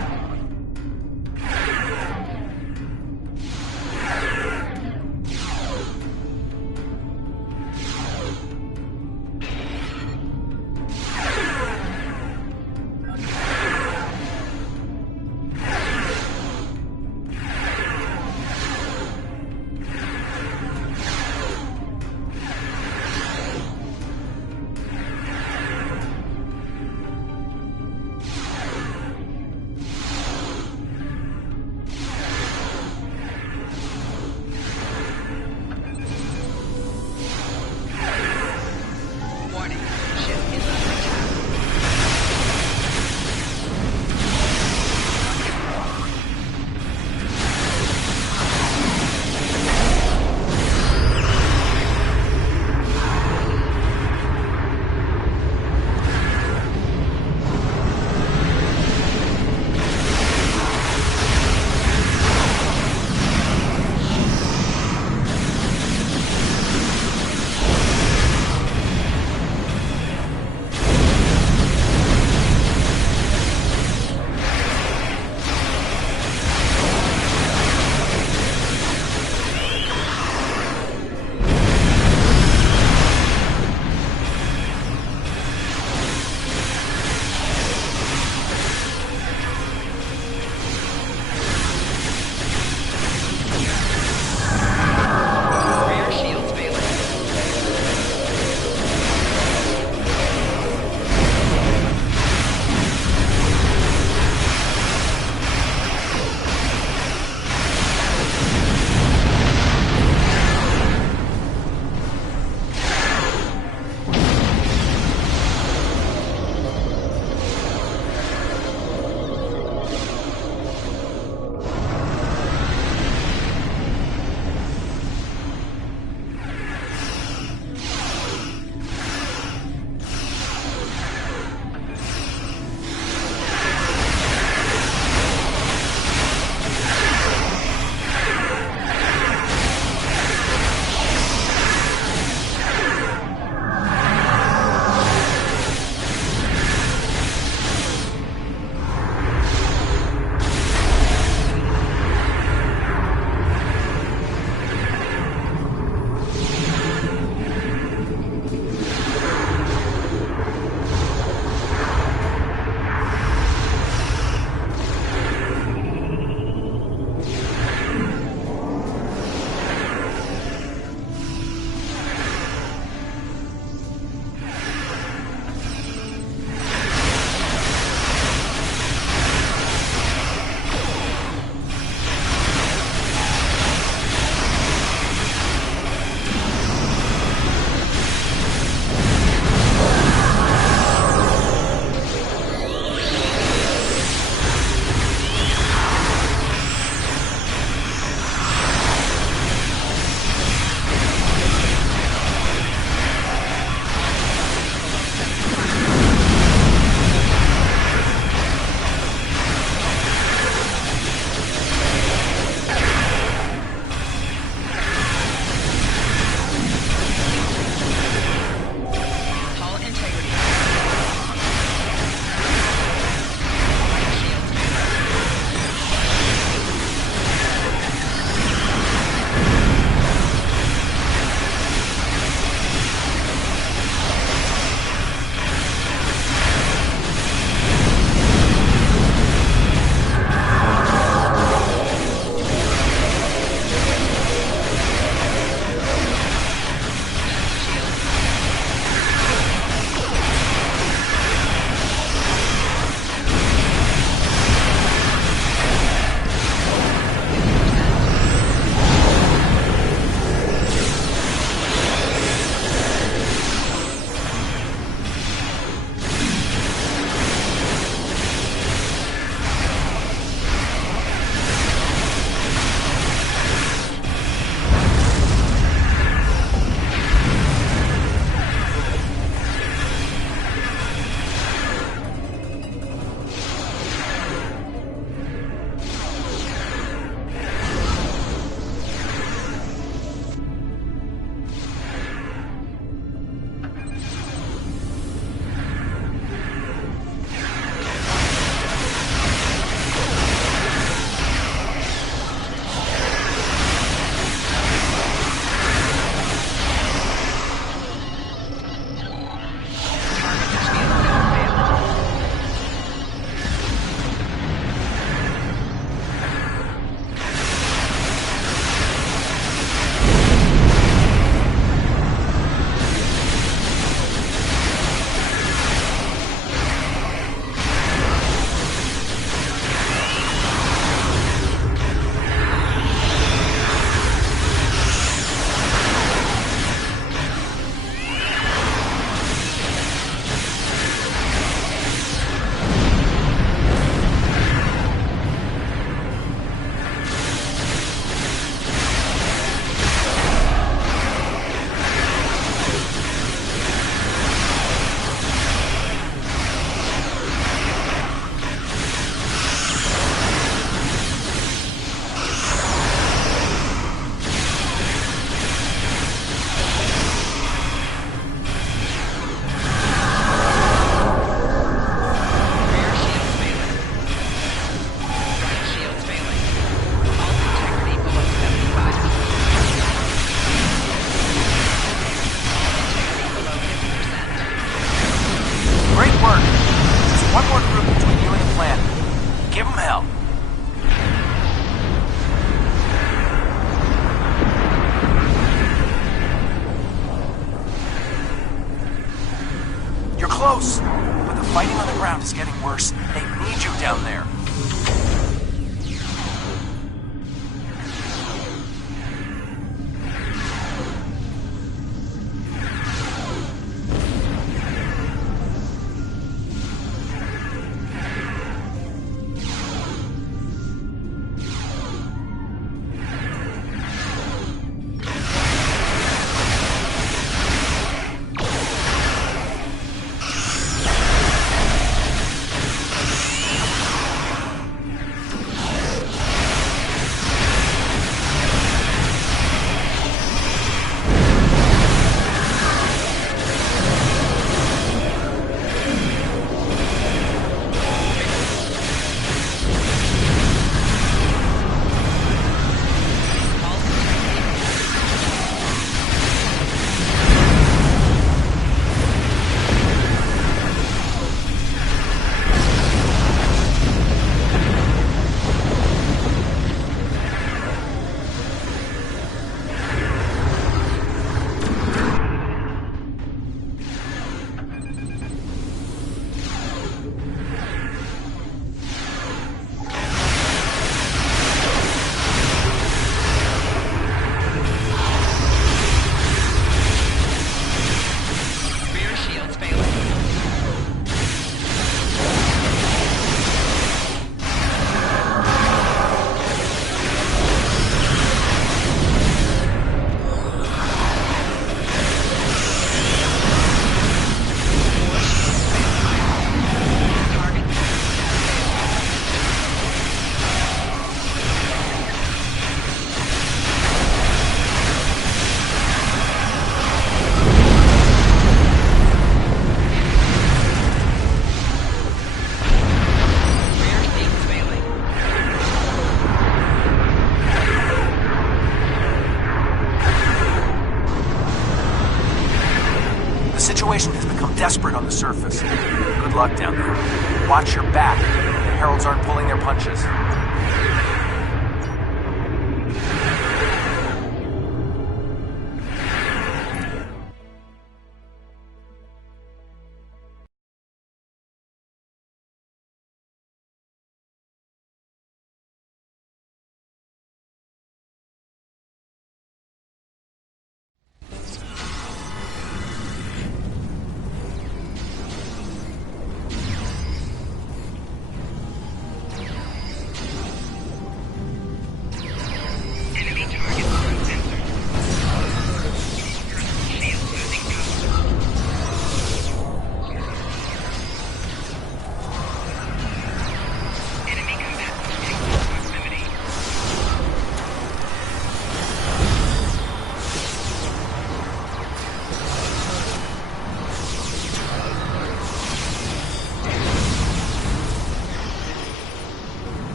desperate on the surface. Good luck down there. Watch your back. The Heralds aren't pulling their punches.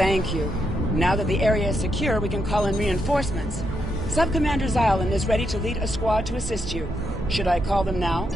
Thank you. Now that the area is secure, we can call in reinforcements. Sub-Commander Xylan is ready to lead a squad to assist you. Should I call them now?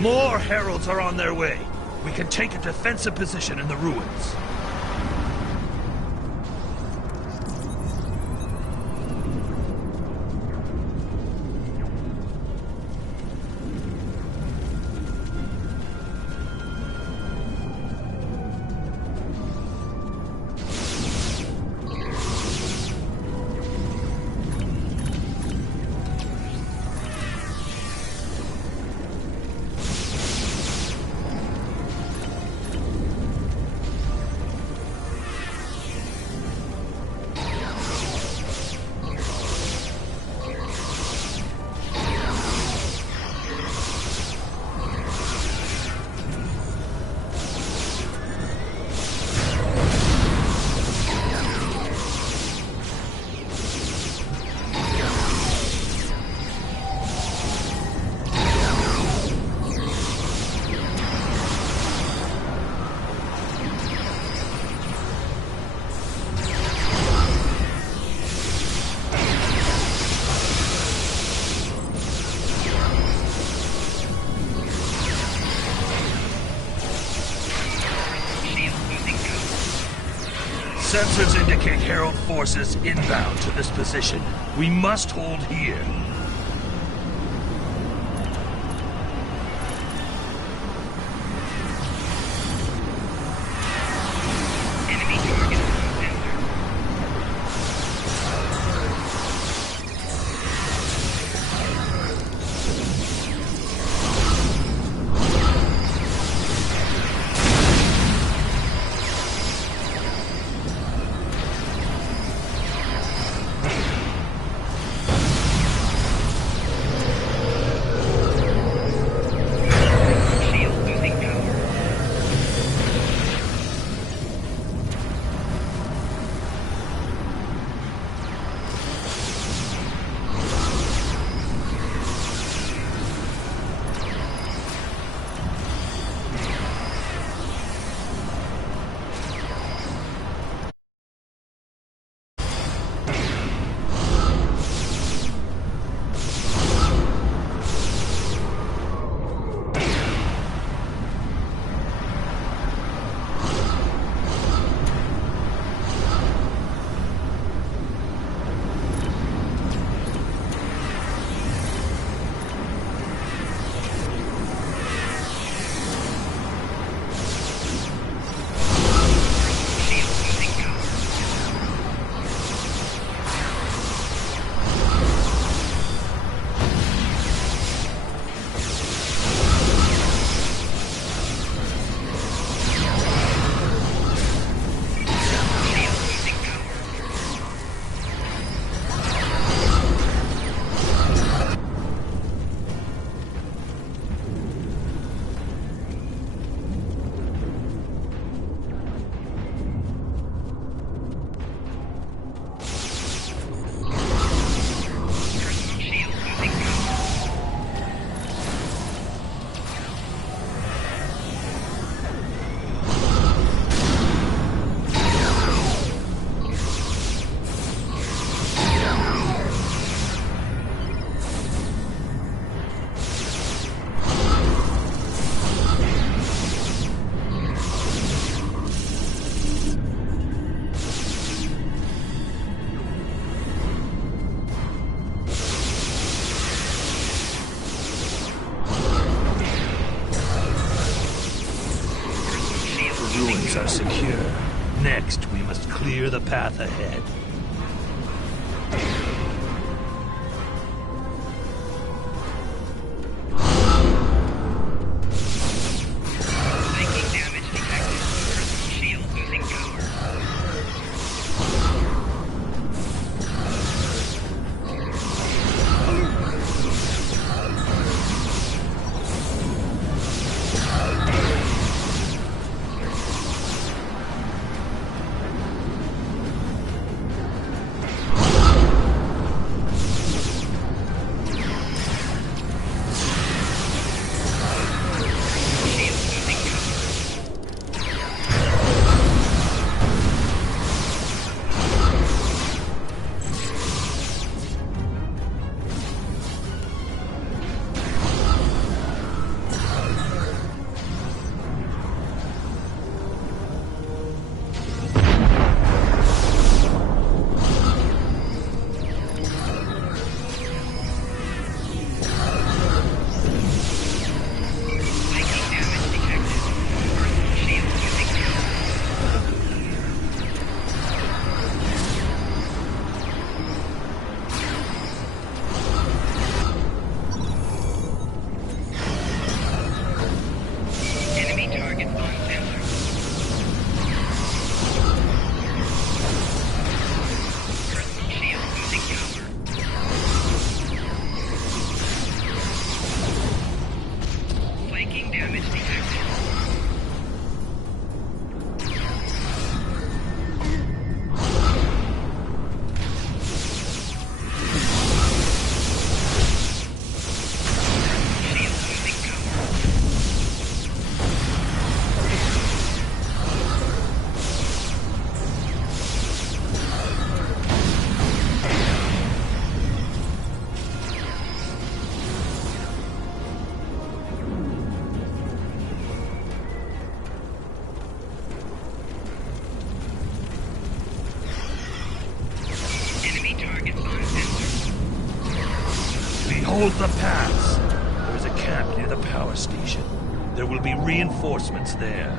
More heralds are on their way. We can take a defensive position in the ruins. Sensors indicate Herald forces inbound to this position. We must hold here. Are secure. Next, we must clear the path ahead. Taking damage detected. Personal shield losing power. Hold the pass. There is a camp near the power station. There will be reinforcements there.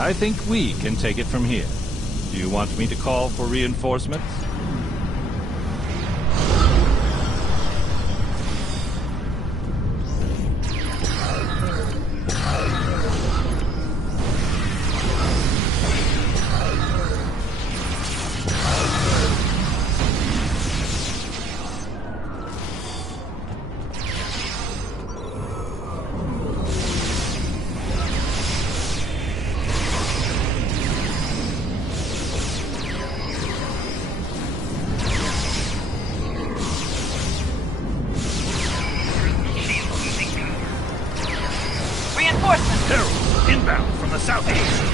I think we can take it from here. Do you want me to call for reinforcements? Herald, inbound from the southeast.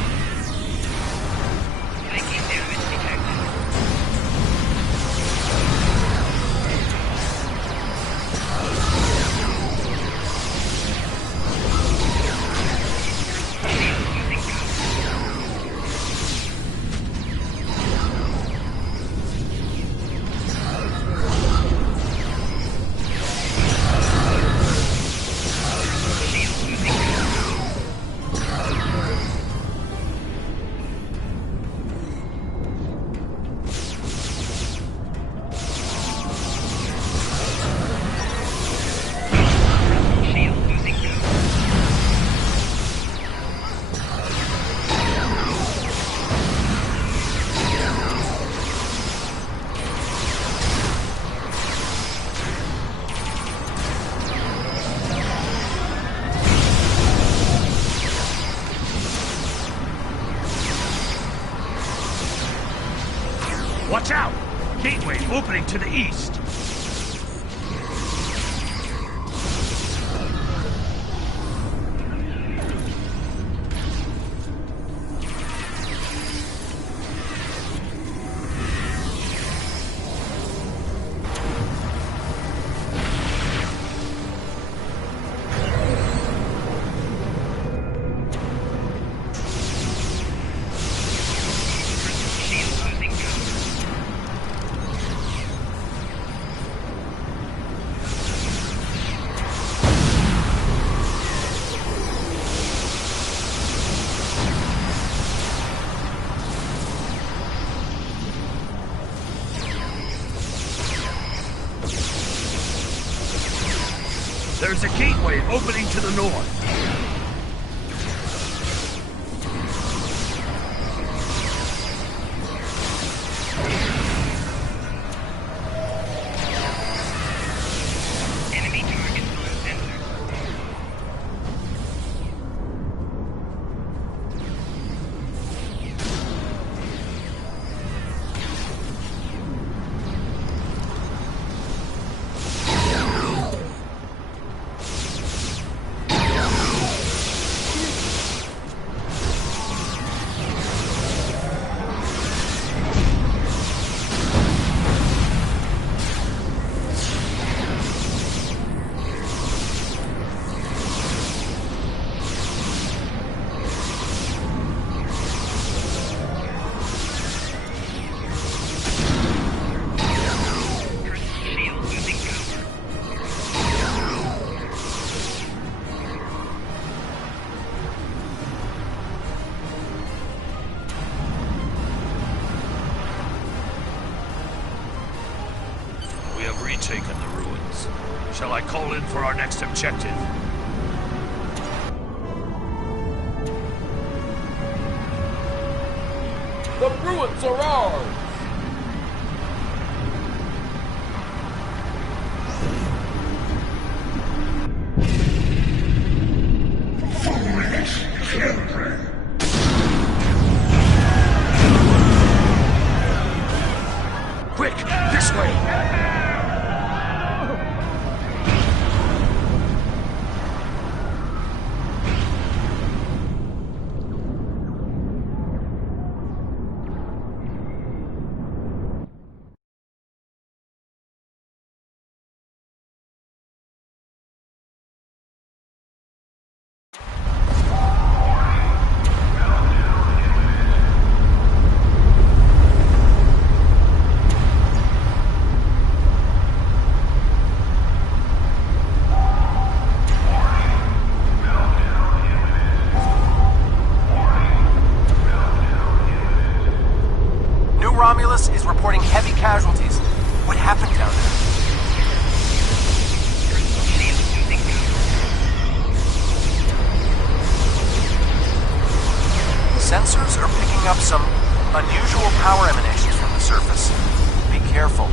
Watch out! Gateway opening to the east. There's a gateway opening to the north. Enemy target on sensor. retaken the ruins. Shall I call in for our next objective? The ruins are ours! Foolish children. Quick, this way! Romulus is reporting heavy casualties. What happened down there? Sensors are picking up some unusual power emanations from the surface. Be careful.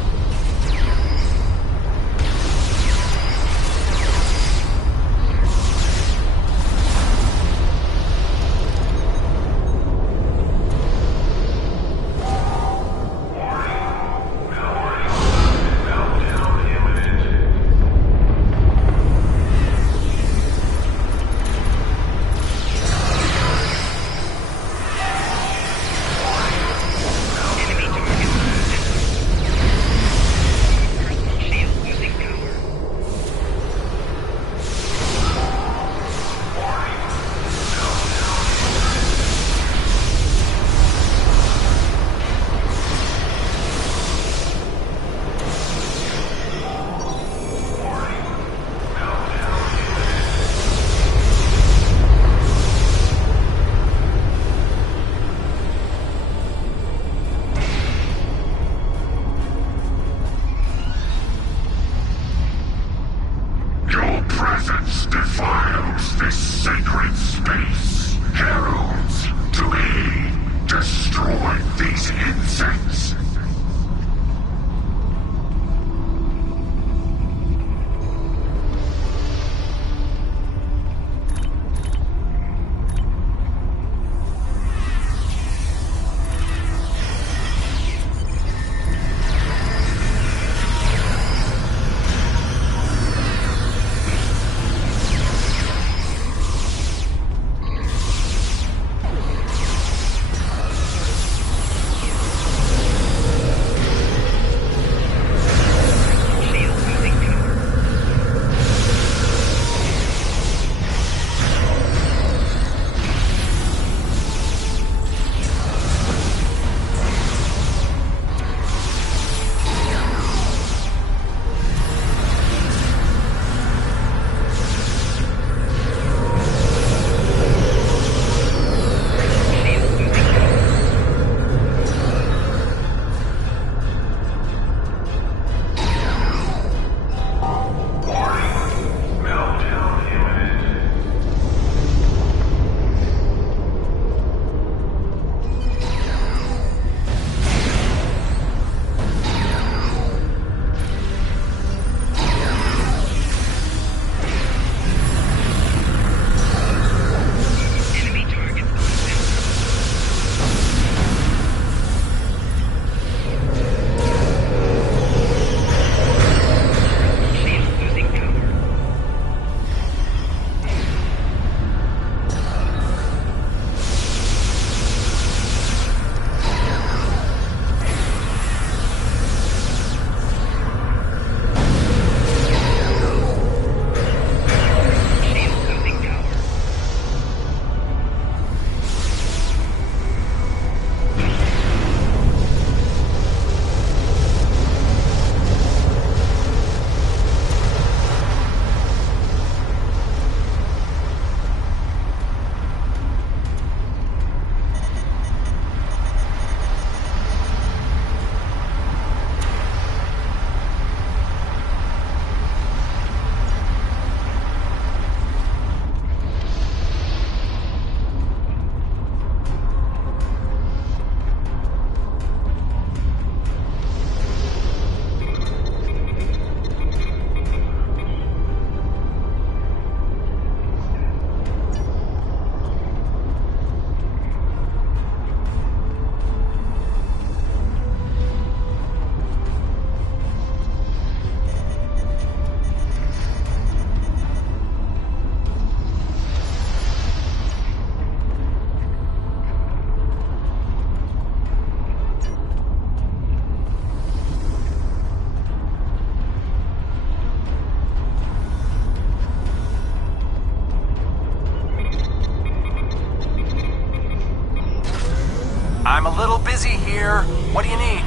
a little busy here. What do you need?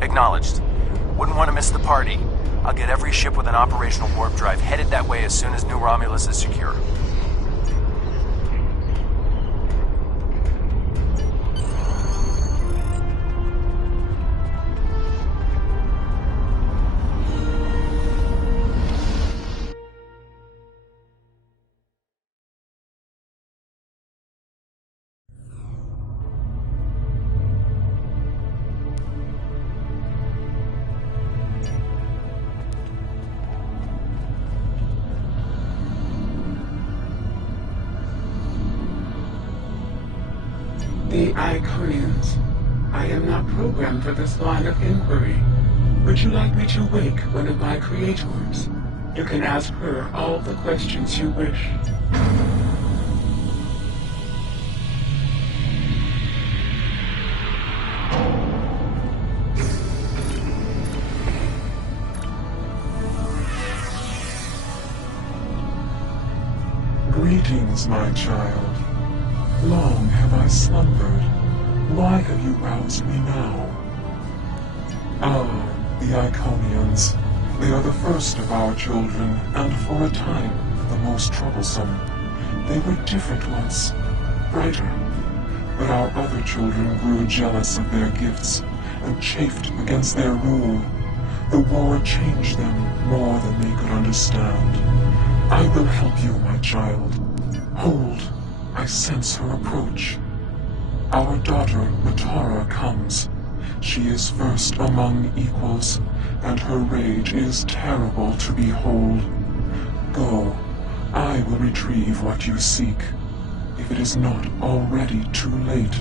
Acknowledged. Wouldn't want to miss the party. I'll get every ship with an operational warp drive headed that way as soon as New Romulus is secure. The Iconians. I am not programmed for this line of inquiry. Would you like me to wake one of my creators? You can ask her all the questions you wish. Greetings, my child. Long have I slumbered. Why have you roused me now? Ah, the Iconians. They are the first of our children, and for a time, the most troublesome. They were different once, brighter. But our other children grew jealous of their gifts, and chafed against their rule. The war changed them more than they could understand. I will help you, my child. Hold. I sense her approach. Our daughter, Matara, comes. She is first among equals, and her rage is terrible to behold. Go. I will retrieve what you seek, if it is not already too late.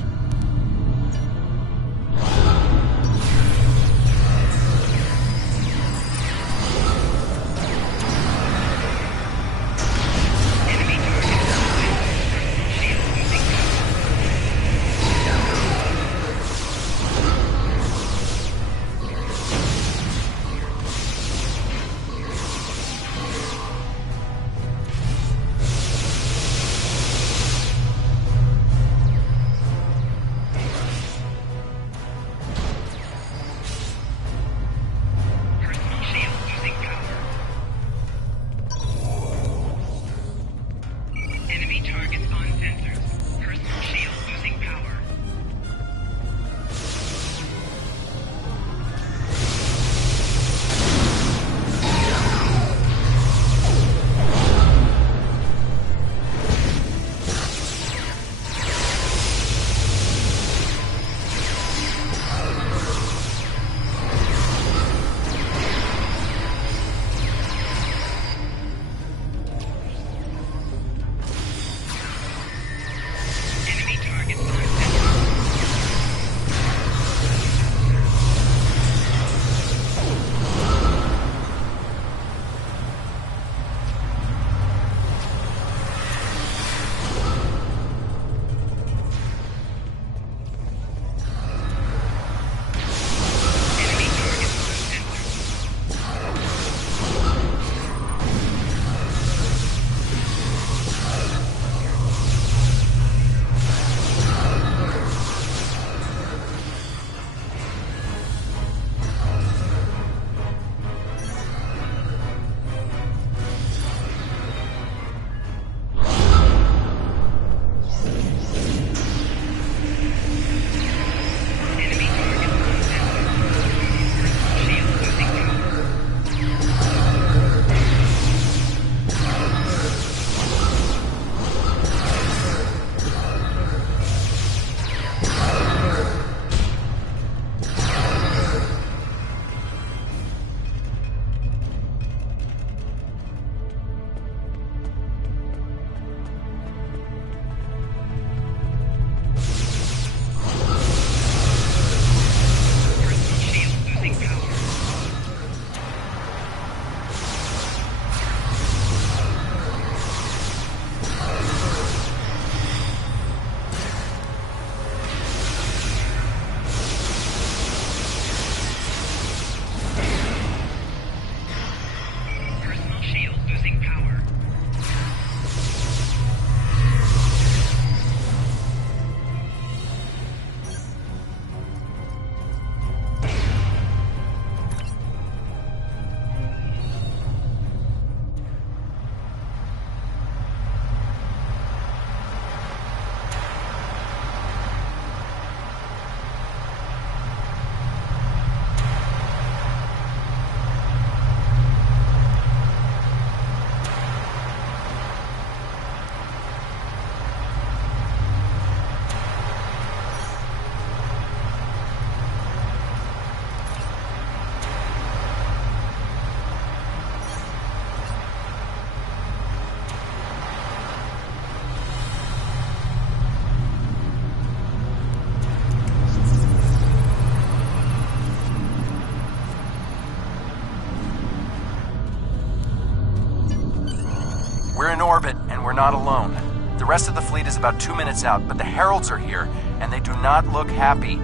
not alone. The rest of the fleet is about 2 minutes out, but the Heralds are here, and they do not look happy.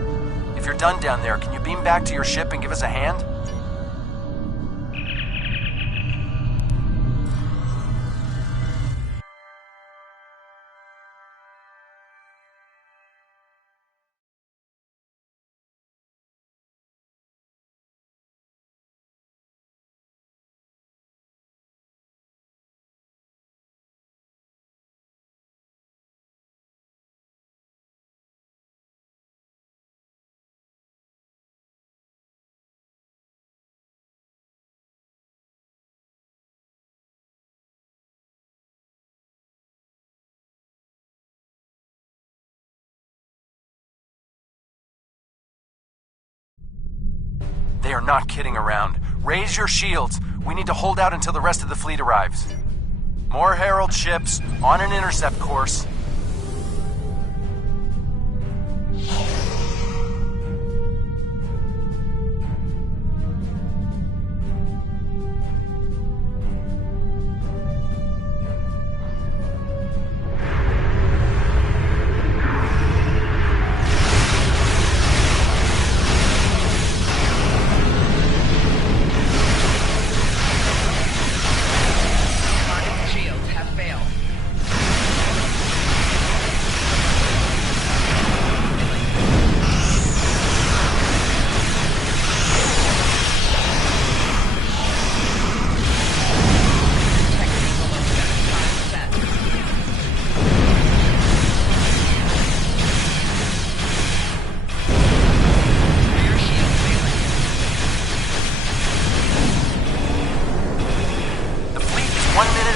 If you're done down there, can you beam back to your ship and give us a hand? They are not kidding around. Raise your shields. We need to hold out until the rest of the fleet arrives. More Herald ships on an intercept course.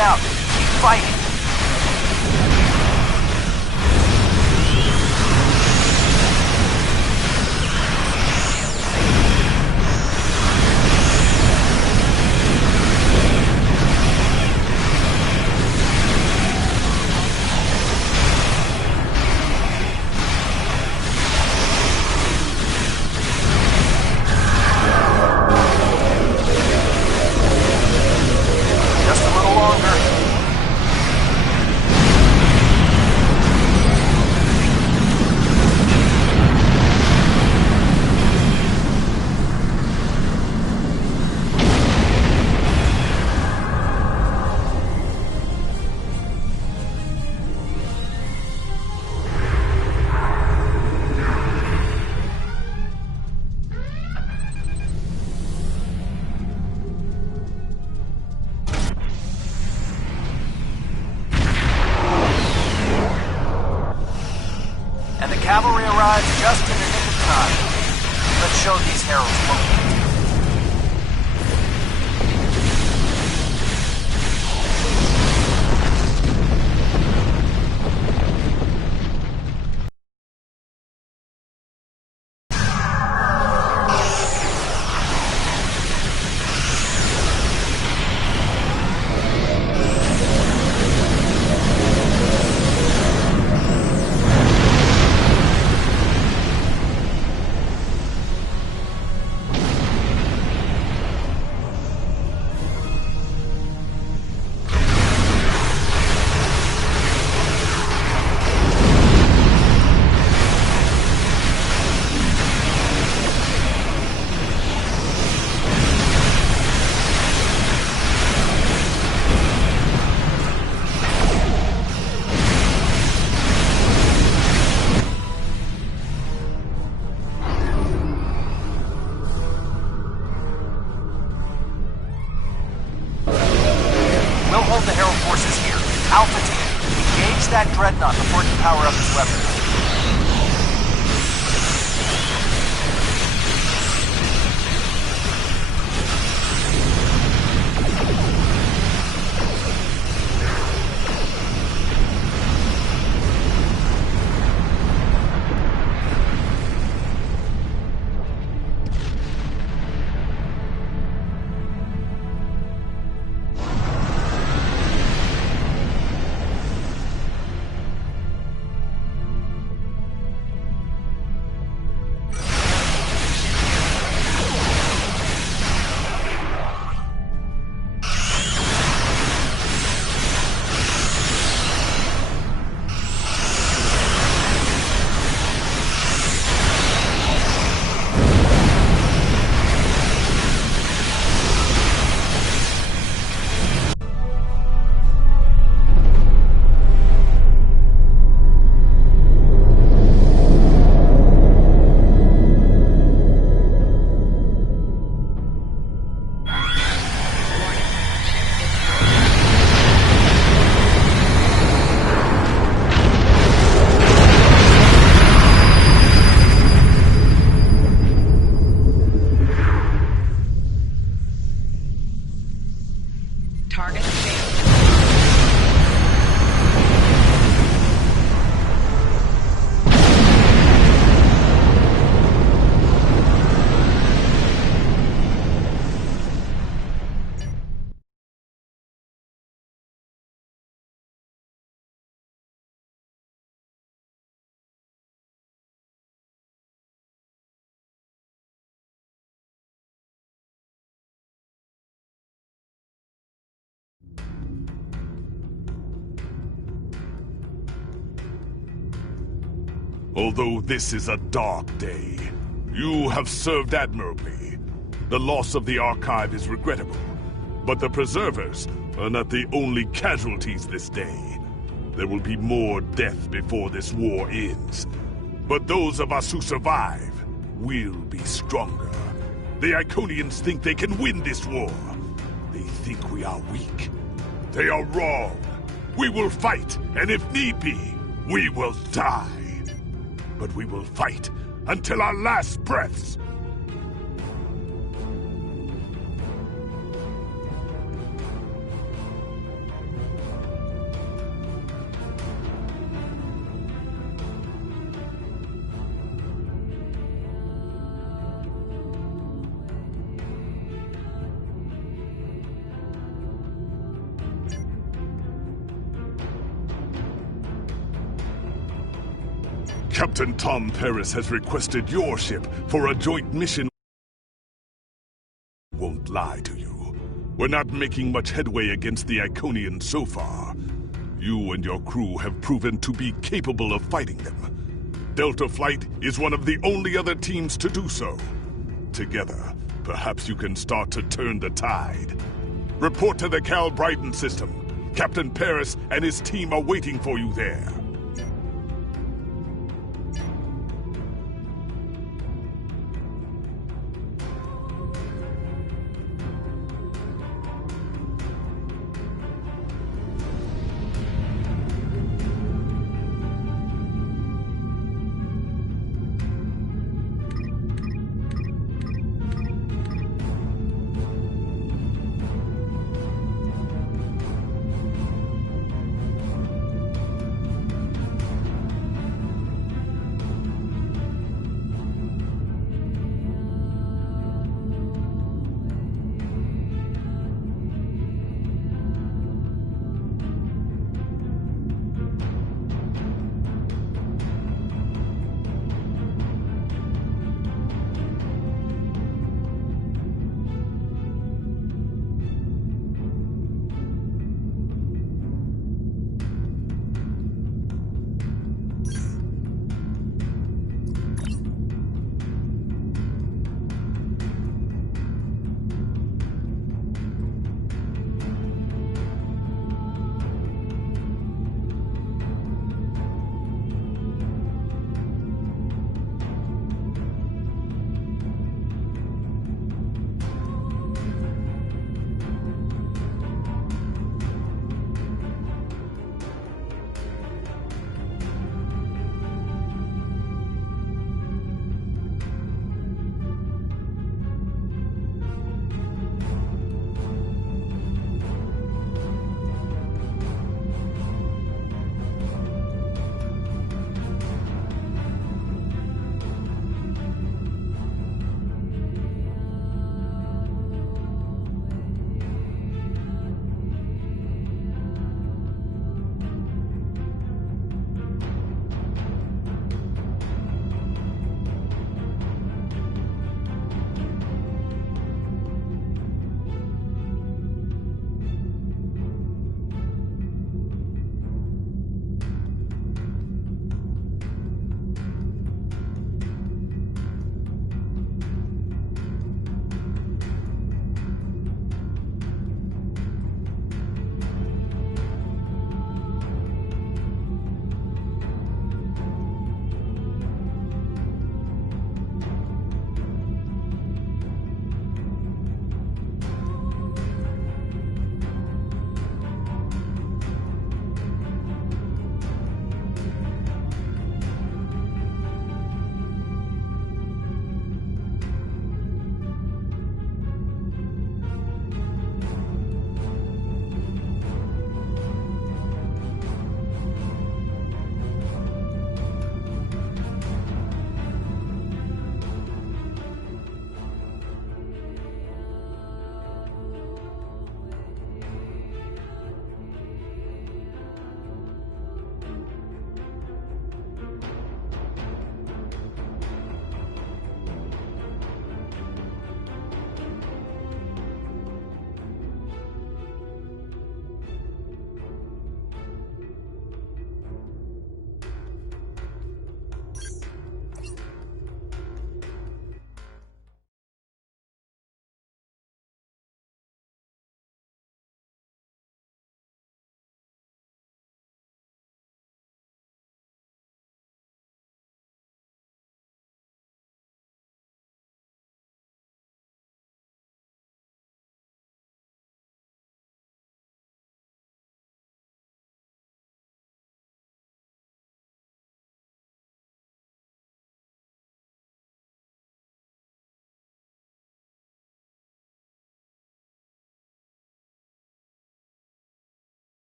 Out. Keep fighting. Just a little longer. And the cavalry arrives just in the nick of time. Let's show these heralds what we can do. We'll hold the Herald forces here. Alpha Team, engage that dreadnought before it can power up its weapons. Although this is a dark day, you have served admirably. The loss of the Archive is regrettable, but the Preservers are not the only casualties this day. There will be more death before this war ends. But those of us who survive will be stronger. The Iconians think they can win this war. They think we are weak. They are wrong. We will fight, and if need be, we will die. But we will fight until our last breaths. Captain Tom Paris has requested your ship for a joint mission. Won't lie to you. We're not making much headway against the Iconians so far. You and your crew have proven to be capable of fighting them. Delta Flight is one of the only other teams to do so. Together, perhaps you can start to turn the tide. Report to the Cal Bryden system. Captain Paris and his team are waiting for you there.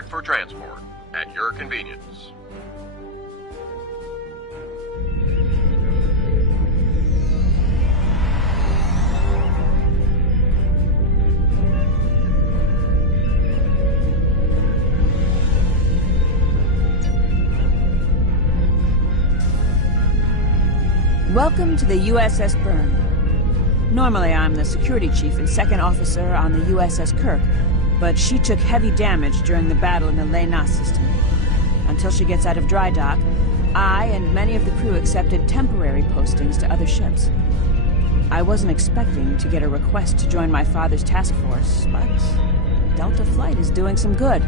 cleared for transport at your convenience. Welcome to the USS Byrne. Normally I'm the security chief and second officer on the USS Kirk, but she took heavy damage during the battle in the Lena system. Until she gets out of dry dock, I and many of the crew accepted temporary postings to other ships. I wasn't expecting to get a request to join my father's task force, but Delta Flight is doing some good.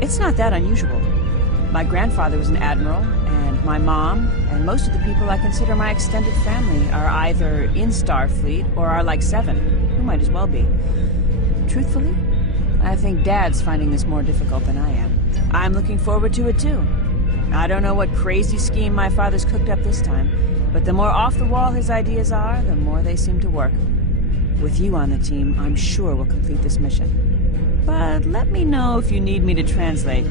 It's not that unusual. My grandfather was an admiral, and my mom, and most of the people I consider my extended family are either in Starfleet or are like Seven, who might as well be. Truthfully, I think Dad's finding this more difficult than I am. I'm looking forward to it too. I don't know what crazy scheme my father's cooked up this time, but the more off-the-wall his ideas are, the more they seem to work. With you on the team, I'm sure we'll complete this mission. But let me know if you need me to translate.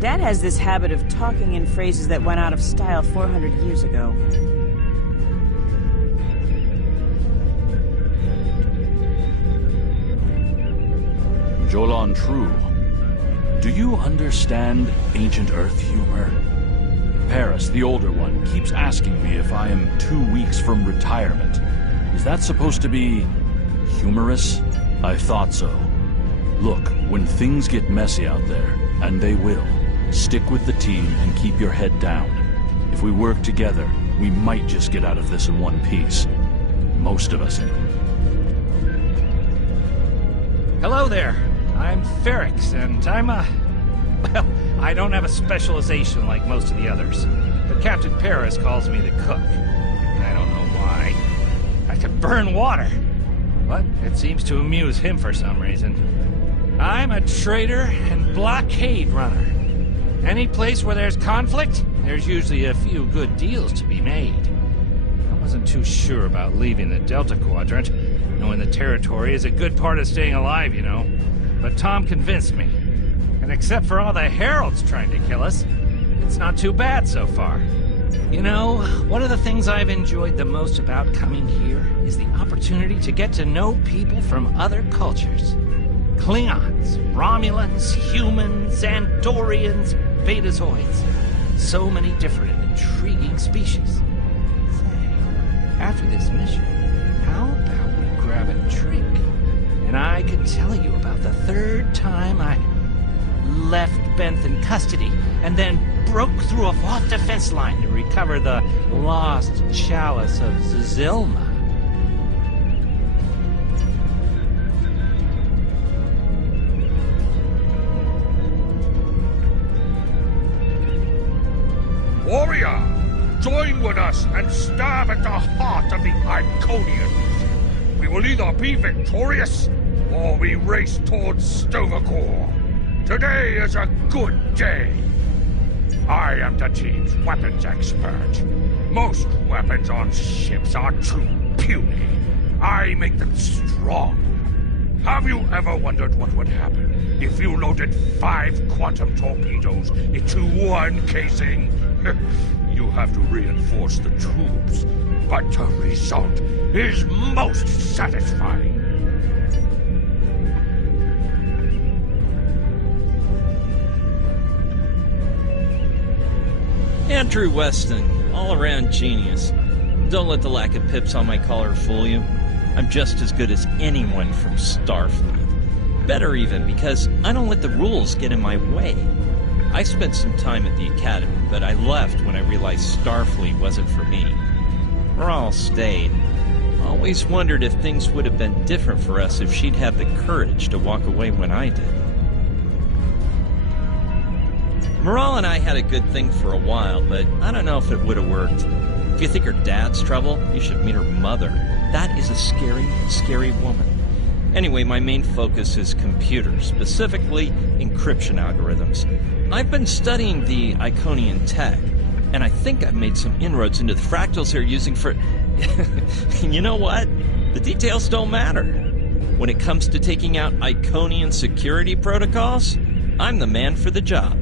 Dad has this habit of talking in phrases that went out of style 400 years ago. Jolan True, do you understand ancient Earth humor? Paris, the older one, keeps asking me if I am 2 weeks from retirement. Is that supposed to be humorous? I thought so. Look, when things get messy out there, and they will, stick with the team and keep your head down. If we work together, we might just get out of this in one piece. Most of us anyway. Hello there. I'm Ferrix, and I'm well, I don't have a specialization like most of the others. But Captain Paris calls me the cook. I don't know why. I can burn water. But it seems to amuse him for some reason. I'm a trader and blockade runner. Any place where there's conflict, there's usually a few good deals to be made. I wasn't too sure about leaving the Delta Quadrant, knowing the territory is a good part of staying alive, you know. But Tom convinced me. And except for all the heralds trying to kill us, it's not too bad so far. You know, one of the things I've enjoyed the most about coming here is the opportunity to get to know people from other cultures. Klingons, Romulans, humans, Andorians, Betazoids. So many different and intriguing species. Say, after this mission, how about we grab a drink? And I can tell you about the third time I left Benth in custody, and then broke through a vault defense line to recover the lost chalice of Zilma. Warrior, join with us and stab at the heart of the Iconians. We will either be victorious, or we race towards Stovacor. Today is a good day. I am the team's weapons expert. Most weapons on ships are too puny. I make them strong. Have you ever wondered what would happen if you loaded 5 quantum torpedoes into one casing? You have to reinforce the tubes, but the result is most satisfying. Andrew Weston, all-around genius. Don't let the lack of pips on my collar fool you. I'm just as good as anyone from Starfleet. Better even, because I don't let the rules get in my way. I spent some time at the Academy, but I left when I realized Starfleet wasn't for me. Rahl stayed. Always wondered if things would have been different for us if she'd had the courage to walk away when I did. Morale and I had a good thing for a while, but I don't know if it would have worked. If you think her dad's trouble, you should meet her mother. That is a scary, scary woman. Anyway, my main focus is computers, specifically encryption algorithms. I've been studying the Iconian tech, and I think I've made some inroads into the fractals they're using for... You know what? The details don't matter. When it comes to taking out Iconian security protocols, I'm the man for the job.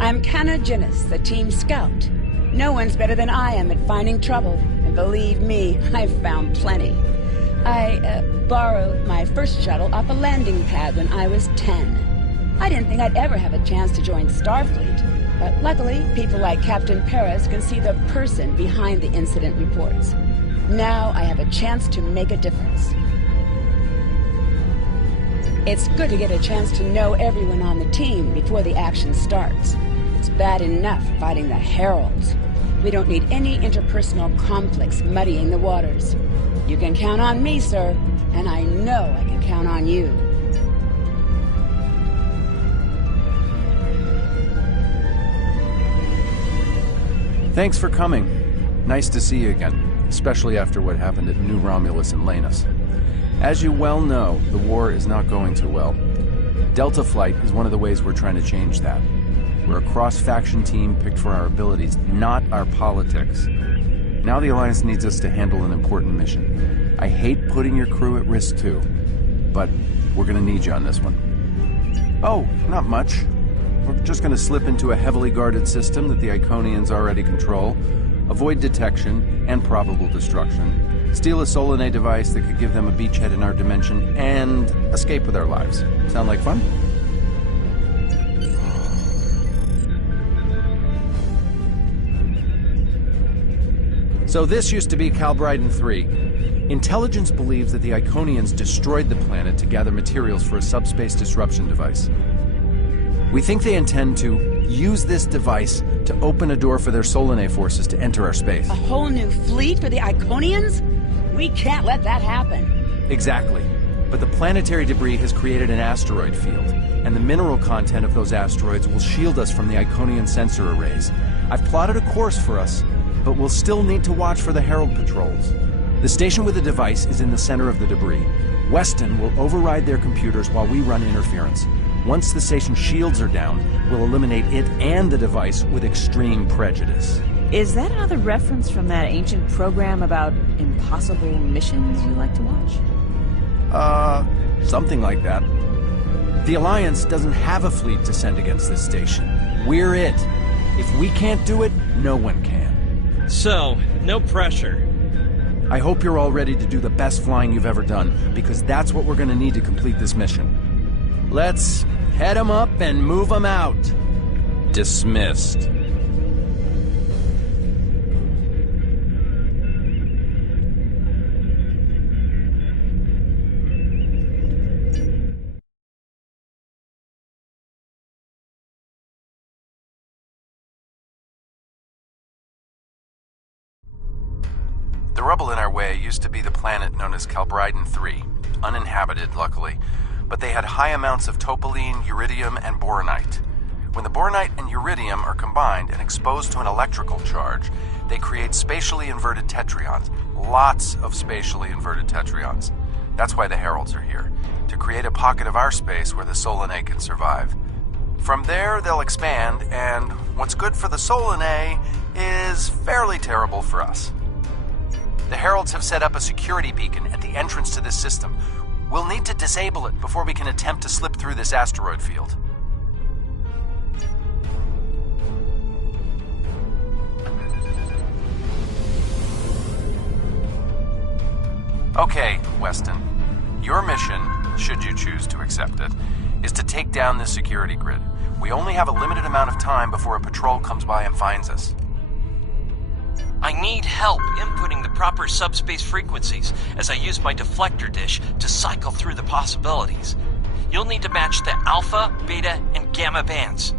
I'm Canna Ginnis, the team scout. No one's better than I am at finding trouble, and believe me, I've found plenty. I borrowed my first shuttle off a landing pad when I was 10. I didn't think I'd ever have a chance to join Starfleet, but luckily, people like Captain Paris can see the person behind the incident reports. Now I have a chance to make a difference. It's good to get a chance to know everyone on the team before the action starts. It's bad enough fighting the Heralds. We don't need any interpersonal conflicts muddying the waters. You can count on me, sir, and I know I can count on you. Thanks for coming. Nice to see you again, especially after what happened at New Romulus and Lanus. As you well know, the war is not going too well. Delta Flight is one of the ways we're trying to change that. We're a cross-faction team picked for our abilities, not our politics. Now the Alliance needs us to handle an important mission. I hate putting your crew at risk too, but we're gonna need you on this one. Oh, not much. We're just gonna slip into a heavily guarded system that the Iconians already control, avoid detection and probable destruction, steal a Solanae device that could give them a beachhead in our dimension, and escape with our lives. Sound like fun? So this used to be Calbryden 3. Intelligence believes that the Iconians destroyed the planet to gather materials for a subspace disruption device. We think they intend to use this device to open a door for their Solanae forces to enter our space. A whole new fleet for the Iconians? We can't let that happen. Exactly. But the planetary debris has created an asteroid field, and the mineral content of those asteroids will shield us from the Iconian sensor arrays. I've plotted a course for us, but we'll still need to watch for the Herald patrols. The station with the device is in the center of the debris. Weston will override their computers while we run interference. Once the station's shields are down, we'll eliminate it and the device with extreme prejudice. Is that another reference from that ancient program about impossible missions you like to watch? Something like that. The Alliance doesn't have a fleet to send against this station. We're it. If we can't do it, no one can. So, no pressure. I hope you're all ready to do the best flying you've ever done, because that's what we're gonna need to complete this mission. Let's head them up and move them out. Dismissed. The rubble in our way used to be the planet known as Calbryden 3, uninhabited, luckily, but they had high amounts of topoline, uridium, and boronite. When the boronite and uridium are combined and exposed to an electrical charge, they create spatially inverted tetrions, lots of spatially inverted tetrions. That's why the Heralds are here, to create a pocket of our space where the Solanae can survive. From there, they'll expand, and what's good for the Solanae is fairly terrible for us. The Heralds have set up a security beacon at the entrance to this system. We'll need to disable it before we can attempt to slip through this asteroid field. Okay, Weston. Your mission, should you choose to accept it, is to take down this security grid. We only have a limited amount of time before a patrol comes by and finds us. I need help inputting the proper subspace frequencies as I use my deflector dish to cycle through the possibilities. You'll need to match the alpha, beta, and gamma bands.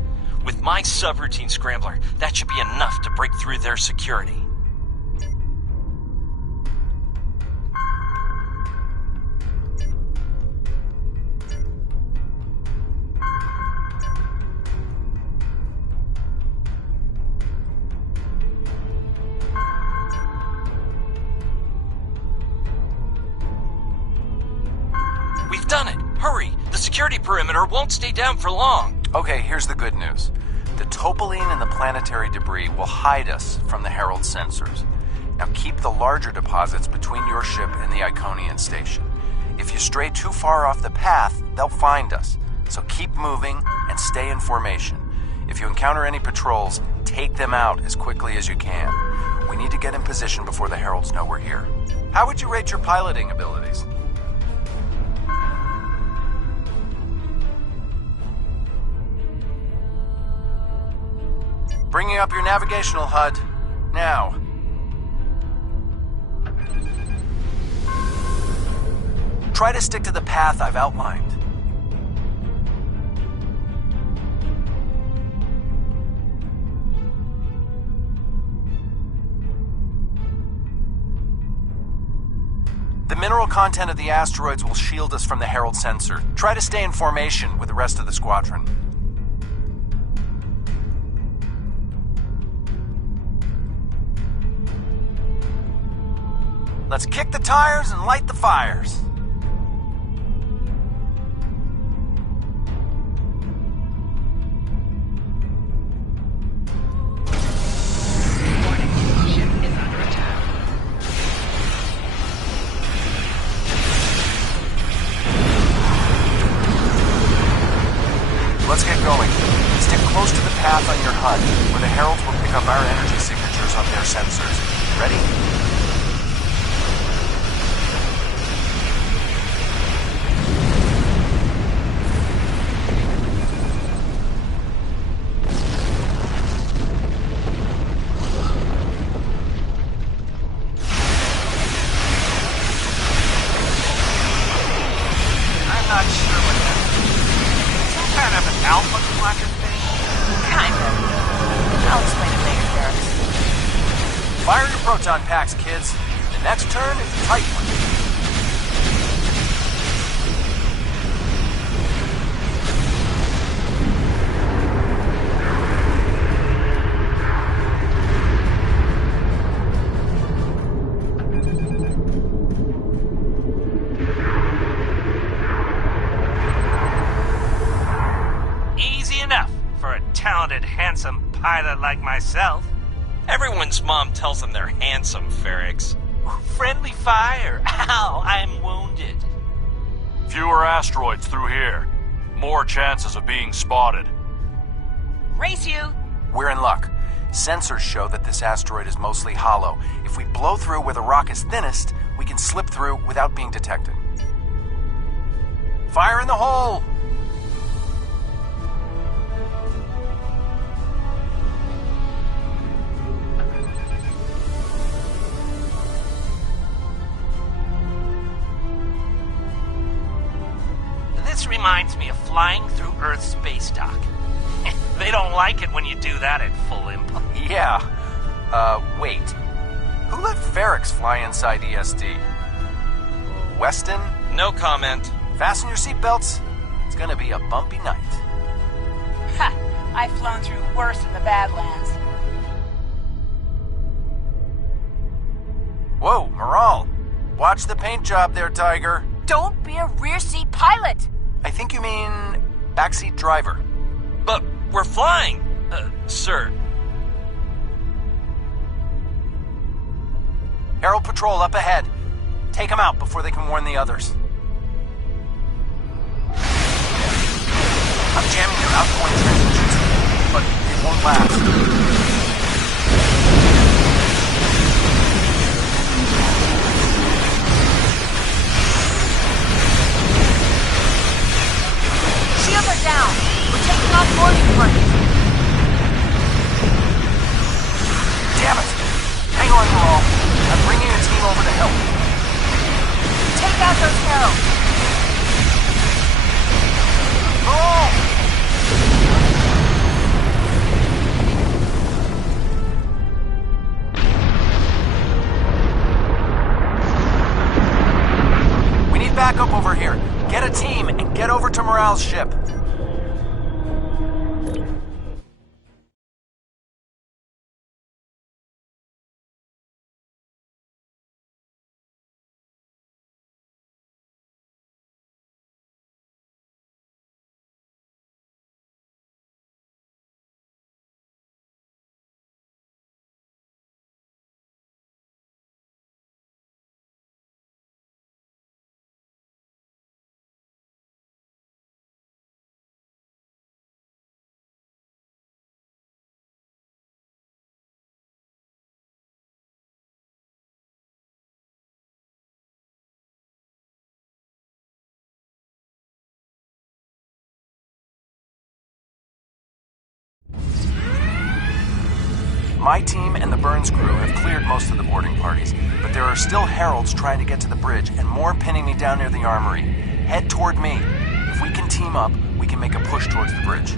With my subroutine scrambler, that should be enough to break through their security. We've done it! Hurry! The security perimeter won't stay down for long! Okay, here's the good news. The topoline and the planetary debris will hide us from the Herald sensors. Now keep the larger deposits between your ship and the Iconian station. If you stray too far off the path, they'll find us. So keep moving and stay in formation. If you encounter any patrols, take them out as quickly as you can. We need to get in position before the Heralds know we're here. How would you rate your piloting abilities? Bringing up your navigational HUD. Now. Try to stick to the path I've outlined. The mineral content of the asteroids will shield us from the Herald sensor. Try to stay in formation with the rest of the squadron. Let's kick the tires and light the fires. Let's get going. Stick close to the path on your HUD, where the Heralds will pick up our energy signatures on their sensors. Ready? I'm not sure what that is. Some kind of an alpha clutcher thing? Kind of. I'll explain it later, Ferris. Fire your proton packs, kids. The next turn is a tight one. Easy enough for a talented, handsome pilot like myself. Everyone's mom tells them they're handsome, Ferrix. Friendly fire. Ow, I'm wounded. Fewer asteroids through here. More chances of being spotted. Race you! We're in luck. Sensors show that this asteroid is mostly hollow. If we blow through where the rock is thinnest, we can slip through without being detected. Fire in the hole! This reminds me of flying through Earth's space dock. They don't like it when you do that at full impulse. Yeah. Wait. Who let Ferrix fly inside ESD? Weston? No comment. Fasten your seatbelts. It's gonna be a bumpy night. Ha! I've flown through worse in the Badlands. Whoa, Moral. Watch the paint job there, Tiger. Don't be a rear seat pilot! I think you mean backseat driver. But we're flying, sir. Herald Patrol up ahead. Take them out before they can warn the others. I'm jamming their outgoing transmissions, but it won't last. Shields are down. We're taking off boarding parties. Damn it! Hang on, Moral. I'm bringing a team over to help. Take out those Heralds. We need backup over here. Get a team and get over to Morale's ship. My team and the Burns crew have cleared most of the boarding parties, but there are still heralds trying to get to the bridge and more pinning me down near the armory. Head toward me. If we can team up, we can make a push towards the bridge.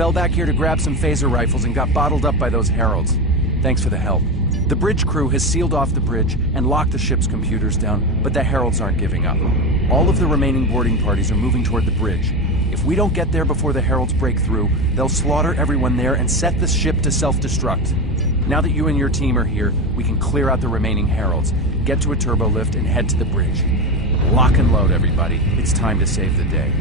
Fell back here to grab some phaser rifles and got bottled up by those heralds. Thanks for the help. The bridge crew has sealed off the bridge and locked the ship's computers down, but the heralds aren't giving up. All of the remaining boarding parties are moving toward the bridge. If we don't get there before the heralds break through, they'll slaughter everyone there and set the ship to self-destruct. Now that you and your team are here, we can clear out the remaining heralds, get to a turbo lift, and head to the bridge. Lock and load, everybody. It's time to save the day.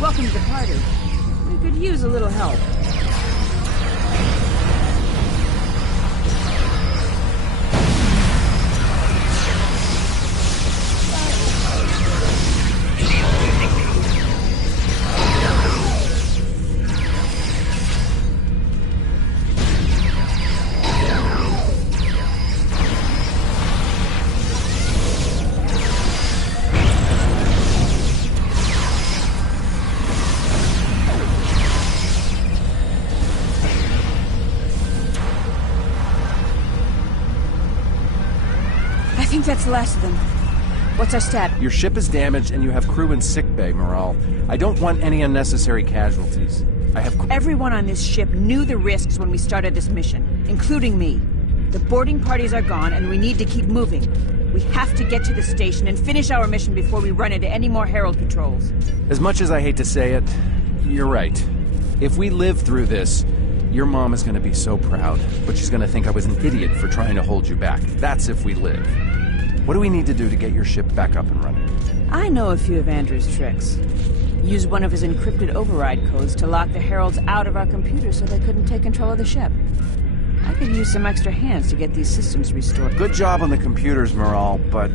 Welcome to the party. We could use a little help. think that's the last of them. What's our stat? Your ship is damaged and you have crew in sickbay, Morale. I don't want any unnecessary casualties. Everyone on this ship knew the risks when we started this mission, including me. The boarding parties are gone and we need to keep moving. We have to get to the station and finish our mission before we run into any more Herald patrols. As much as I hate to say it, you're right. If we live through this, your mom is going to be so proud, but she's going to think I was an idiot for trying to hold you back. That's if we live. What do we need to do to get your ship back up and running? I know a few of Andrew's tricks. Use one of his encrypted override codes to lock the Heralds out of our computers so they couldn't take control of the ship. I could use some extra hands to get these systems restored. Good job on the computers, Morale, but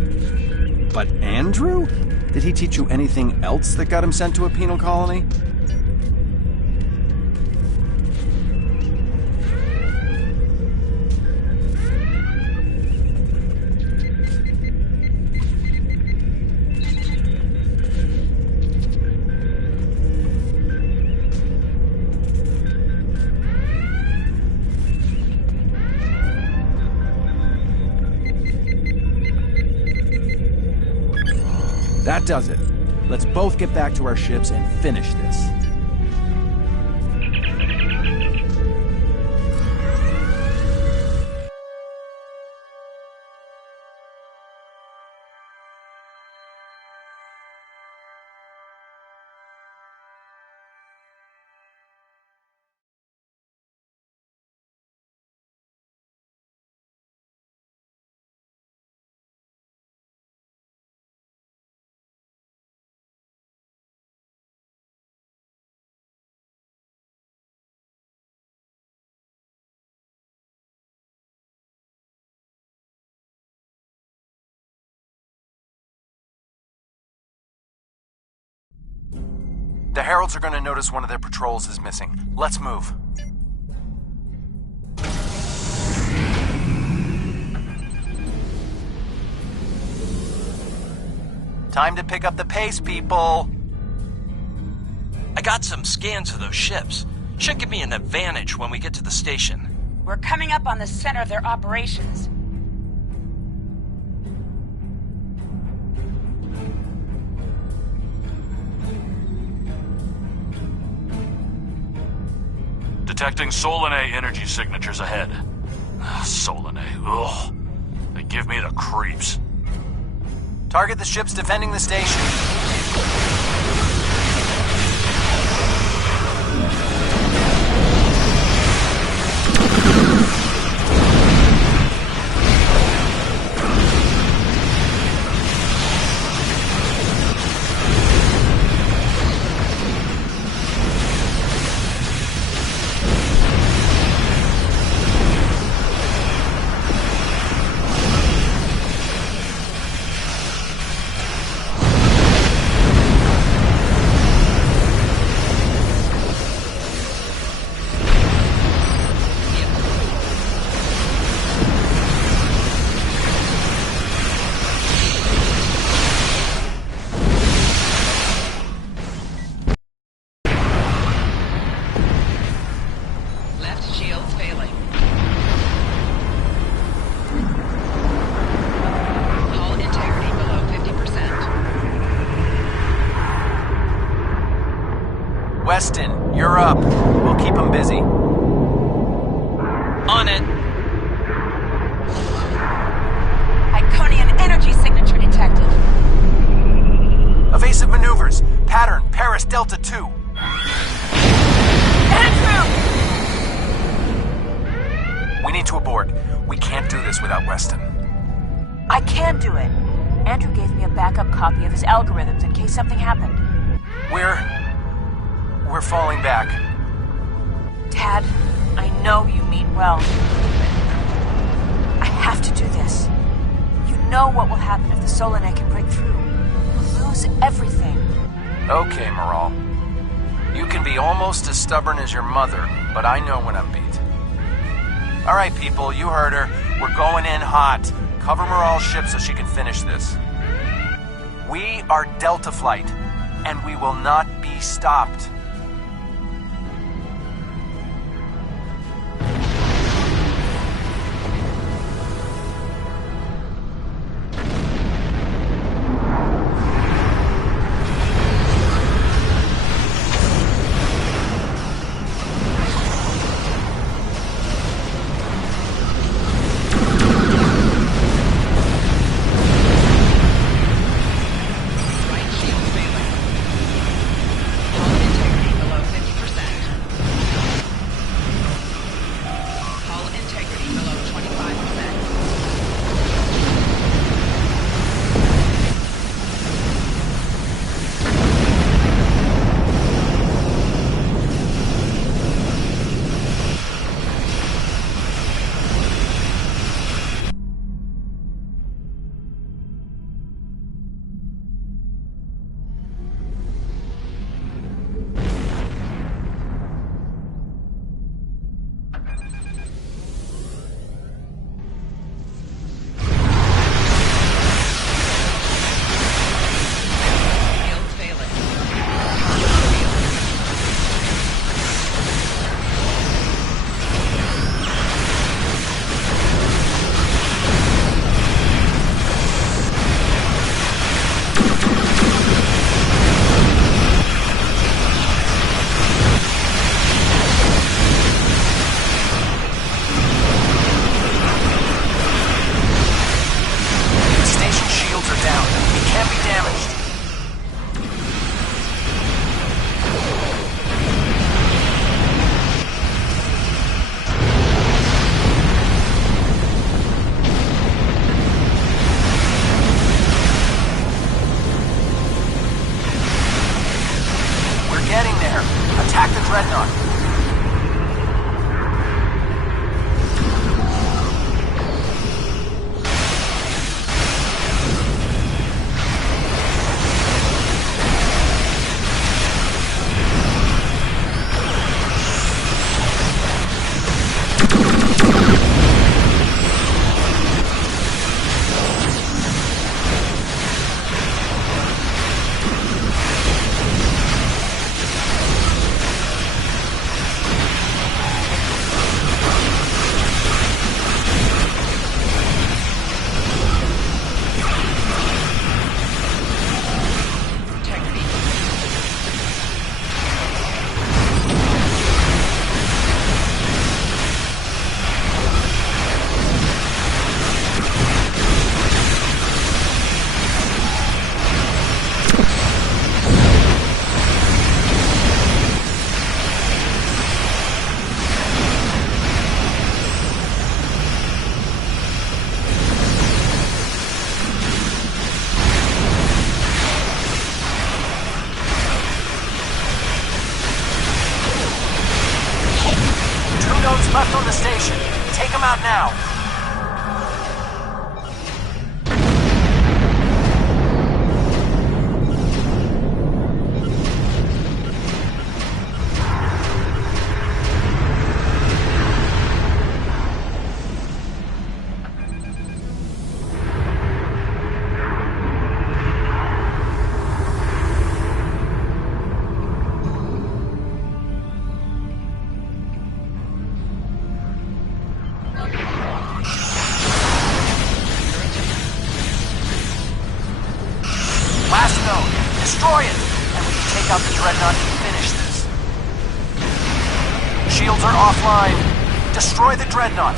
Andrew? Did he teach you anything else that got him sent to a penal colony? That does it. Let's both get back to our ships and finish this. The Heralds are going to notice one of their patrols is missing. Let's move. Time to pick up the pace, people! I got some scans of those ships. Should give me an advantage when we get to the station. We're coming up on the center of their operations. Detecting Solanae energy signatures ahead. Solanae, ugh. They give me the creeps. Target the ships defending the station. Weston, you're up. We'll keep them busy. On it. Iconian energy signature detected. Evasive maneuvers. Pattern, Paris Delta 2. Andrew! We need to abort. We can't do this without Weston. I can do it. Andrew gave me a backup copy of his algorithms in case something happened. We're falling back. Tad, I know you mean well. I have to do this. You know what will happen if the Solanae can break through. We'll lose everything. Okay, Morale. You can be almost as stubborn as your mother, but I know when I'm beat. All right, people, you heard her. We're going in hot. Cover Morale's ship so she can finish this. We are Delta Flight, and we will not be stopped. Destroy it, and we can take out the Dreadnought and finish this. Shields are offline. Destroy the Dreadnought.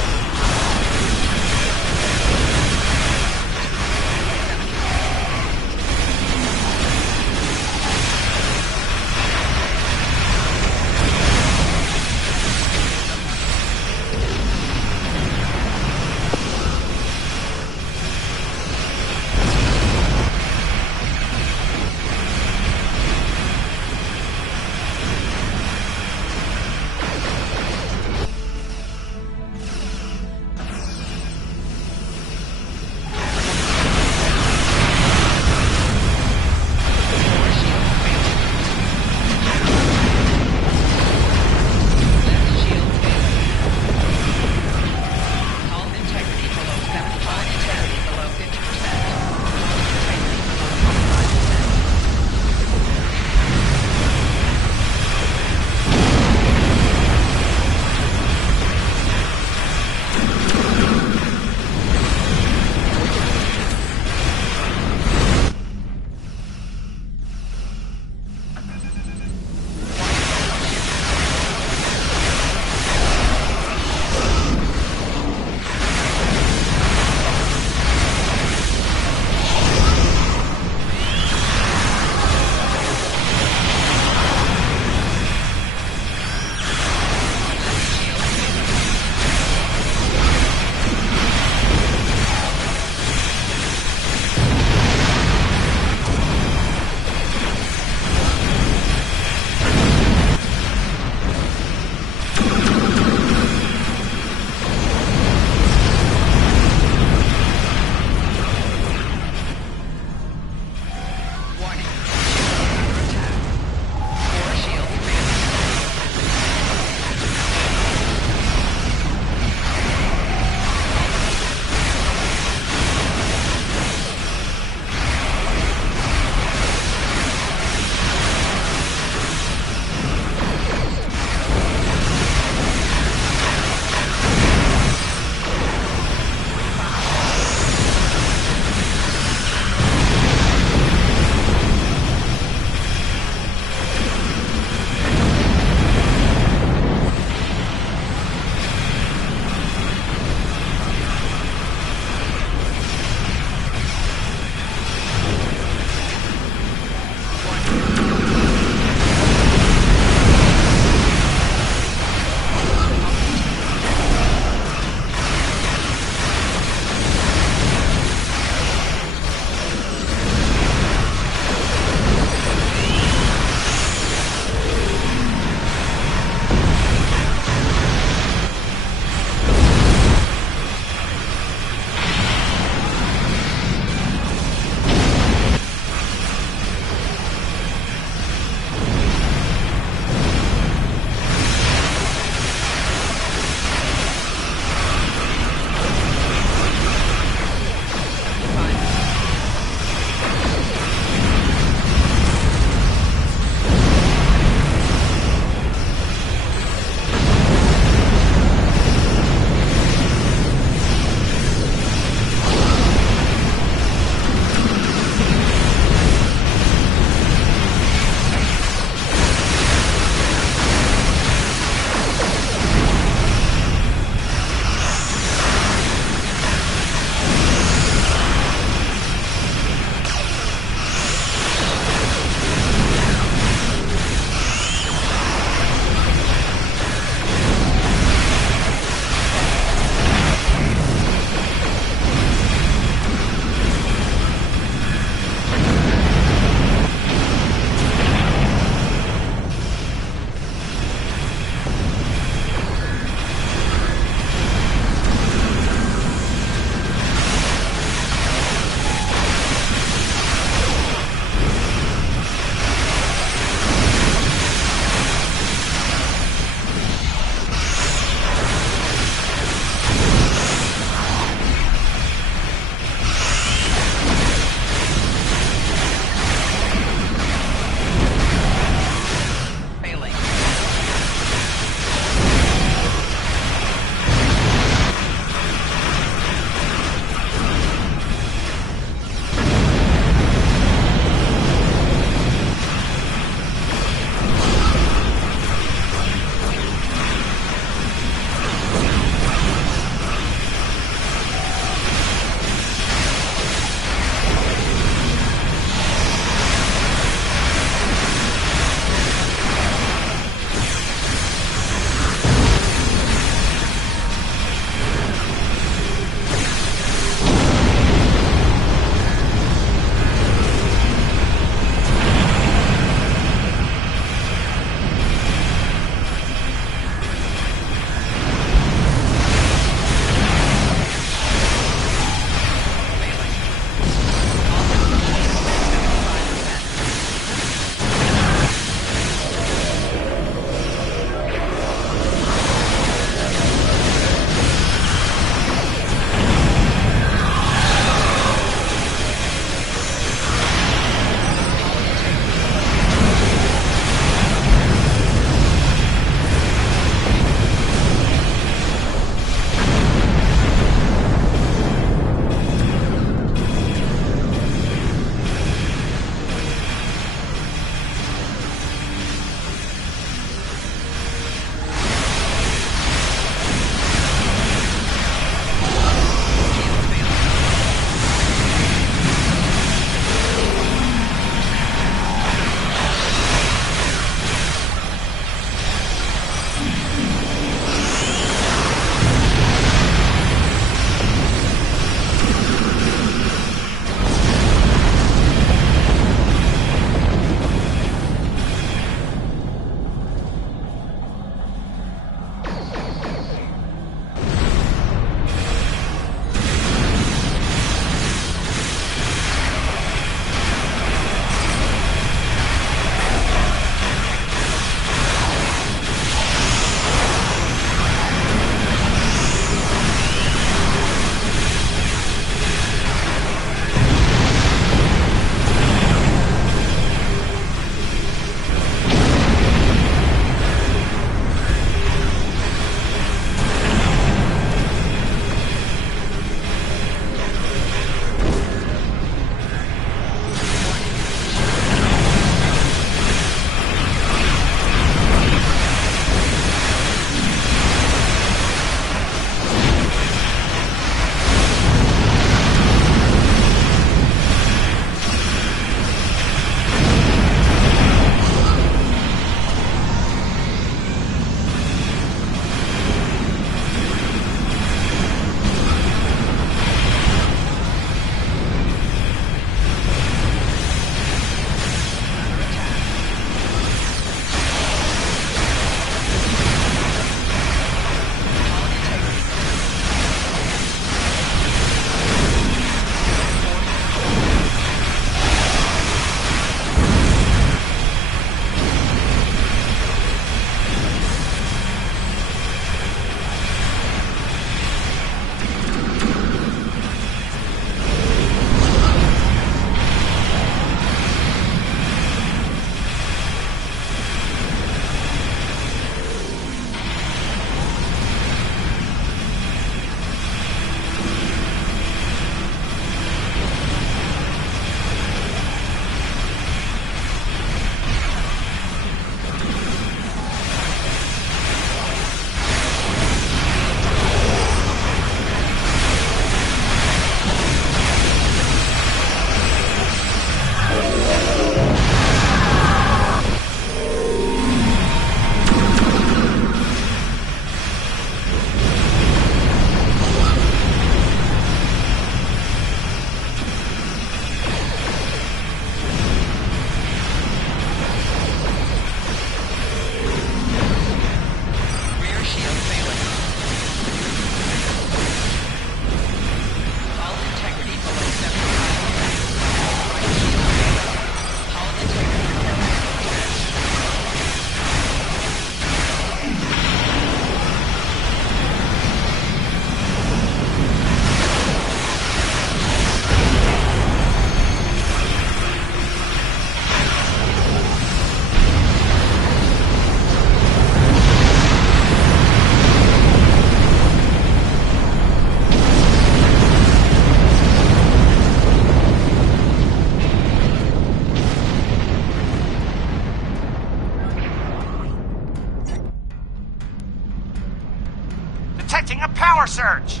core search!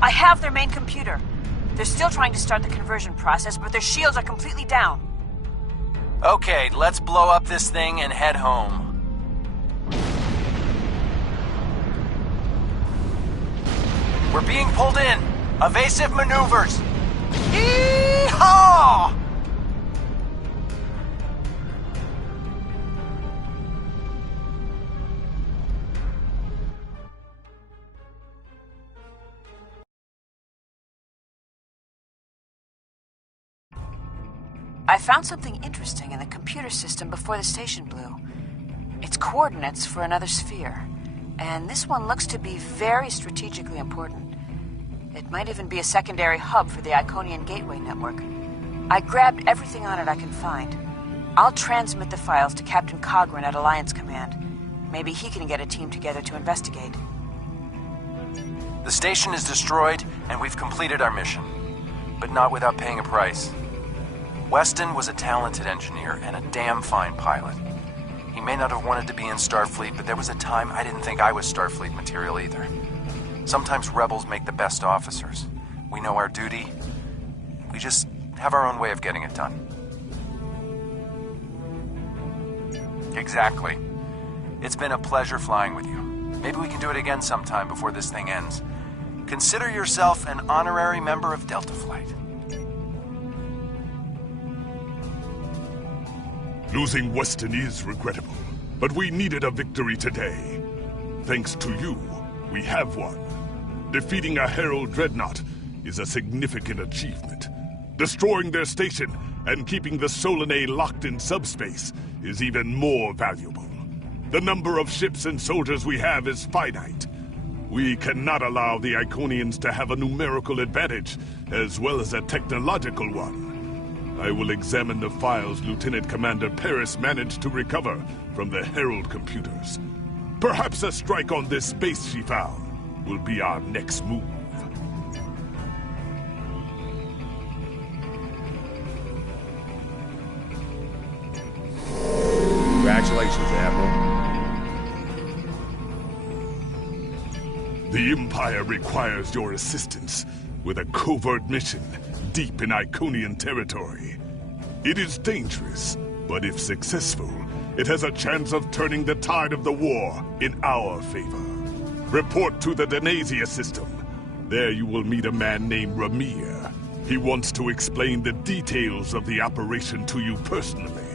I have their main computer. They're still trying to start the conversion process, but their shields are completely down. Okay, let's blow up this thing and head home. We're being pulled in. Evasive maneuvers. Yee-haw! I found something interesting in the computer system before the station blew. It's coordinates for another sphere, and this one looks to be very strategically important. It might even be a secondary hub for the Iconian Gateway network. I grabbed everything on it I can find. I'll transmit the files to Captain Cogran at Alliance Command. Maybe he can get a team together to investigate. The station is destroyed, and we've completed our mission. But not without paying a price. Weston was a talented engineer and a damn fine pilot. He may not have wanted to be in Starfleet, but there was a time I didn't think I was Starfleet material either. Sometimes rebels make the best officers. We know our duty. We just have our own way of getting it done. Exactly. It's been a pleasure flying with you. Maybe we can do it again sometime before this thing ends. Consider yourself an honorary member of Delta Flight. Losing Weston is regrettable, but we needed a victory today. Thanks to you, we have won. Defeating a Herald Dreadnought is a significant achievement. Destroying their station and keeping the Solanae locked in subspace is even more valuable. The number of ships and soldiers we have is finite. We cannot allow the Iconians to have a numerical advantage, as well as a technological one. I will examine the files Lieutenant Commander Paris managed to recover from the Herald computers. Perhaps a strike on this base she found will be our next move. Congratulations, Admiral. The Empire requires your assistance with a covert mission deep in Iconian territory. It is dangerous, but if successful, it has a chance of turning the tide of the war in our favor. Report to the Denasia system. There you will meet a man named Ramir. He wants to explain the details of the operation to you personally.